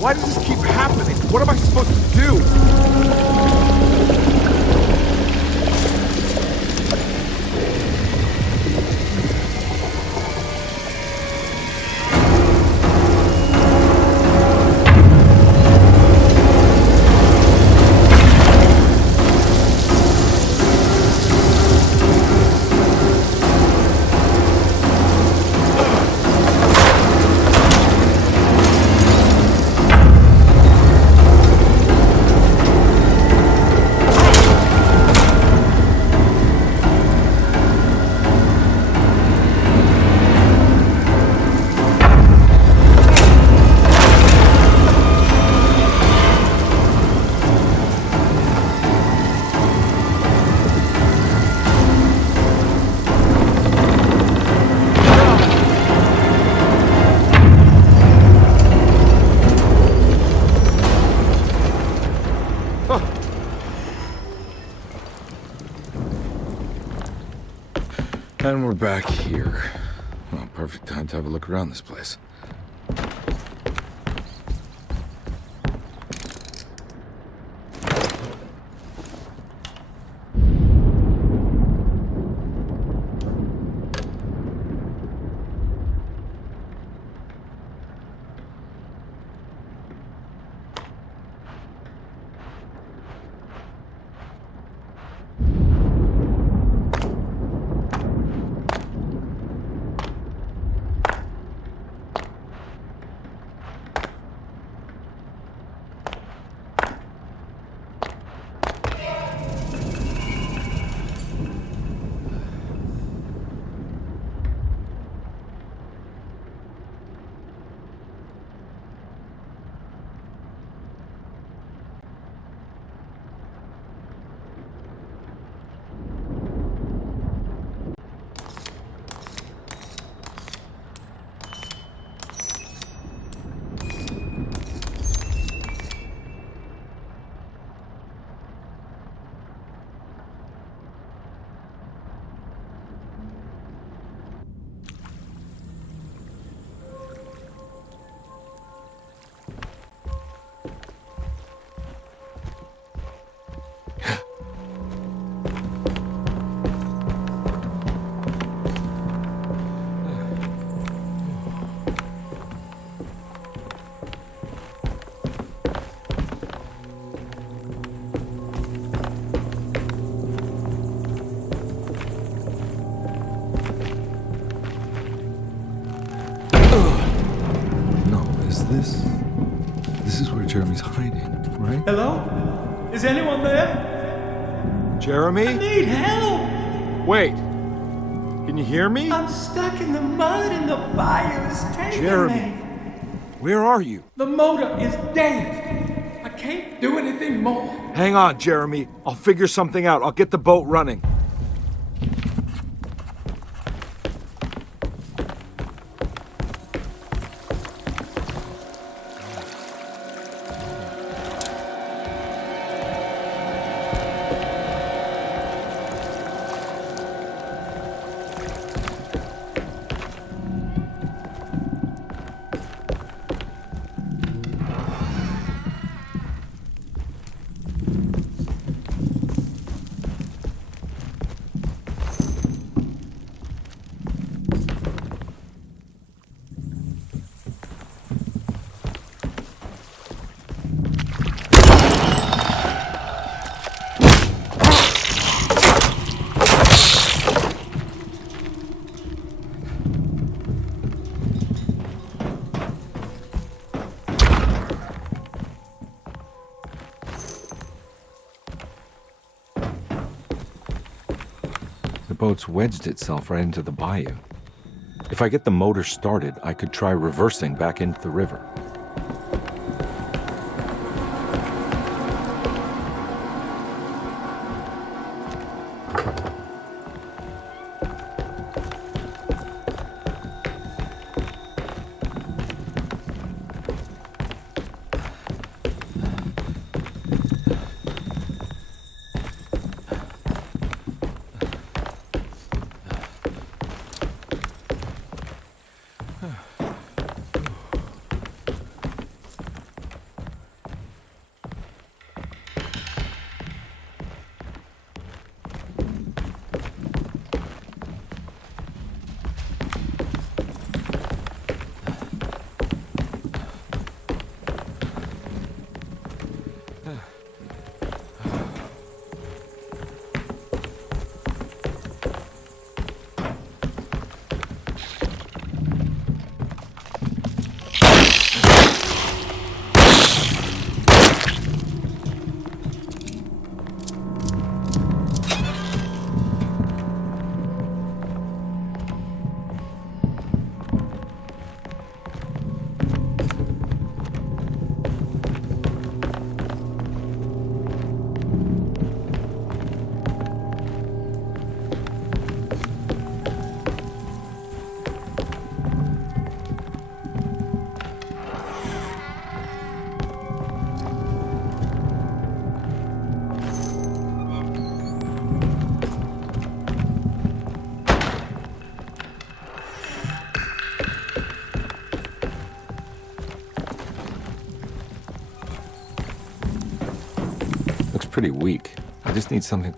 Why does this keep happening? What am I supposed to do? And we're back here. Well, perfect time to have a look around this place. This is where Jeremy's hiding, right? Hello? Is anyone there? Jeremy? I need help! Wait! Can you hear me? I'm stuck in the mud and the fire is taking Jeremy, me. where are you? The motor is dead. I can't do anything more. Hang on, Jeremy. I'll figure something out. I'll get the boat running. The boat's wedged itself right into the bayou. If I get the motor started, I could try reversing back into the river. pretty weak. I just need something...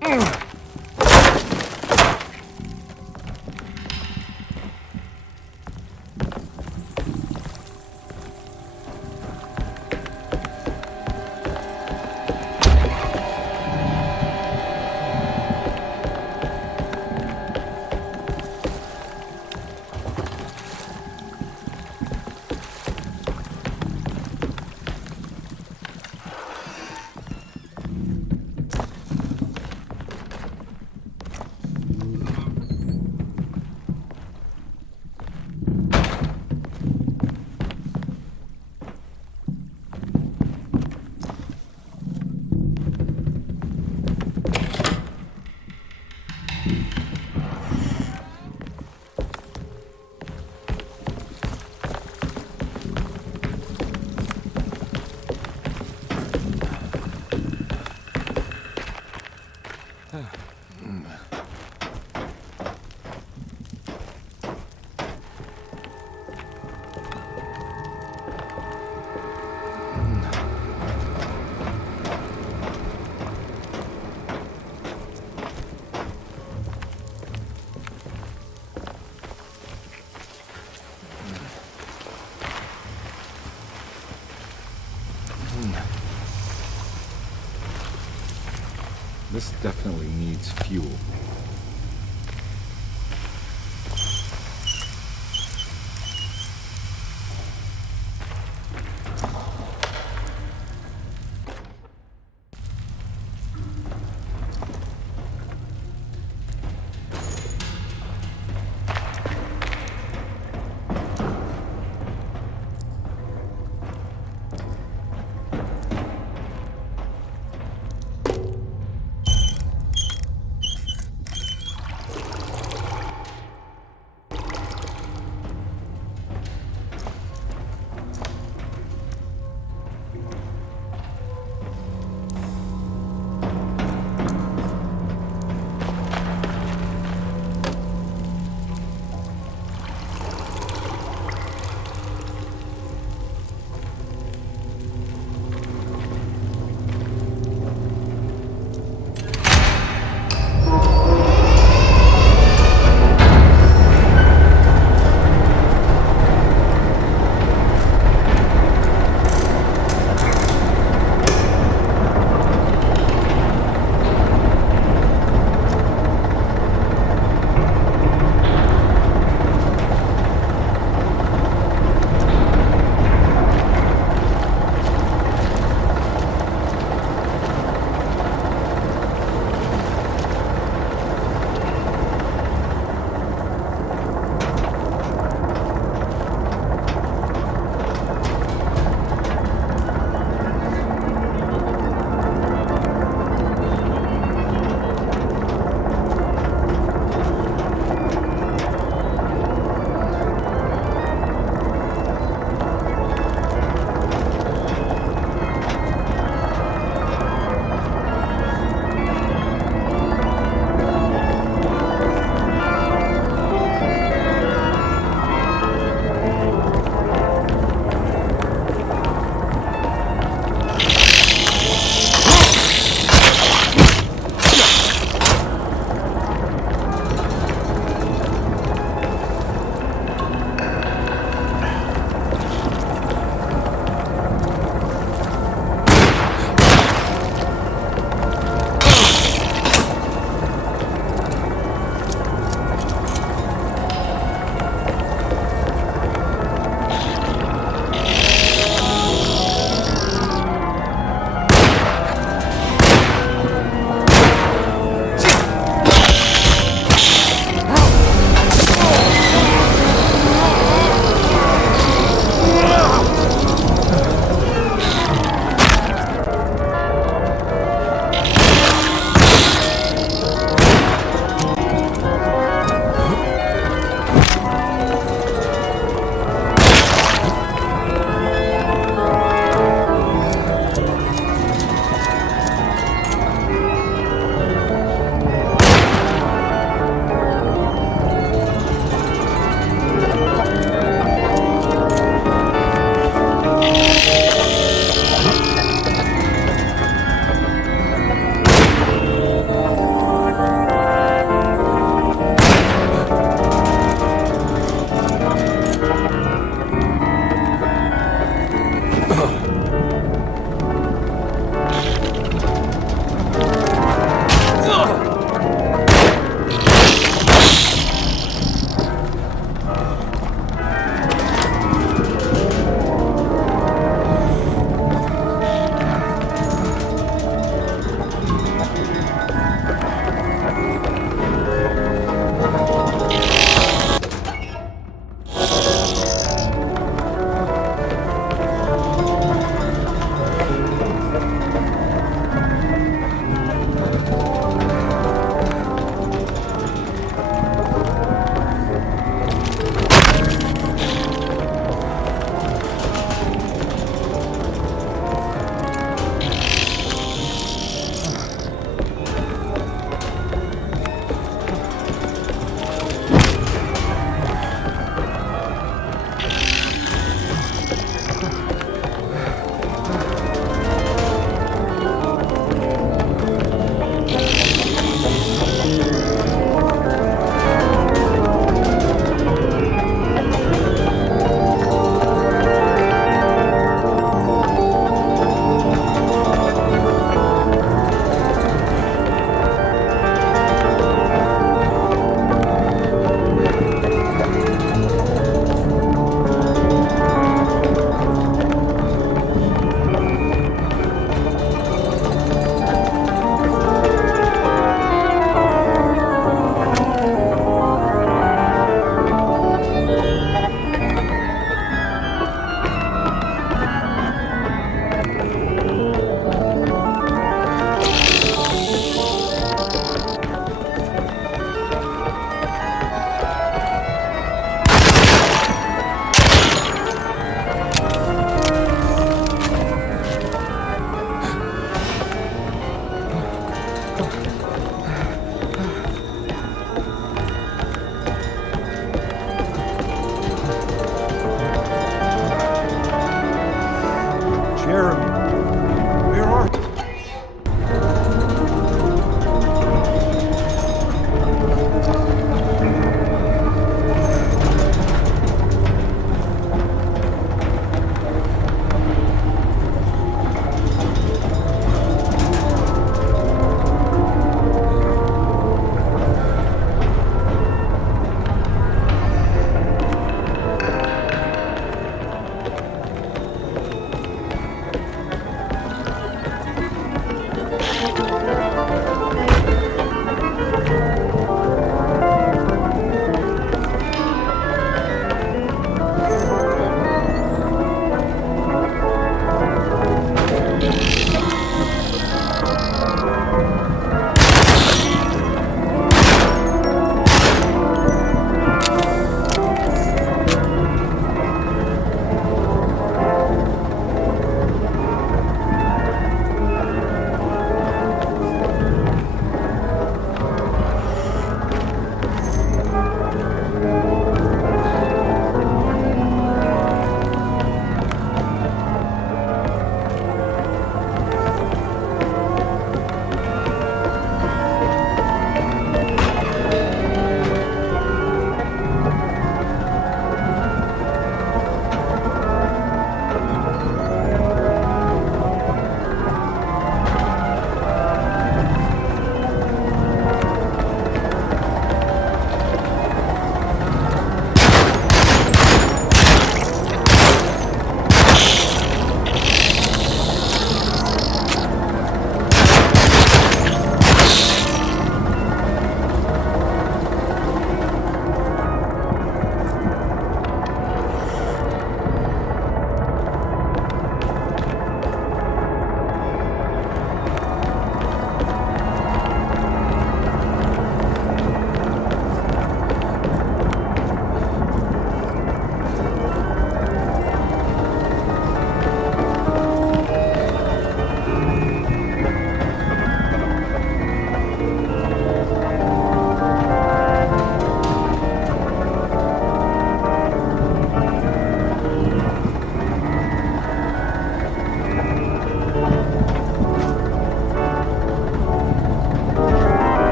This definitely needs fuel.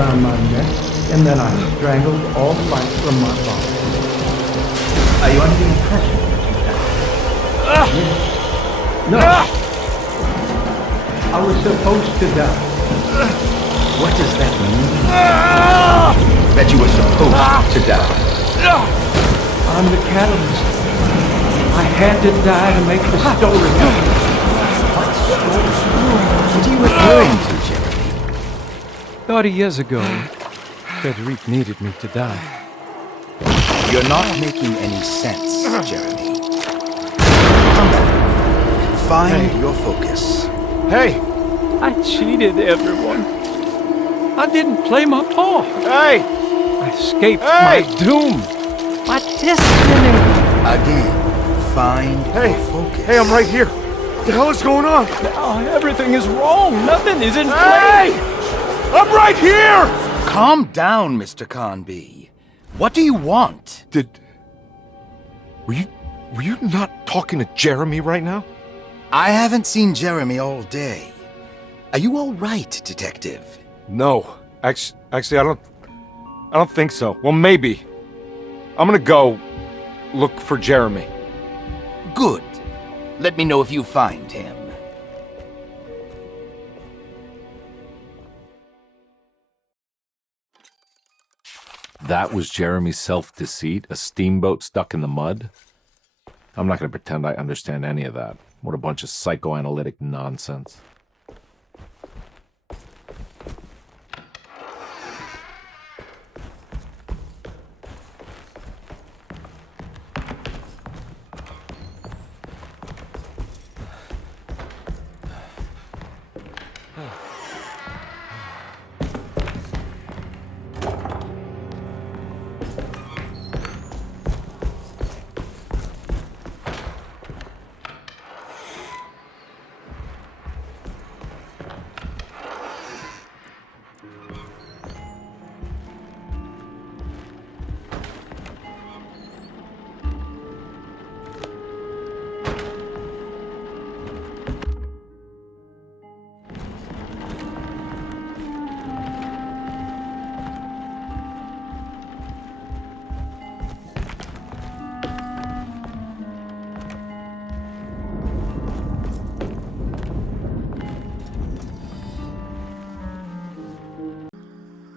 around my neck, and then I strangled all life from my body. Are you under the impression that you died? Yes. No. I was supposed to die. What does that mean? That you were supposed to die? I'm the catalyst. I had to die to make the story happen. What story? What are you referring to, Jeremy? 30 years ago, Frederic needed me to die. You're not making any sense, Jeremy. Come on. Find your focus. Hey! I cheated everyone. I didn't play my part. Hey! I escaped my doom. My destiny. Again, find your focus. Hey, I'm right here. What the hell is going on? Now everything is wrong. Nothing is in place. Hey! I'm right here! Calm down, Mr. Carnby. What do you want? Were you not talking to Jeremy right now? I haven't seen Jeremy all day. Are you all right, Detective? No. Actually, I don't think so. Well, maybe. I'm gonna go look for Jeremy. Good. Let me know if you find him. That was Jeremy's self-deceit? A steamboat stuck in the mud? I'm not going to pretend I understand any of that. What a bunch of psychoanalytic nonsense.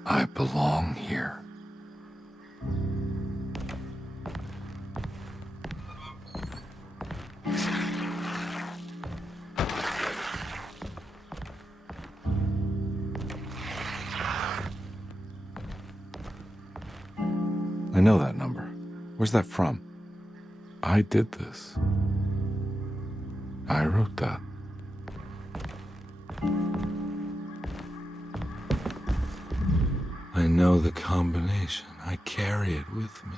I belong here. I know that number. Where's that from? I did this. I wrote that. I know the combination. I carry it with me.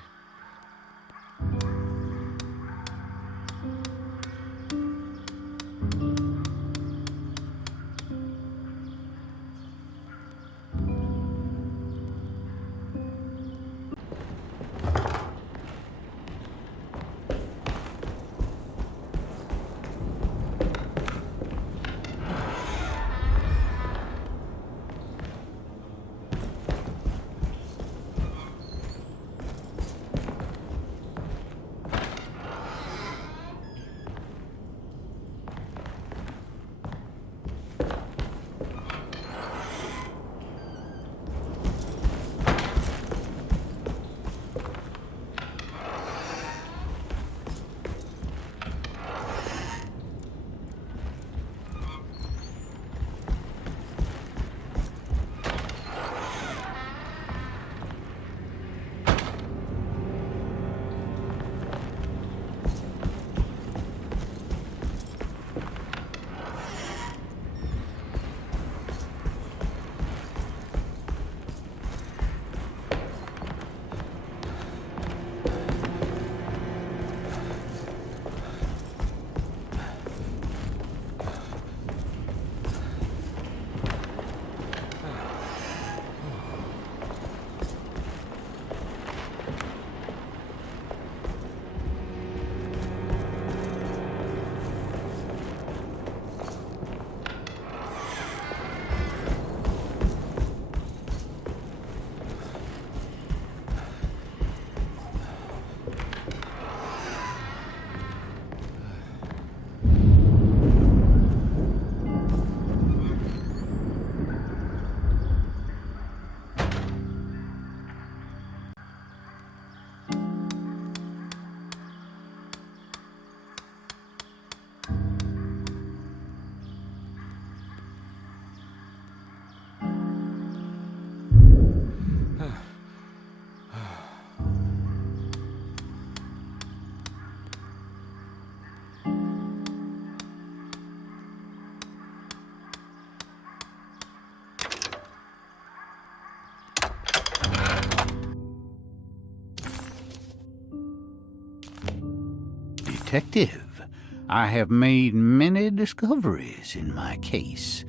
Detective, I have made many discoveries in my case.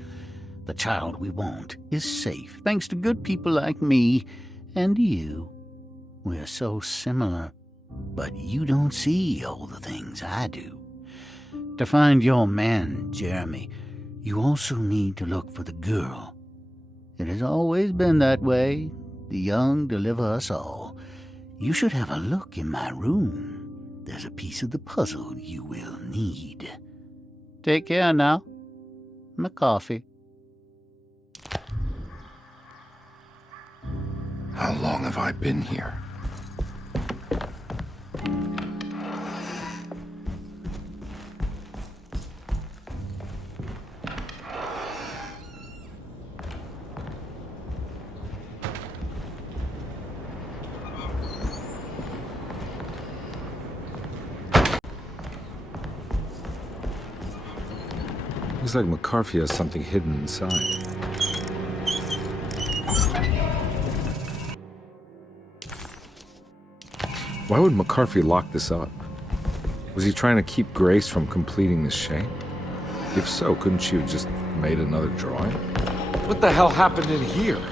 The child we want is safe, thanks to good people like me and you. We're so similar, but you don't see all the things I do. To find your man, Jeremy, you also need to look for the girl. It has always been that way. The young deliver us all. You should have a look in my room. There's a piece of the puzzle you will need. Take care now. My coffee. How long have I been here? Looks like McCarthy has something hidden inside. Why would McCarthy lock this up? Was he trying to keep Grace from completing the shape? If so, couldn't she have just made another drawing? What the hell happened in here?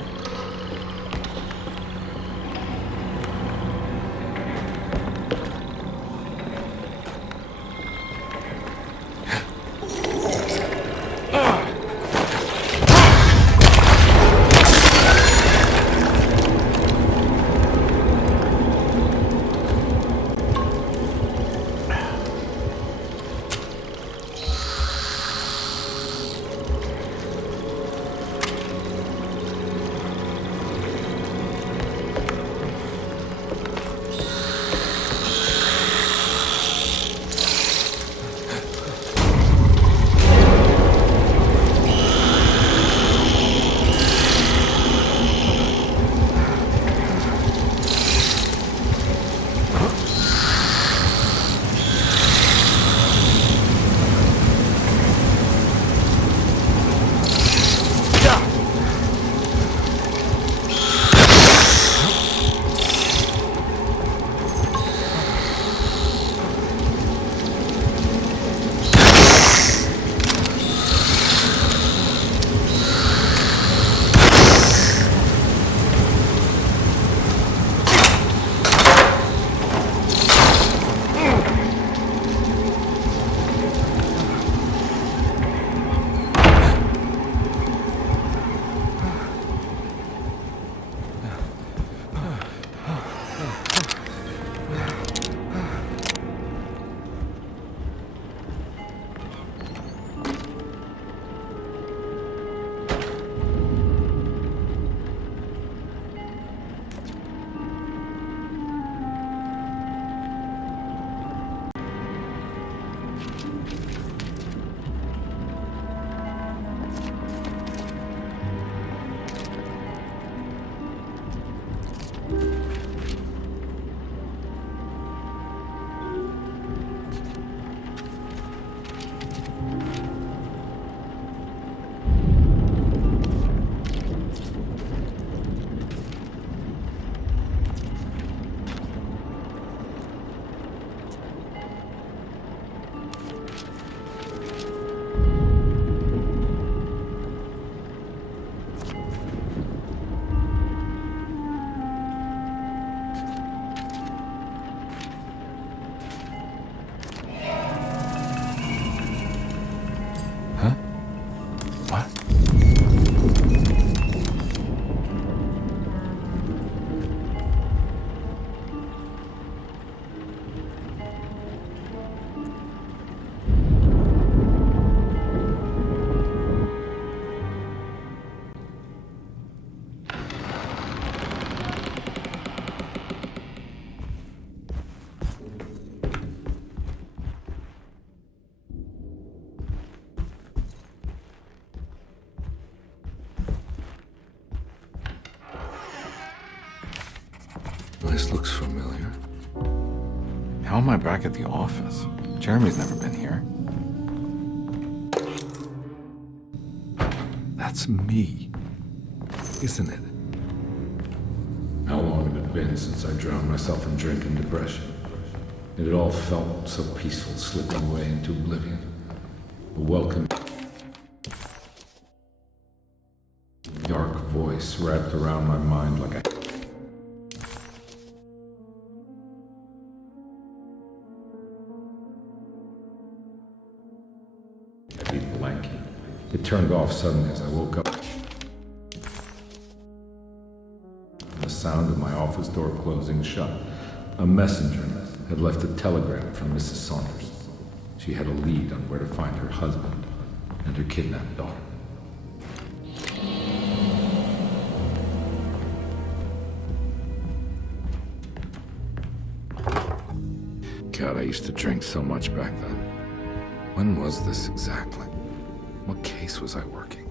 This looks familiar. How am I back at the office? Jeremy's never been here. That's me, isn't it? How long had it been since I drowned myself in drink and depression? It had all felt so peaceful, slipping away into oblivion. A welcome dark voice wrapped around my mind like a heavy blanket. It turned off suddenly as I woke up. The sound of my office door closing shut. A messenger had left a telegram from Mrs. Saunders. She had a lead on where to find her husband and her kidnapped daughter. God, I used to drink so much back then. When was this exactly? What case was I working?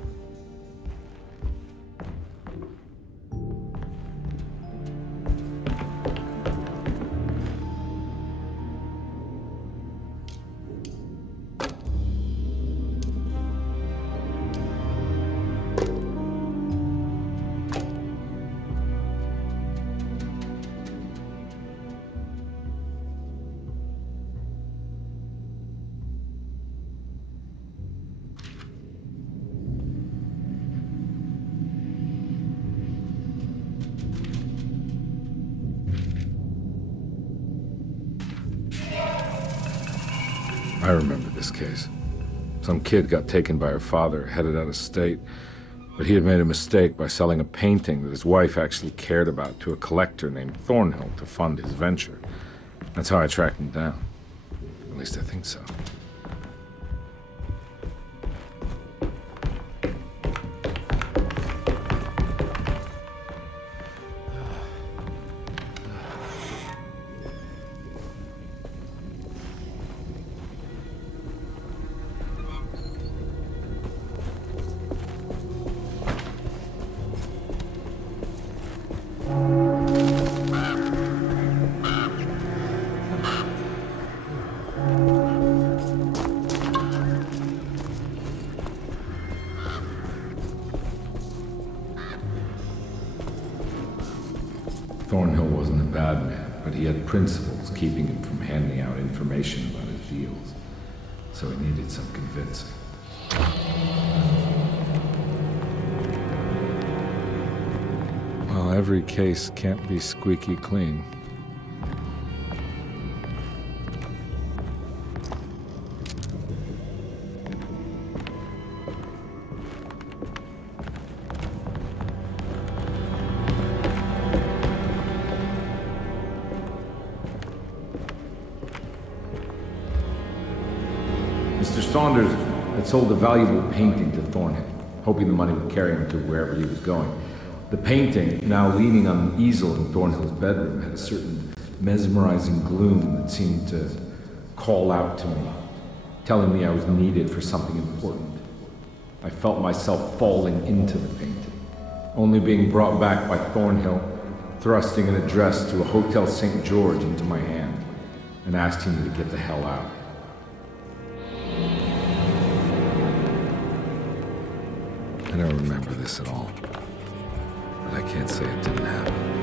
I remember this case. Some kid got taken by her father, headed out of state, but he had made a mistake by selling a painting that his wife actually cared about to a collector named Thornhill to fund his venture. That's how I tracked him down. At least I think so. Thornhill wasn't a bad man, but he had principles keeping him from handing out information about his deals. So he needed some convincing. Well, every case can't be squeaky clean. Mr. Saunders had sold a valuable painting to Thornhill, hoping the money would carry him to wherever he was going. The painting, now leaning on an easel in Thornhill's bedroom, had a certain mesmerizing gloom that seemed to call out to me, telling me I was needed for something important. I felt myself falling into the painting, only being brought back by Thornhill, thrusting an address to a Hotel St. George into my hand and asking me to get the hell out. I don't remember this at all, but I can't say it didn't happen.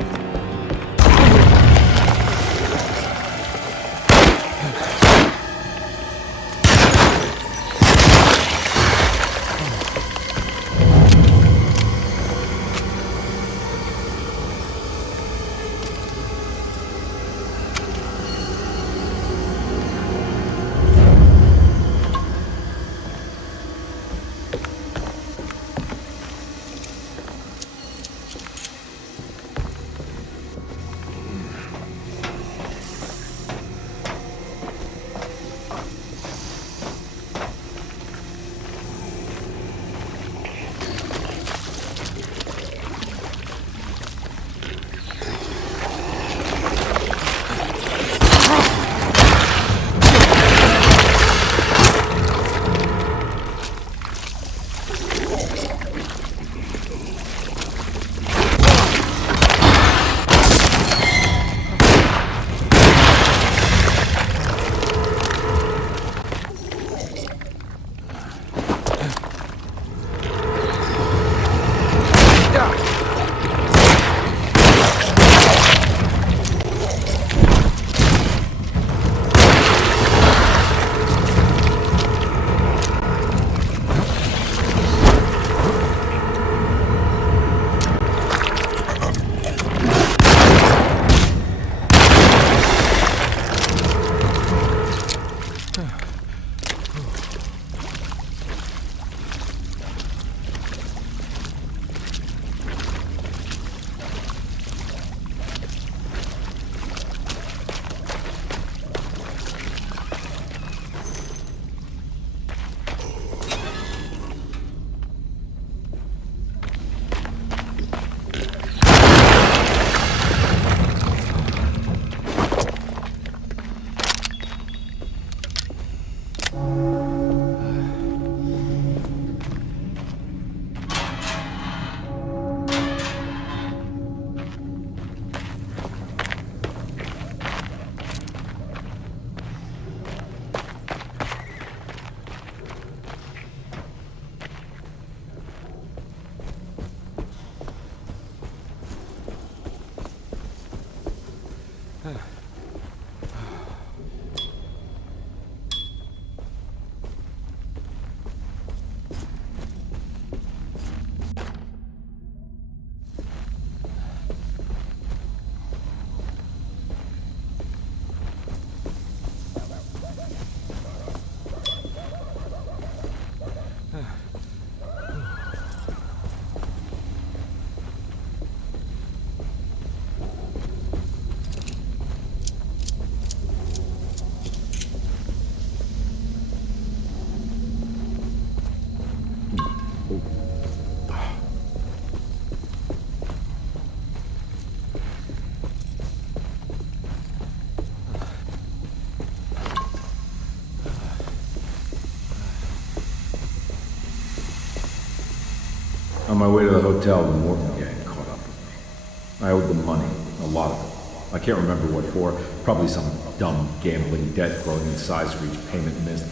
On my way to the hotel, the Morton gang caught up with me. I owed them money, a lot of it. I can't remember what for, probably some dumb gambling debt growing in size for each payment missed.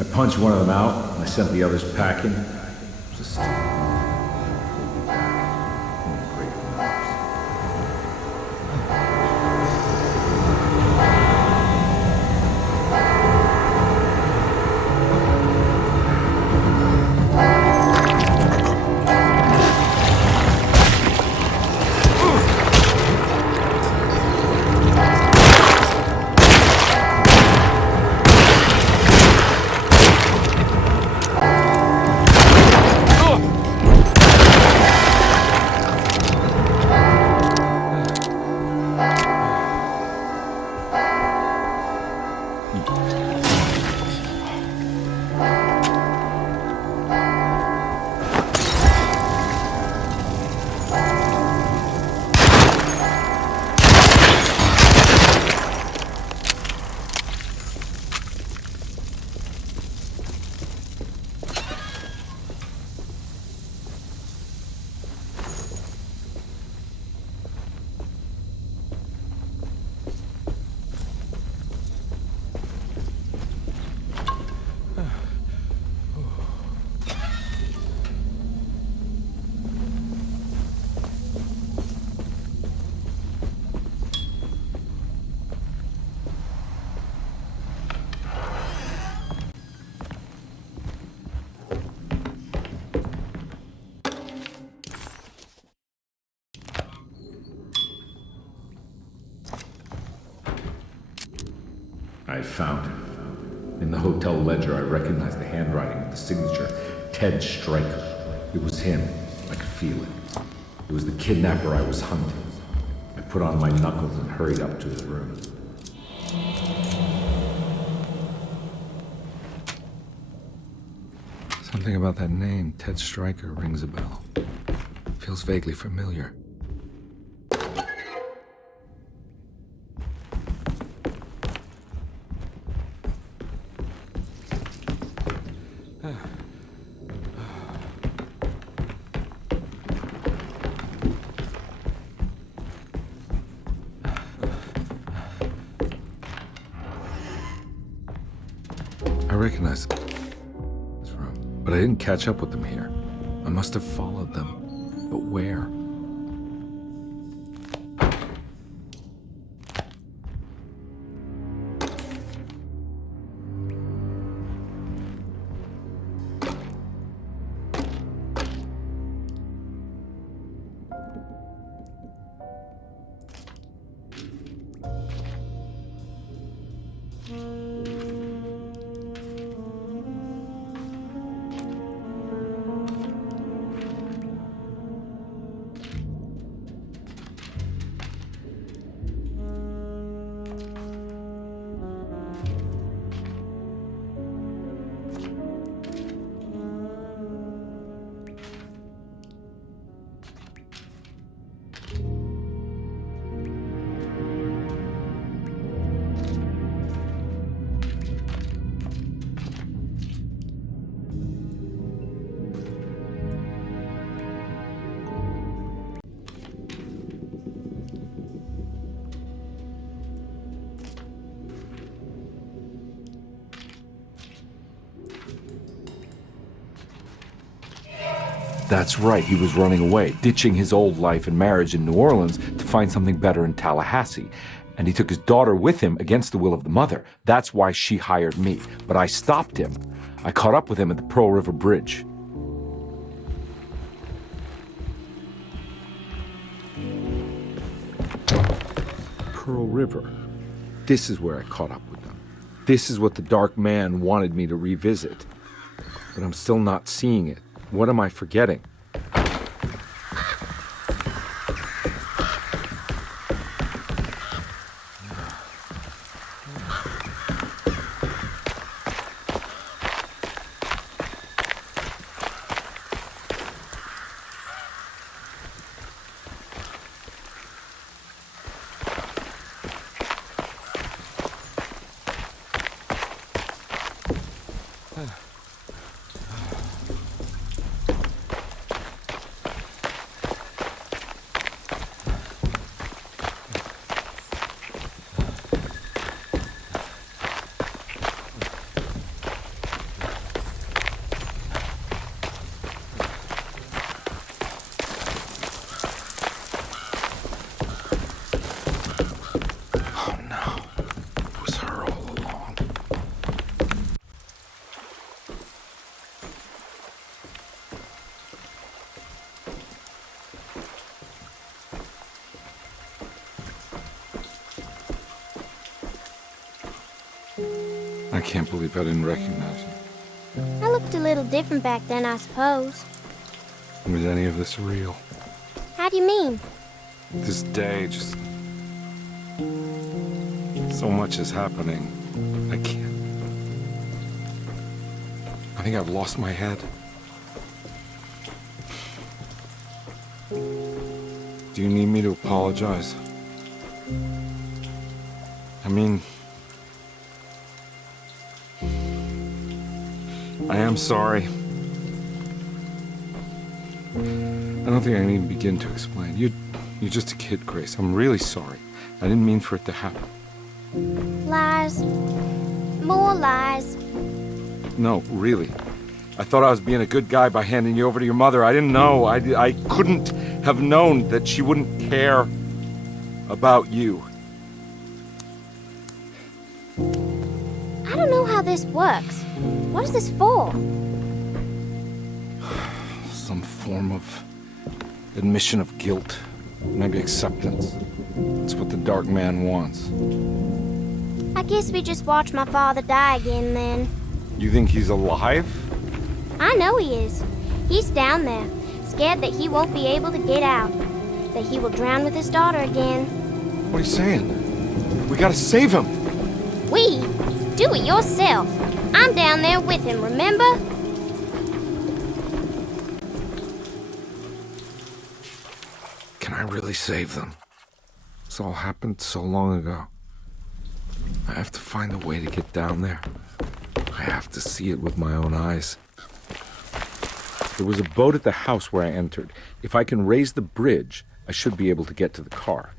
I punched one of them out, and I sent the others packing. Just great numbers. I found him. In the hotel ledger, I recognized the handwriting of the signature, Ted Stryker. It was him. I could feel it. It was the kidnapper I was hunting. I put on my knuckles and hurried up to his room. Something about that name, Ted Stryker, rings a bell. Feels vaguely familiar. I recognize this room, but I didn't catch up with them here. I must have followed them, but where? That's right, he was running away, ditching his old life and marriage in New Orleans to find something better in Tallahassee. And he took his daughter with him against the will of the mother. That's why she hired me. But I stopped him. I caught up with him at the Pearl River Bridge. Pearl River. This is where I caught up with them. This is what the Dark Man wanted me to revisit. But I'm still not seeing it. What am I forgetting? I can't believe I didn't recognize you. I looked a little different back then, I suppose. Was any of this real? How do you mean? This day, just... so much is happening. I can't... I think I've lost my head. Do you need me to apologize? I mean... I am sorry. I don't think I can even begin to explain. You're just a kid, Grace. I'm really sorry. I didn't mean for it to happen. Lies. More lies. No, really. I thought I was being a good guy by handing you over to your mother. I didn't know. I couldn't have known that she wouldn't care about you. I don't know how this works. What is this for? Some form of admission of guilt. Maybe acceptance. It's what the Dark Man wants. I guess we just watch my father die again then. You think he's alive? I know he is. He's down there, scared that he won't be able to get out. That he will drown with his daughter again. What are you saying? We gotta save him! We? Do it yourself. I'm down there with him, remember? Can I really save them? This all happened so long ago. I have to find a way to get down there. I have to see it with my own eyes. There was a boat at the house where I entered. If I can raise the bridge, I should be able to get to the car.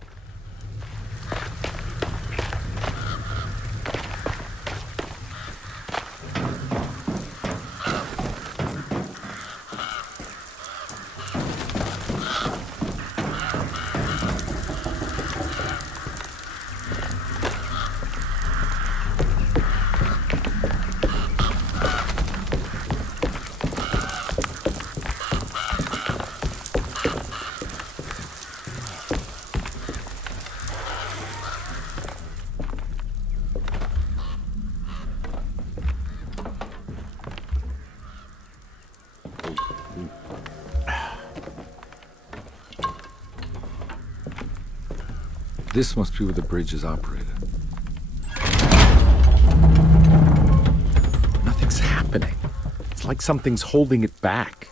This must be where the bridge is operated. Nothing's happening. It's like something's holding it back.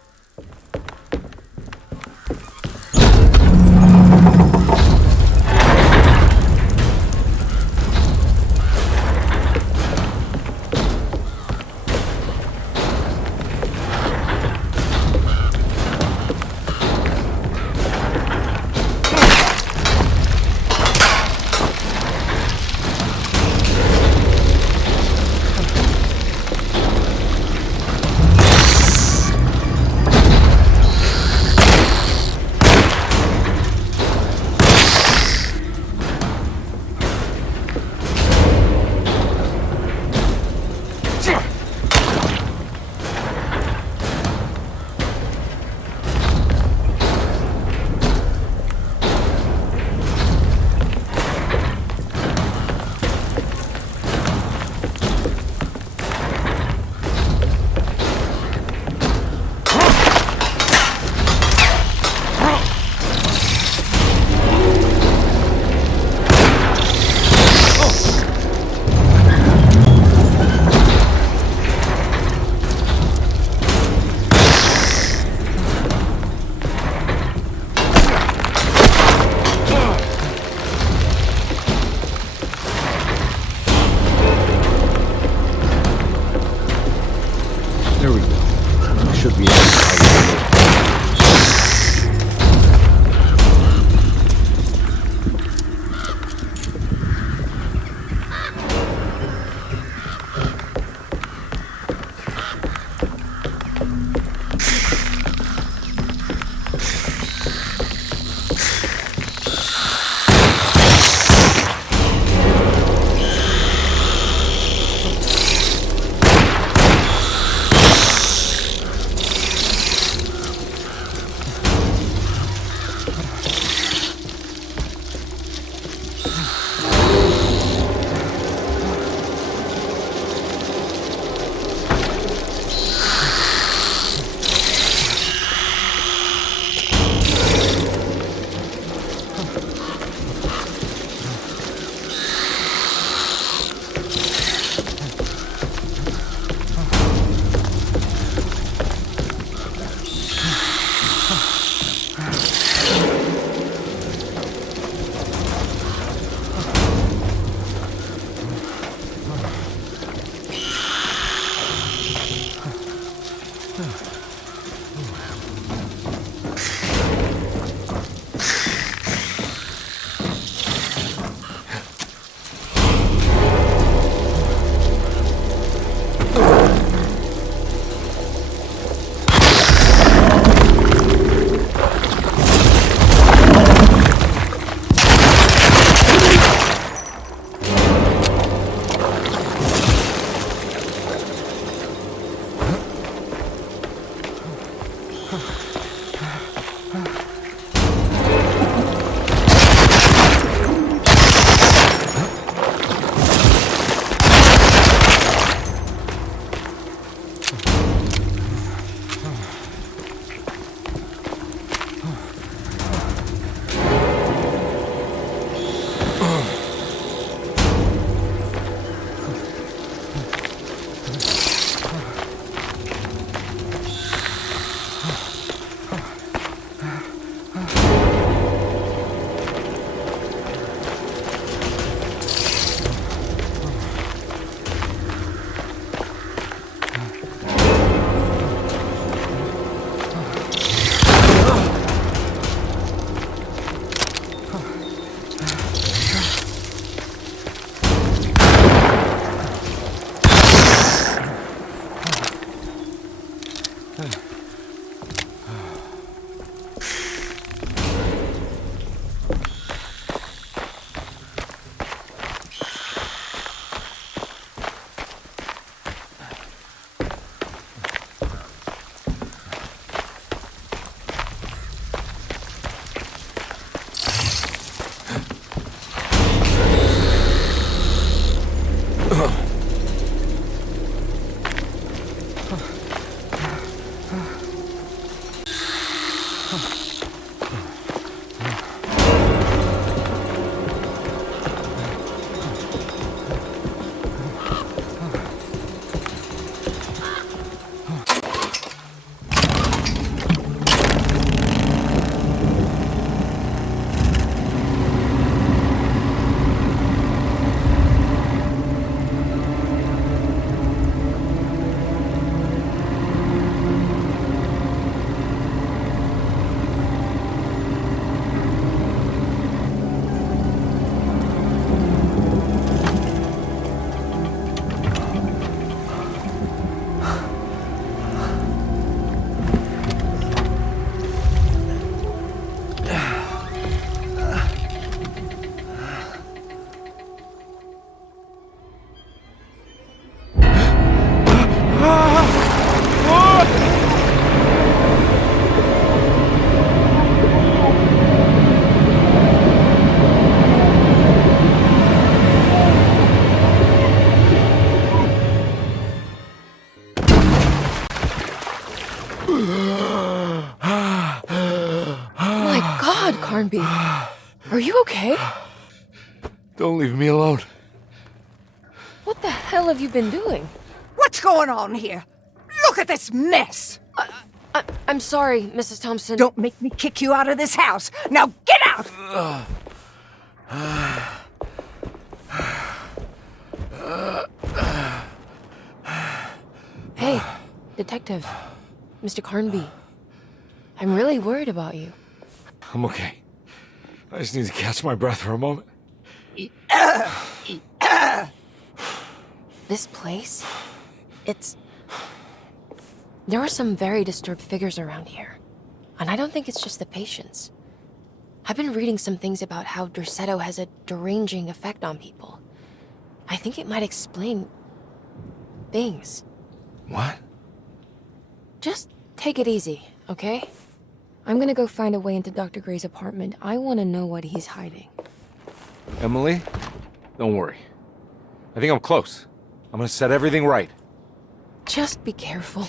Are you okay? Don't leave me alone. What the hell have you been doing? What's going on here? Look at this mess! I'm sorry, Mrs. Thompson. Don't make me kick you out of this house. Now get out! Hey, Detective. Mr. Carnby. I'm really worried about you. I'm okay. I just need to catch my breath for a moment. This place? There are some very disturbed figures around here. And I don't think it's just the patients. I've been reading some things about how Derceto has a deranging effect on people. I think it might explain things. What? Just take it easy, okay? I'm gonna go find a way into Dr. Gray's apartment. I want to know what he's hiding. Emily, don't worry. I think I'm close. I'm gonna set everything right. Just be careful.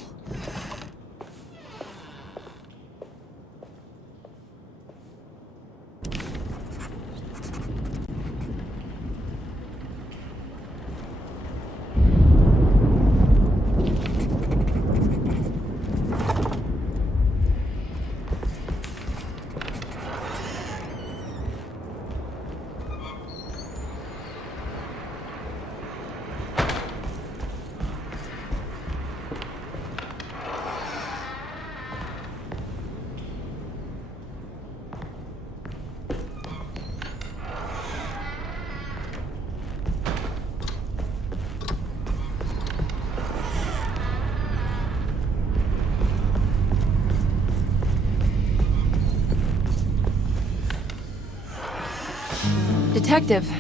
Detective,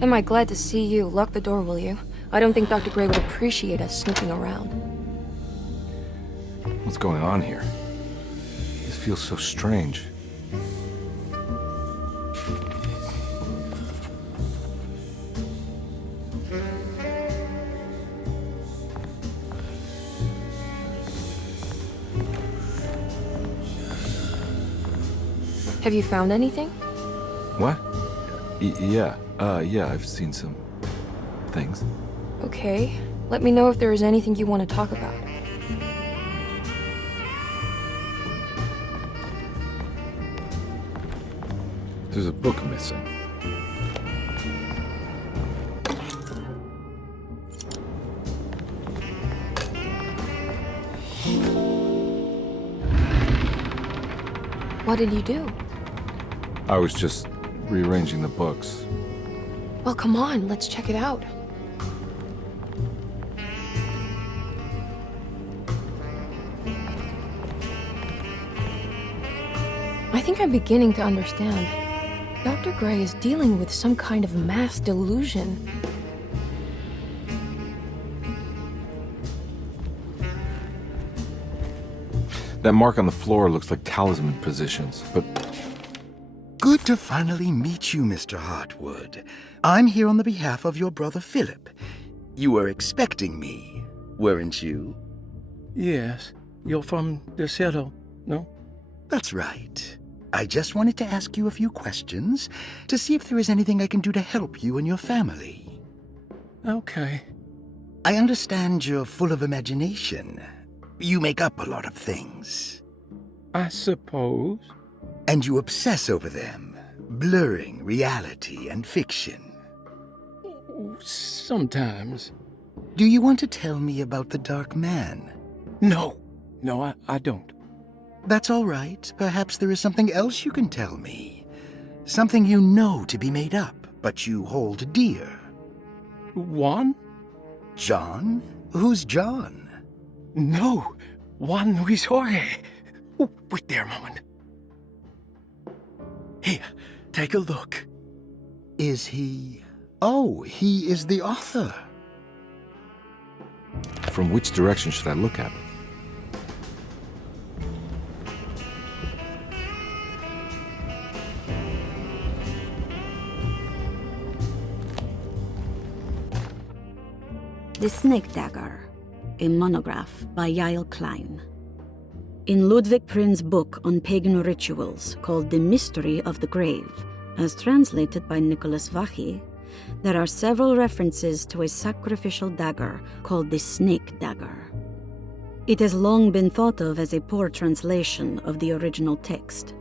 am I glad to see you. Lock the door, will you? I don't think Dr. Gray would appreciate us snooping around. What's going on here? This feels so strange. Have you found anything? What? Yeah, I've seen some things. Okay. Let me know if there is anything you want to talk about. There's a book missing. What did you do? I was just rearranging the books. Well, come on, let's check it out. I think I'm beginning to understand. Dr. Gray is dealing with some kind of mass delusion. That mark on the floor looks like talisman positions, but... Good to finally meet you, Mr. Hartwood. I'm here on the behalf of your brother Philip. You were expecting me, weren't you? Yes. You're from Derceto, no? That's right. I just wanted to ask you a few questions to see if there is anything I can do to help you and your family. Okay. I understand you're full of imagination. You make up a lot of things. I suppose. And you obsess over them, blurring reality and fiction. Sometimes. Do you want to tell me about the Dark Man? No, I don't. That's all right. Perhaps there is something else you can tell me. Something you know to be made up, but you hold dear. Juan? John? Who's John? No, Juan Luis Jorge. Oh, wait there a moment. Here, take a look. Is he... Oh, he is the author. From which direction should I look at? The Snake Dagger, a monograph by Yael Klein. In Ludwig Prin's book on pagan rituals called The Mystery of the Grave, as translated by Nicholas Vachy, there are several references to a sacrificial dagger called the snake dagger. It has long been thought of as a poor translation of the original text,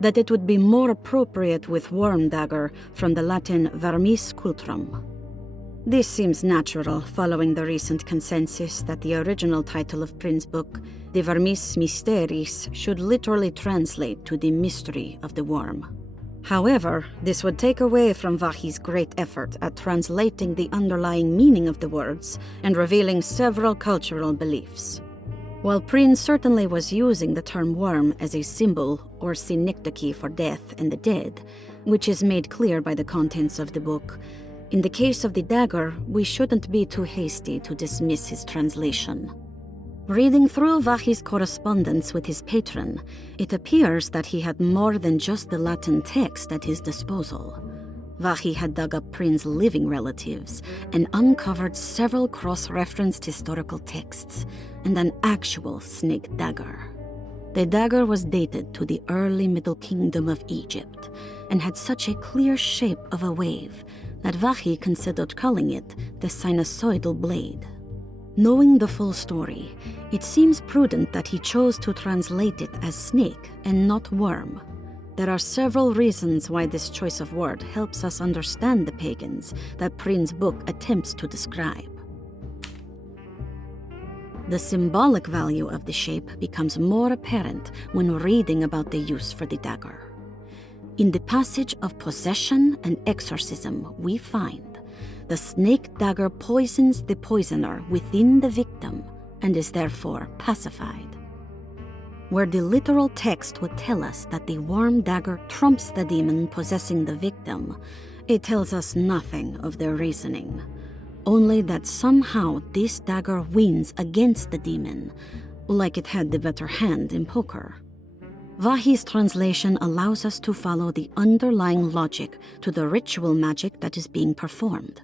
that it would be more appropriate with worm dagger from the Latin vermis cultrum. This seems natural following the recent consensus that the original title of Prynne's book, De Vermis Mysteris, should literally translate to the mystery of the worm. However, this would take away from Vachy's great effort at translating the underlying meaning of the words and revealing several cultural beliefs. While Prynne certainly was using the term worm as a symbol or synecdoche for death and the dead, which is made clear by the contents of the book, in the case of the dagger, we shouldn't be too hasty to dismiss his translation. Reading through Vachy's correspondence with his patron, it appears that he had more than just the Latin text at his disposal. Vachy had dug up Prynne's living relatives and uncovered several cross-referenced historical texts and an actual snake dagger. The dagger was dated to the early Middle Kingdom of Egypt and had such a clear shape of a wave that Vachy considered calling it the sinusoidal blade. Knowing the full story, it seems prudent that he chose to translate it as snake and not worm. There are several reasons why this choice of word helps us understand the pagans that Prynne's book attempts to describe. The symbolic value of the shape becomes more apparent when reading about the use for the dagger. In the passage of possession and exorcism, we find the snake dagger poisons the poisoner within the victim and is therefore pacified. Where the literal text would tell us that the worm dagger trumps the demon possessing the victim, it tells us nothing of their reasoning, only that somehow this dagger wins against the demon, like it had the better hand in poker. Vachy's translation allows us to follow the underlying logic to the ritual magic that is being performed.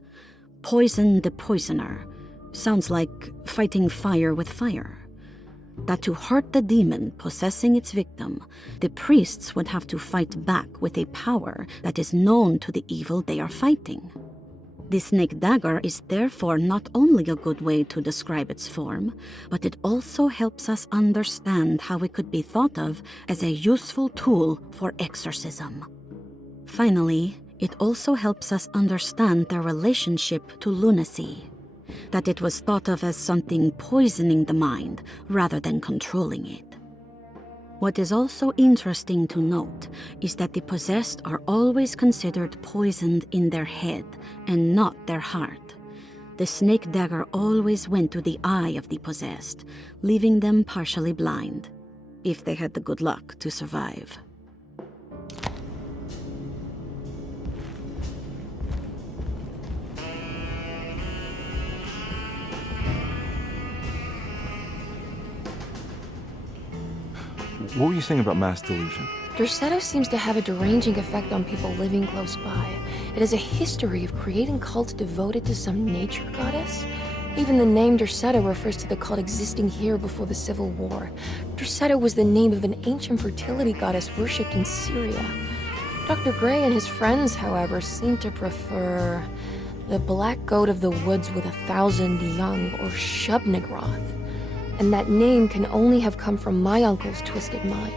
Poison the poisoner sounds like fighting fire with fire. That to hurt the demon possessing its victim, the priests would have to fight back with a power that is known to the evil they are fighting. The snake dagger is therefore not only a good way to describe its form, but it also helps us understand how it could be thought of as a useful tool for exorcism. Finally, it also helps us understand their relationship to lunacy, that it was thought of as something poisoning the mind rather than controlling it. What is also interesting to note is that the possessed are always considered poisoned in their head and not their heart. The snake dagger always went to the eye of the possessed, leaving them partially blind, if they had the good luck to survive. What were you saying about mass delusion? Derceto seems to have a deranging effect on people living close by. It has a history of creating cults devoted to some nature goddess. Even the name Derceto refers to the cult existing here before the Civil War. Derceto was the name of an ancient fertility goddess worshipped in Syria. Dr. Gray and his friends, however, seem to prefer the black goat of the woods with 1,000 young, or Shub-Nigroth. And that name can only have come from my uncle's twisted mind.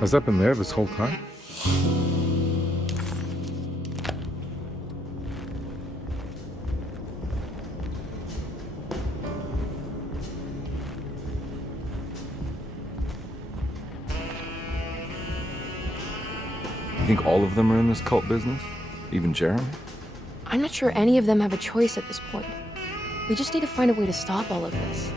Has that been there this whole time? You think all of them are in this cult business? Even Jeremy? I'm not sure any of them have a choice at this point. We just need to find a way to stop all of this.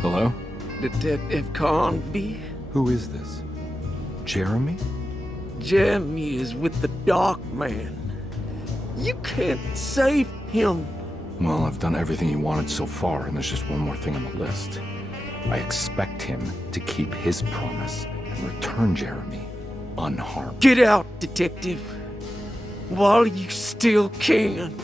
Hello? Detective Carnby? Who is this? Jeremy? Jeremy is with the Dark Man. You can't save him. Well, I've done everything he wanted so far, and there's just one more thing on the list. I expect him to keep his promise and return Jeremy unharmed. Get out, Detective, while you still can.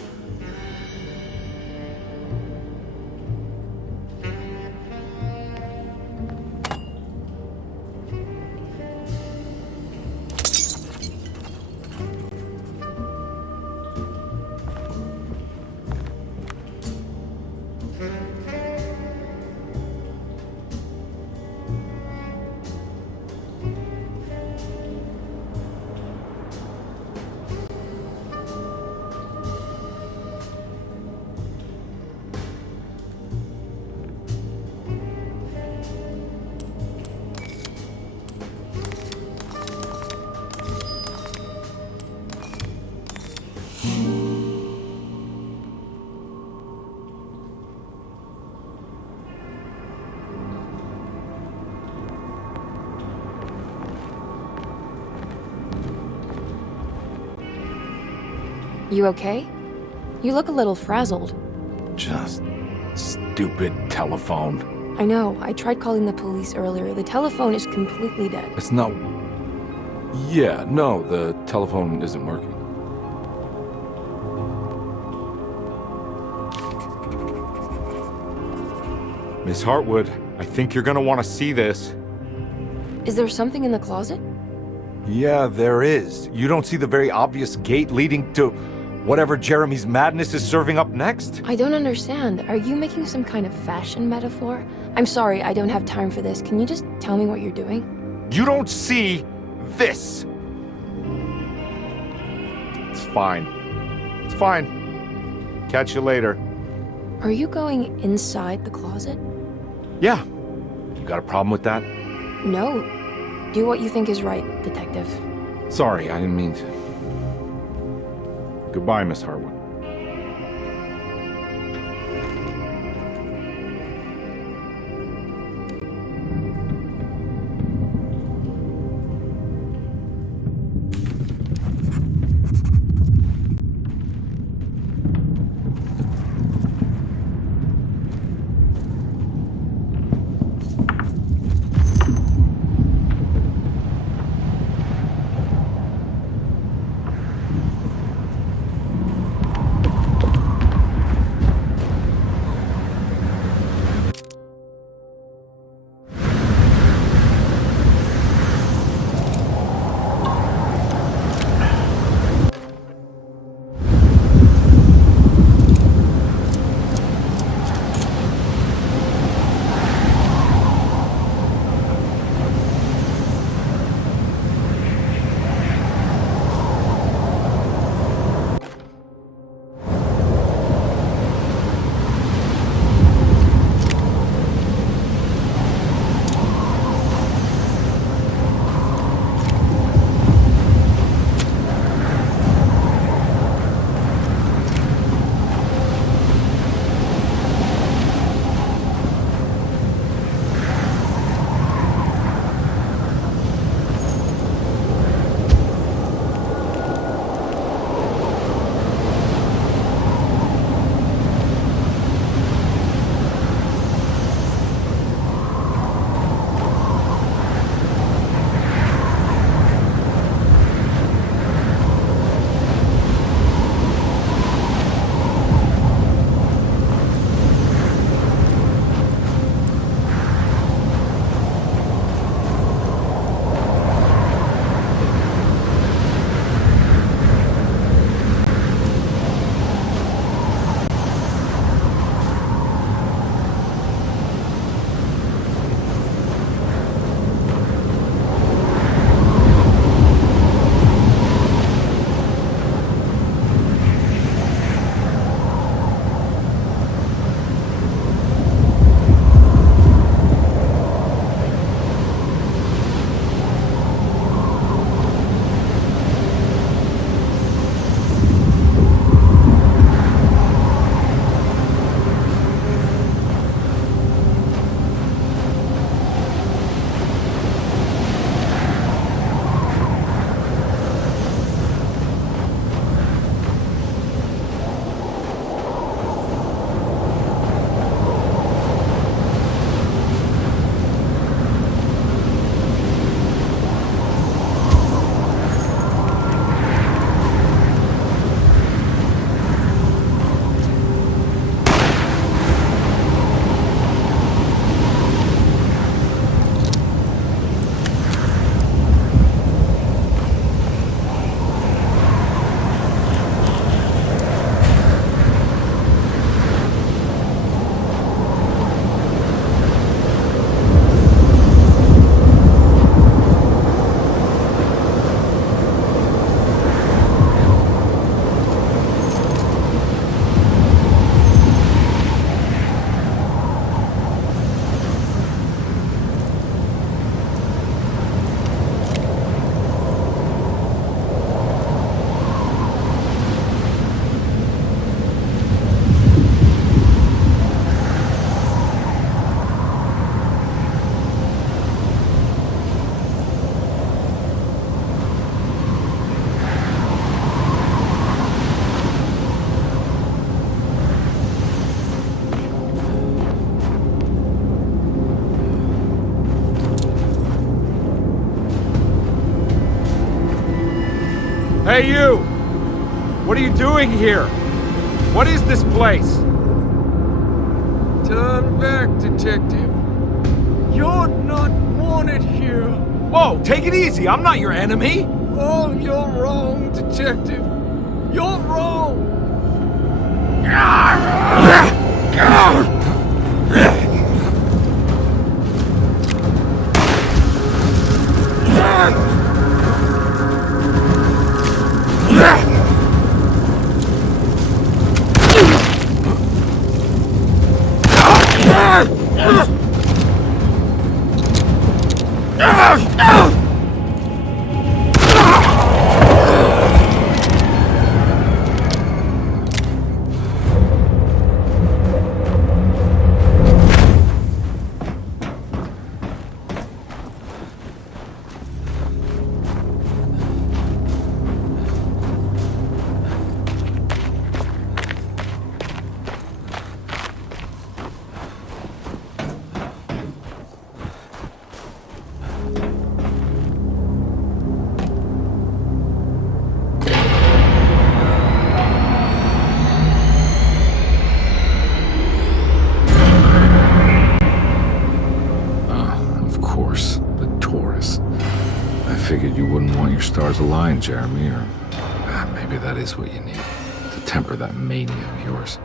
You okay? You look a little frazzled. Just stupid telephone. I know. I tried calling the police earlier. The telephone is completely dead. It's not... Yeah, no, the telephone isn't working. Miss Hartwood, I think you're gonna want to see this. Is there something in the closet? Yeah, there is. You don't see the very obvious gate leading to whatever Jeremy's madness is serving up next? I don't understand. Are you making some kind of fashion metaphor? I'm sorry, I don't have time for this. Can you just tell me what you're doing? You don't see this! It's fine. It's fine. Catch you later. Are you going inside the closet? Yeah. You got a problem with that? No. Do what you think is right, Detective. Sorry, I didn't mean to. Goodbye, Miss Hartwood. Hey, you! What are you doing here? What is this place? Turn back, detective. You're not wanted here. Whoa, take it easy. I'm not your enemy. Oh, you're wrong, detective. You're wrong. I figured you wouldn't want your stars aligned, Jeremy, or maybe that is what you need to temper that mania of yours.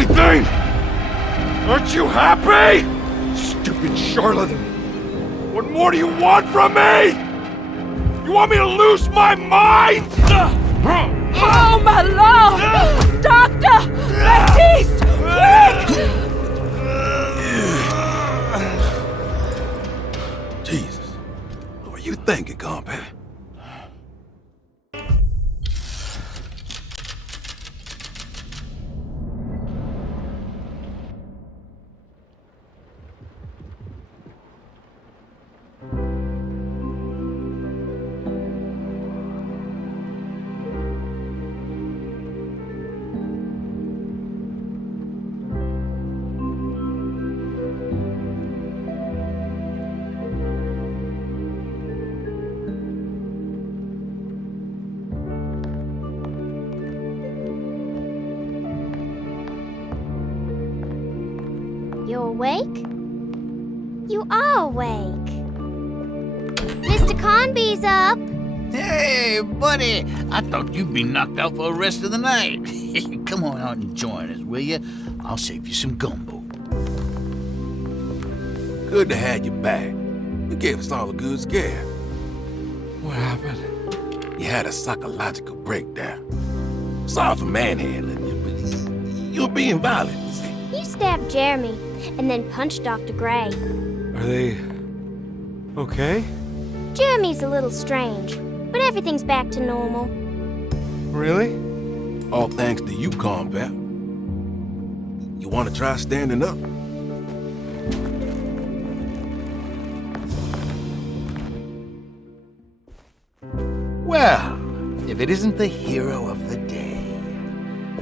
everything? Aren't you happy? Stupid charlatan. What more do you want from me? You want me to lose my mind? Oh, my lord! Doctor! Baptiste! Quick! Jesus. What were you thinking, Carnby? You're awake? You are awake. Mr. Carnby's up. Hey, buddy! I thought you'd be knocked out for the rest of the night. Come on out and join us, will you? I'll save you some gumbo. Good to have you back. You gave us all a good scare. What happened? You had a psychological breakdown. Sorry for manhandling you, but you were being violent, you see. You stabbed Jeremy and then punched Dr. Gray. Are they okay? Jeremy's a little strange, but everything's back to normal. Really? All thanks to you, Carnby. You want to try standing up? Well, if it isn't the hero of the day.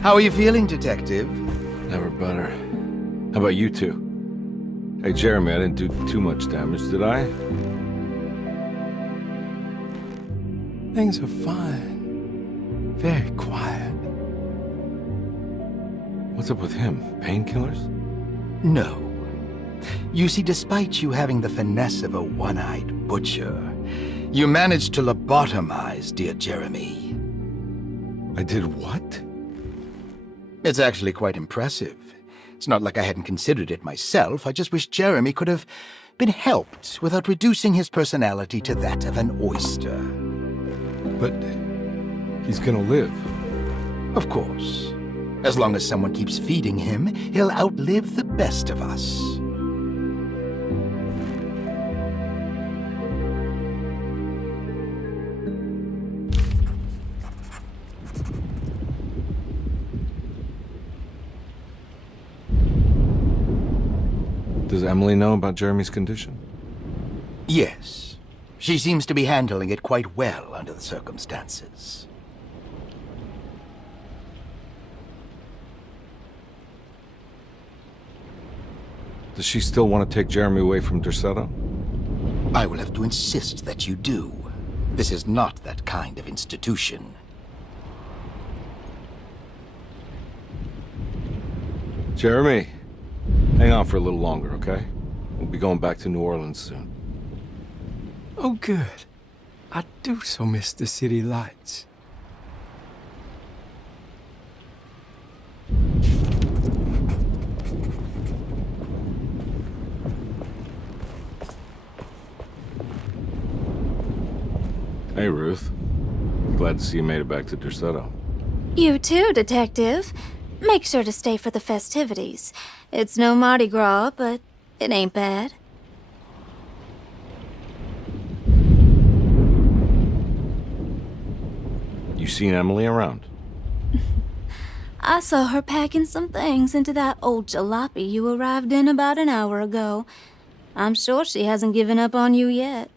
How are you feeling, Detective? Never better. How about you two? Hey, Jeremy, I didn't do too much damage, did I? Things are fine. Very quiet. What's up with him? Painkillers? No. You see, despite you having the finesse of a one-eyed butcher, you managed to lobotomize dear Jeremy. I did what? It's actually quite impressive. It's not like I hadn't considered it myself. I just wish Jeremy could have been helped without reducing his personality to that of an oyster. But he's gonna live. Of course. As long as someone keeps feeding him, he'll outlive the best of us. Does Emily know about Jeremy's condition? Yes. She seems to be handling it quite well under the circumstances. Does she still want to take Jeremy away from Derceto? I will have to insist that you do. This is not that kind of institution. Jeremy, hang on for a little longer, okay? We'll be going back to New Orleans soon. Oh, good. I do so miss the city lights. Hey, Ruth. Glad to see you made it back to Derceto. You too, Detective. Make sure to stay for the festivities. It's no Mardi Gras, but it ain't bad. You seen Emily around? I saw her packing some things into that old jalopy you arrived in about an hour ago. I'm sure she hasn't given up on you yet.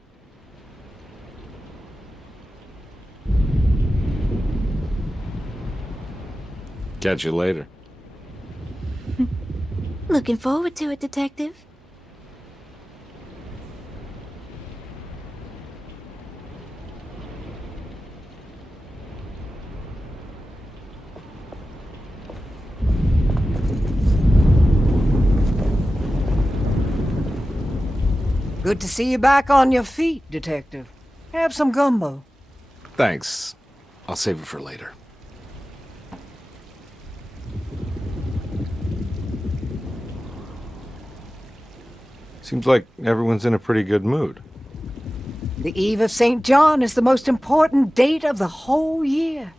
Catch you later. Looking forward to it, Detective. Good to see you back on your feet, Detective. Have some gumbo. Thanks. I'll save it for later. Seems like everyone's in a pretty good mood. The Eve of St. John is the most important date of the whole year.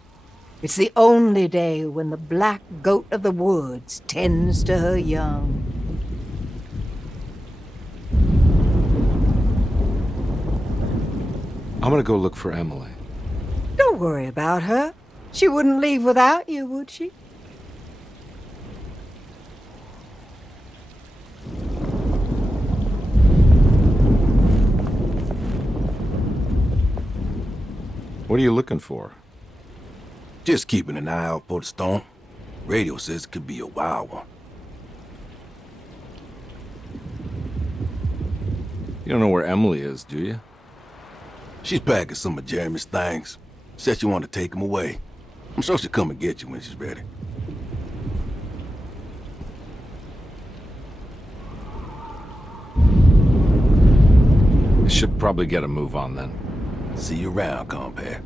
It's the only day when the black goat of the woods tends to her young. I'm gonna go look for Emily. Don't worry about her. She wouldn't leave without you, would she? What are you looking for? Just keeping an eye out for the storm. Radio says it could be a wild one. You don't know where Emily is, do you? She's packing some of Jeremy's things. Said she wanted to take them away. I'm sure she'll come and get you when she's ready. I should probably get a move on then. See you around, compare.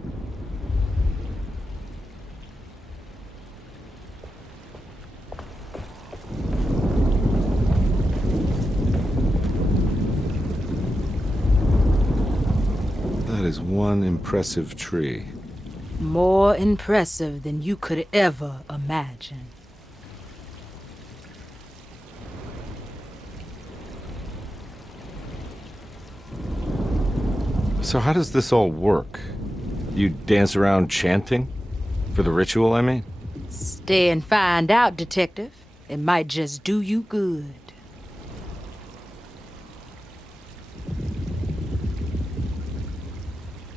That is one impressive tree. More impressive than you could ever imagine. So how does this all work? You dance around chanting? For the ritual, I mean? Stay and find out, Detective. It might just do you good.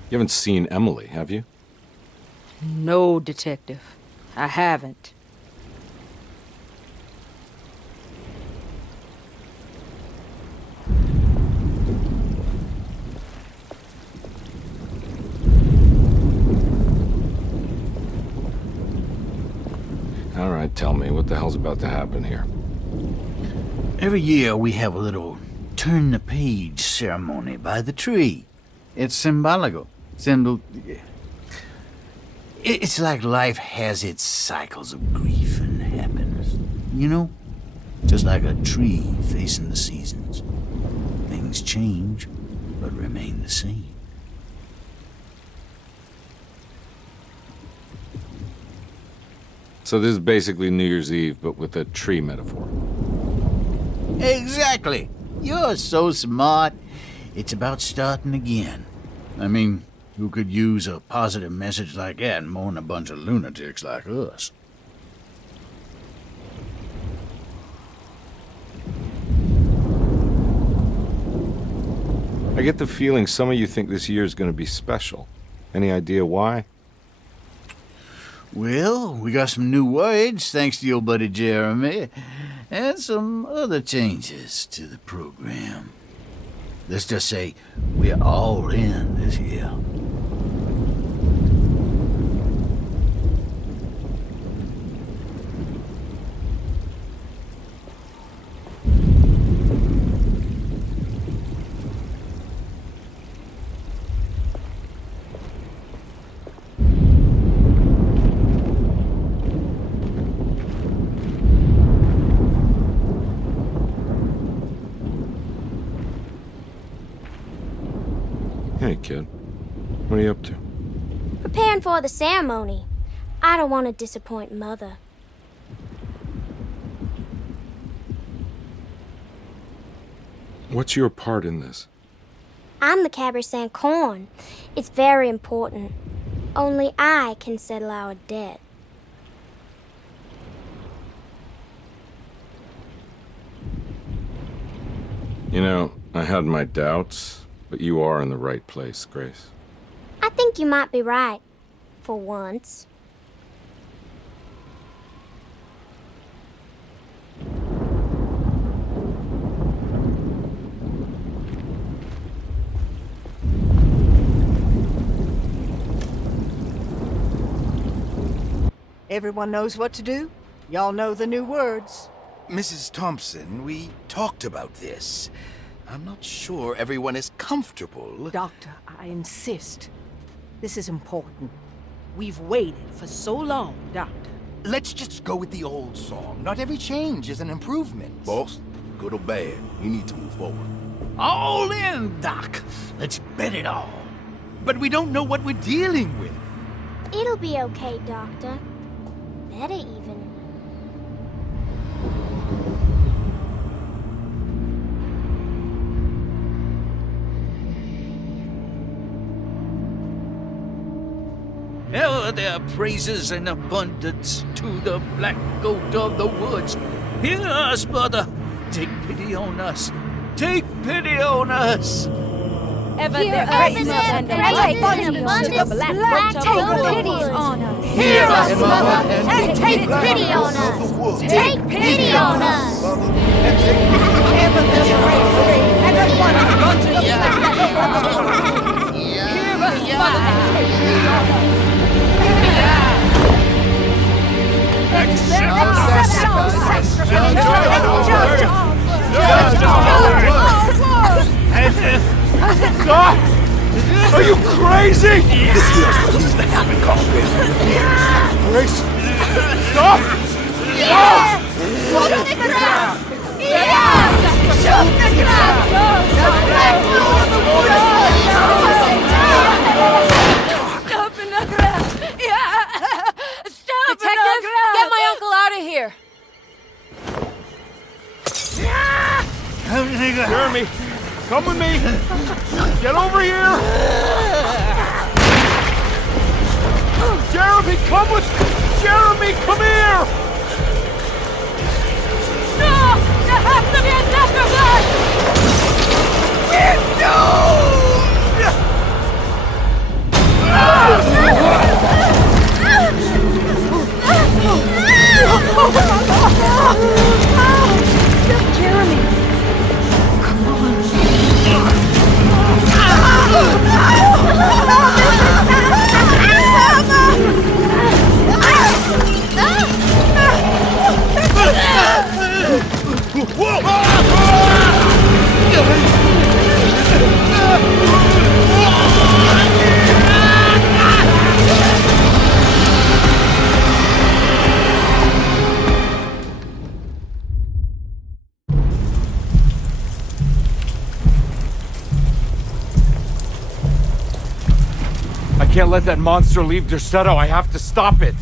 You haven't seen Emily, have you? No, Detective. I haven't. All right, tell me, what the hell's about to happen here? Every year we have a little turn-the-page ceremony by the tree. It's symbolical. It's like life has its cycles of grief and happiness. You know? Just like a tree facing the seasons. Things change, but remain the same. So this is basically New Year's Eve, but with a tree metaphor. Exactly. You're so smart. It's about starting again. I mean, who could use a positive message like that more than a bunch of lunatics like us? I get the feeling some of you think this year is going to be special. Any idea why? Well, we got some new words, thanks to your buddy Jeremy, and some other changes to the program. Let's just say we're all in this year. Hey, kid. What are you up to? Preparing for the ceremony. I don't want to disappoint Mother. What's your part in this? I'm the Cabaret Saint Corn. It's very important. Only I can settle our debt. You know, I had my doubts, but you are in the right place, Grace. I think you might be right. For once. Everyone knows what to do? Y'all know the new words. Mrs. Thompson, we talked about this. I'm not sure everyone is comfortable. Doctor, I insist. This is important. We've waited for so long, Doctor. Let's just go with the old song. Not every change is an improvement. Boss, Good or bad, we need to move forward. All in, Doc. Let's bet it all. But we don't know what we're dealing with. It'll be okay, Doctor. Better even. Ever there are praises and abundance to the black goat of the woods. Hear us, mother. Take pity on us. Take pity on us. Ever there praises and abundance to the black goat of the woods. Hear us, Mother, and take pity on us. Take pity on us. Ever there praises and abundance to the black goat of the woods. Hear us, Mother, and take pity on us. Stop! Are you crazy? This here's what needs to happen, Carnby. Grace! Stop! Stop! Shoot the ground! Shoot the ground! Stop in the ground! Stop! Detective, get my uncle out of here. Jeremy, come with me. Get over here. Jeremy, come with. Jeremy, come here. No! There has to be another one! We're Jeremy. I can't let that monster leave Derceto. I have to stop it.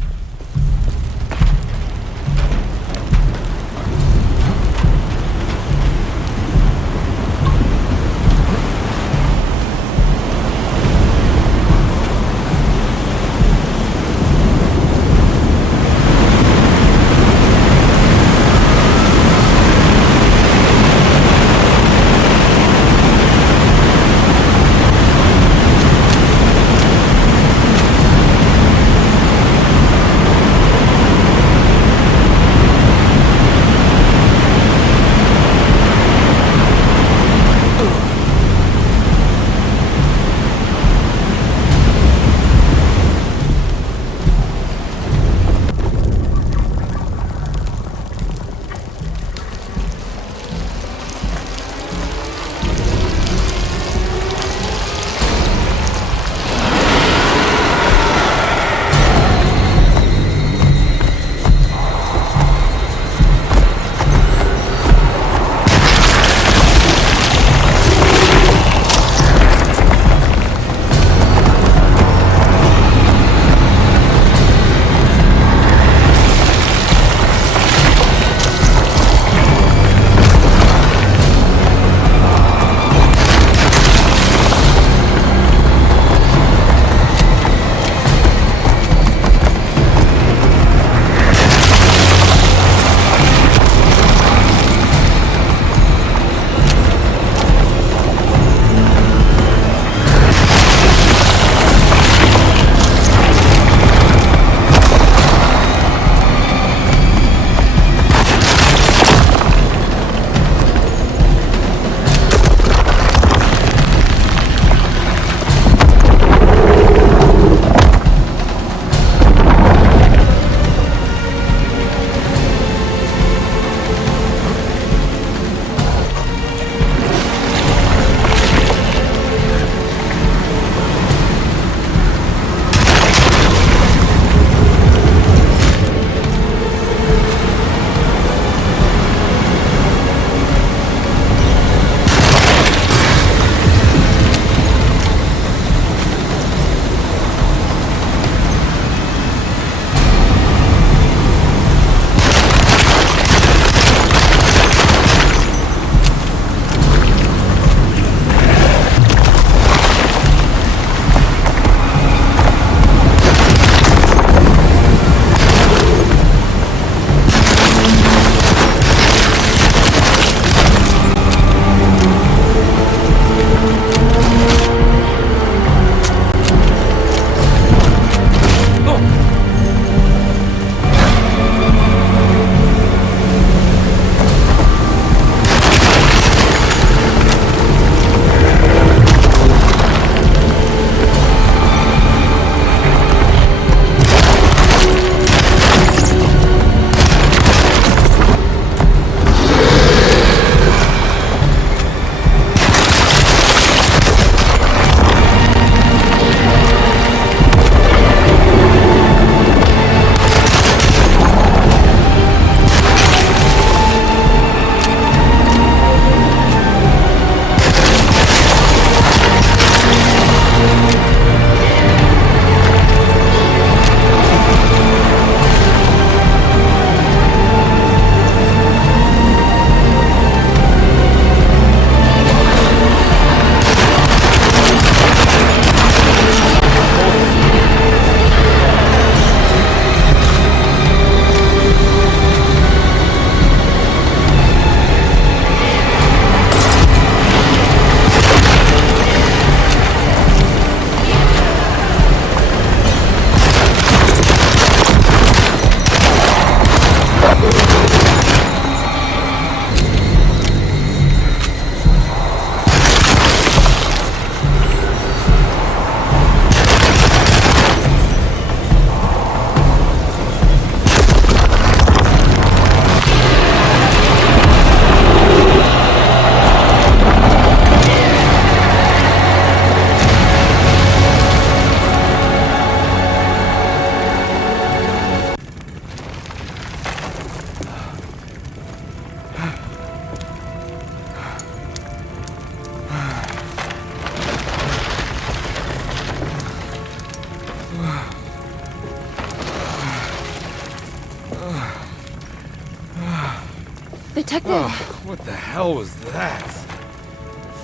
Detective! Oh, what the hell was that?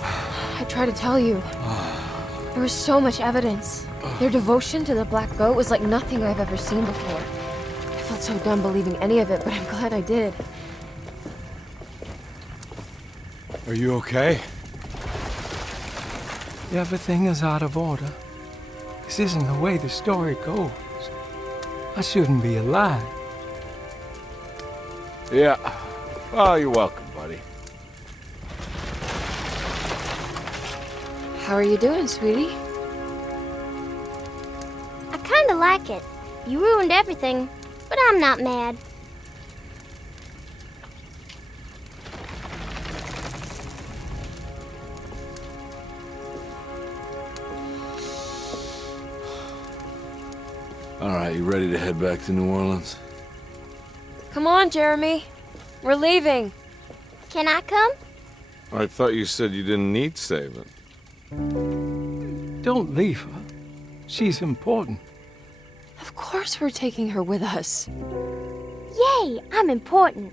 I tried to tell you. There was so much evidence. Their devotion to the Black Goat was like nothing I've ever seen before. I felt so dumb believing any of it, but I'm glad I did. Are you okay? Everything is out of order. This isn't the way the story goes. I shouldn't be alive. Yeah. Well, you're welcome, buddy. How are you doing, sweetie? I kinda like it. You ruined everything, but I'm not mad. All right, you ready to head back to New Orleans? Come on, Jeremy. We're leaving. Can I come? I thought you said you didn't need saving. Don't leave her. She's important. Of course we're taking her with us. Yay, I'm important.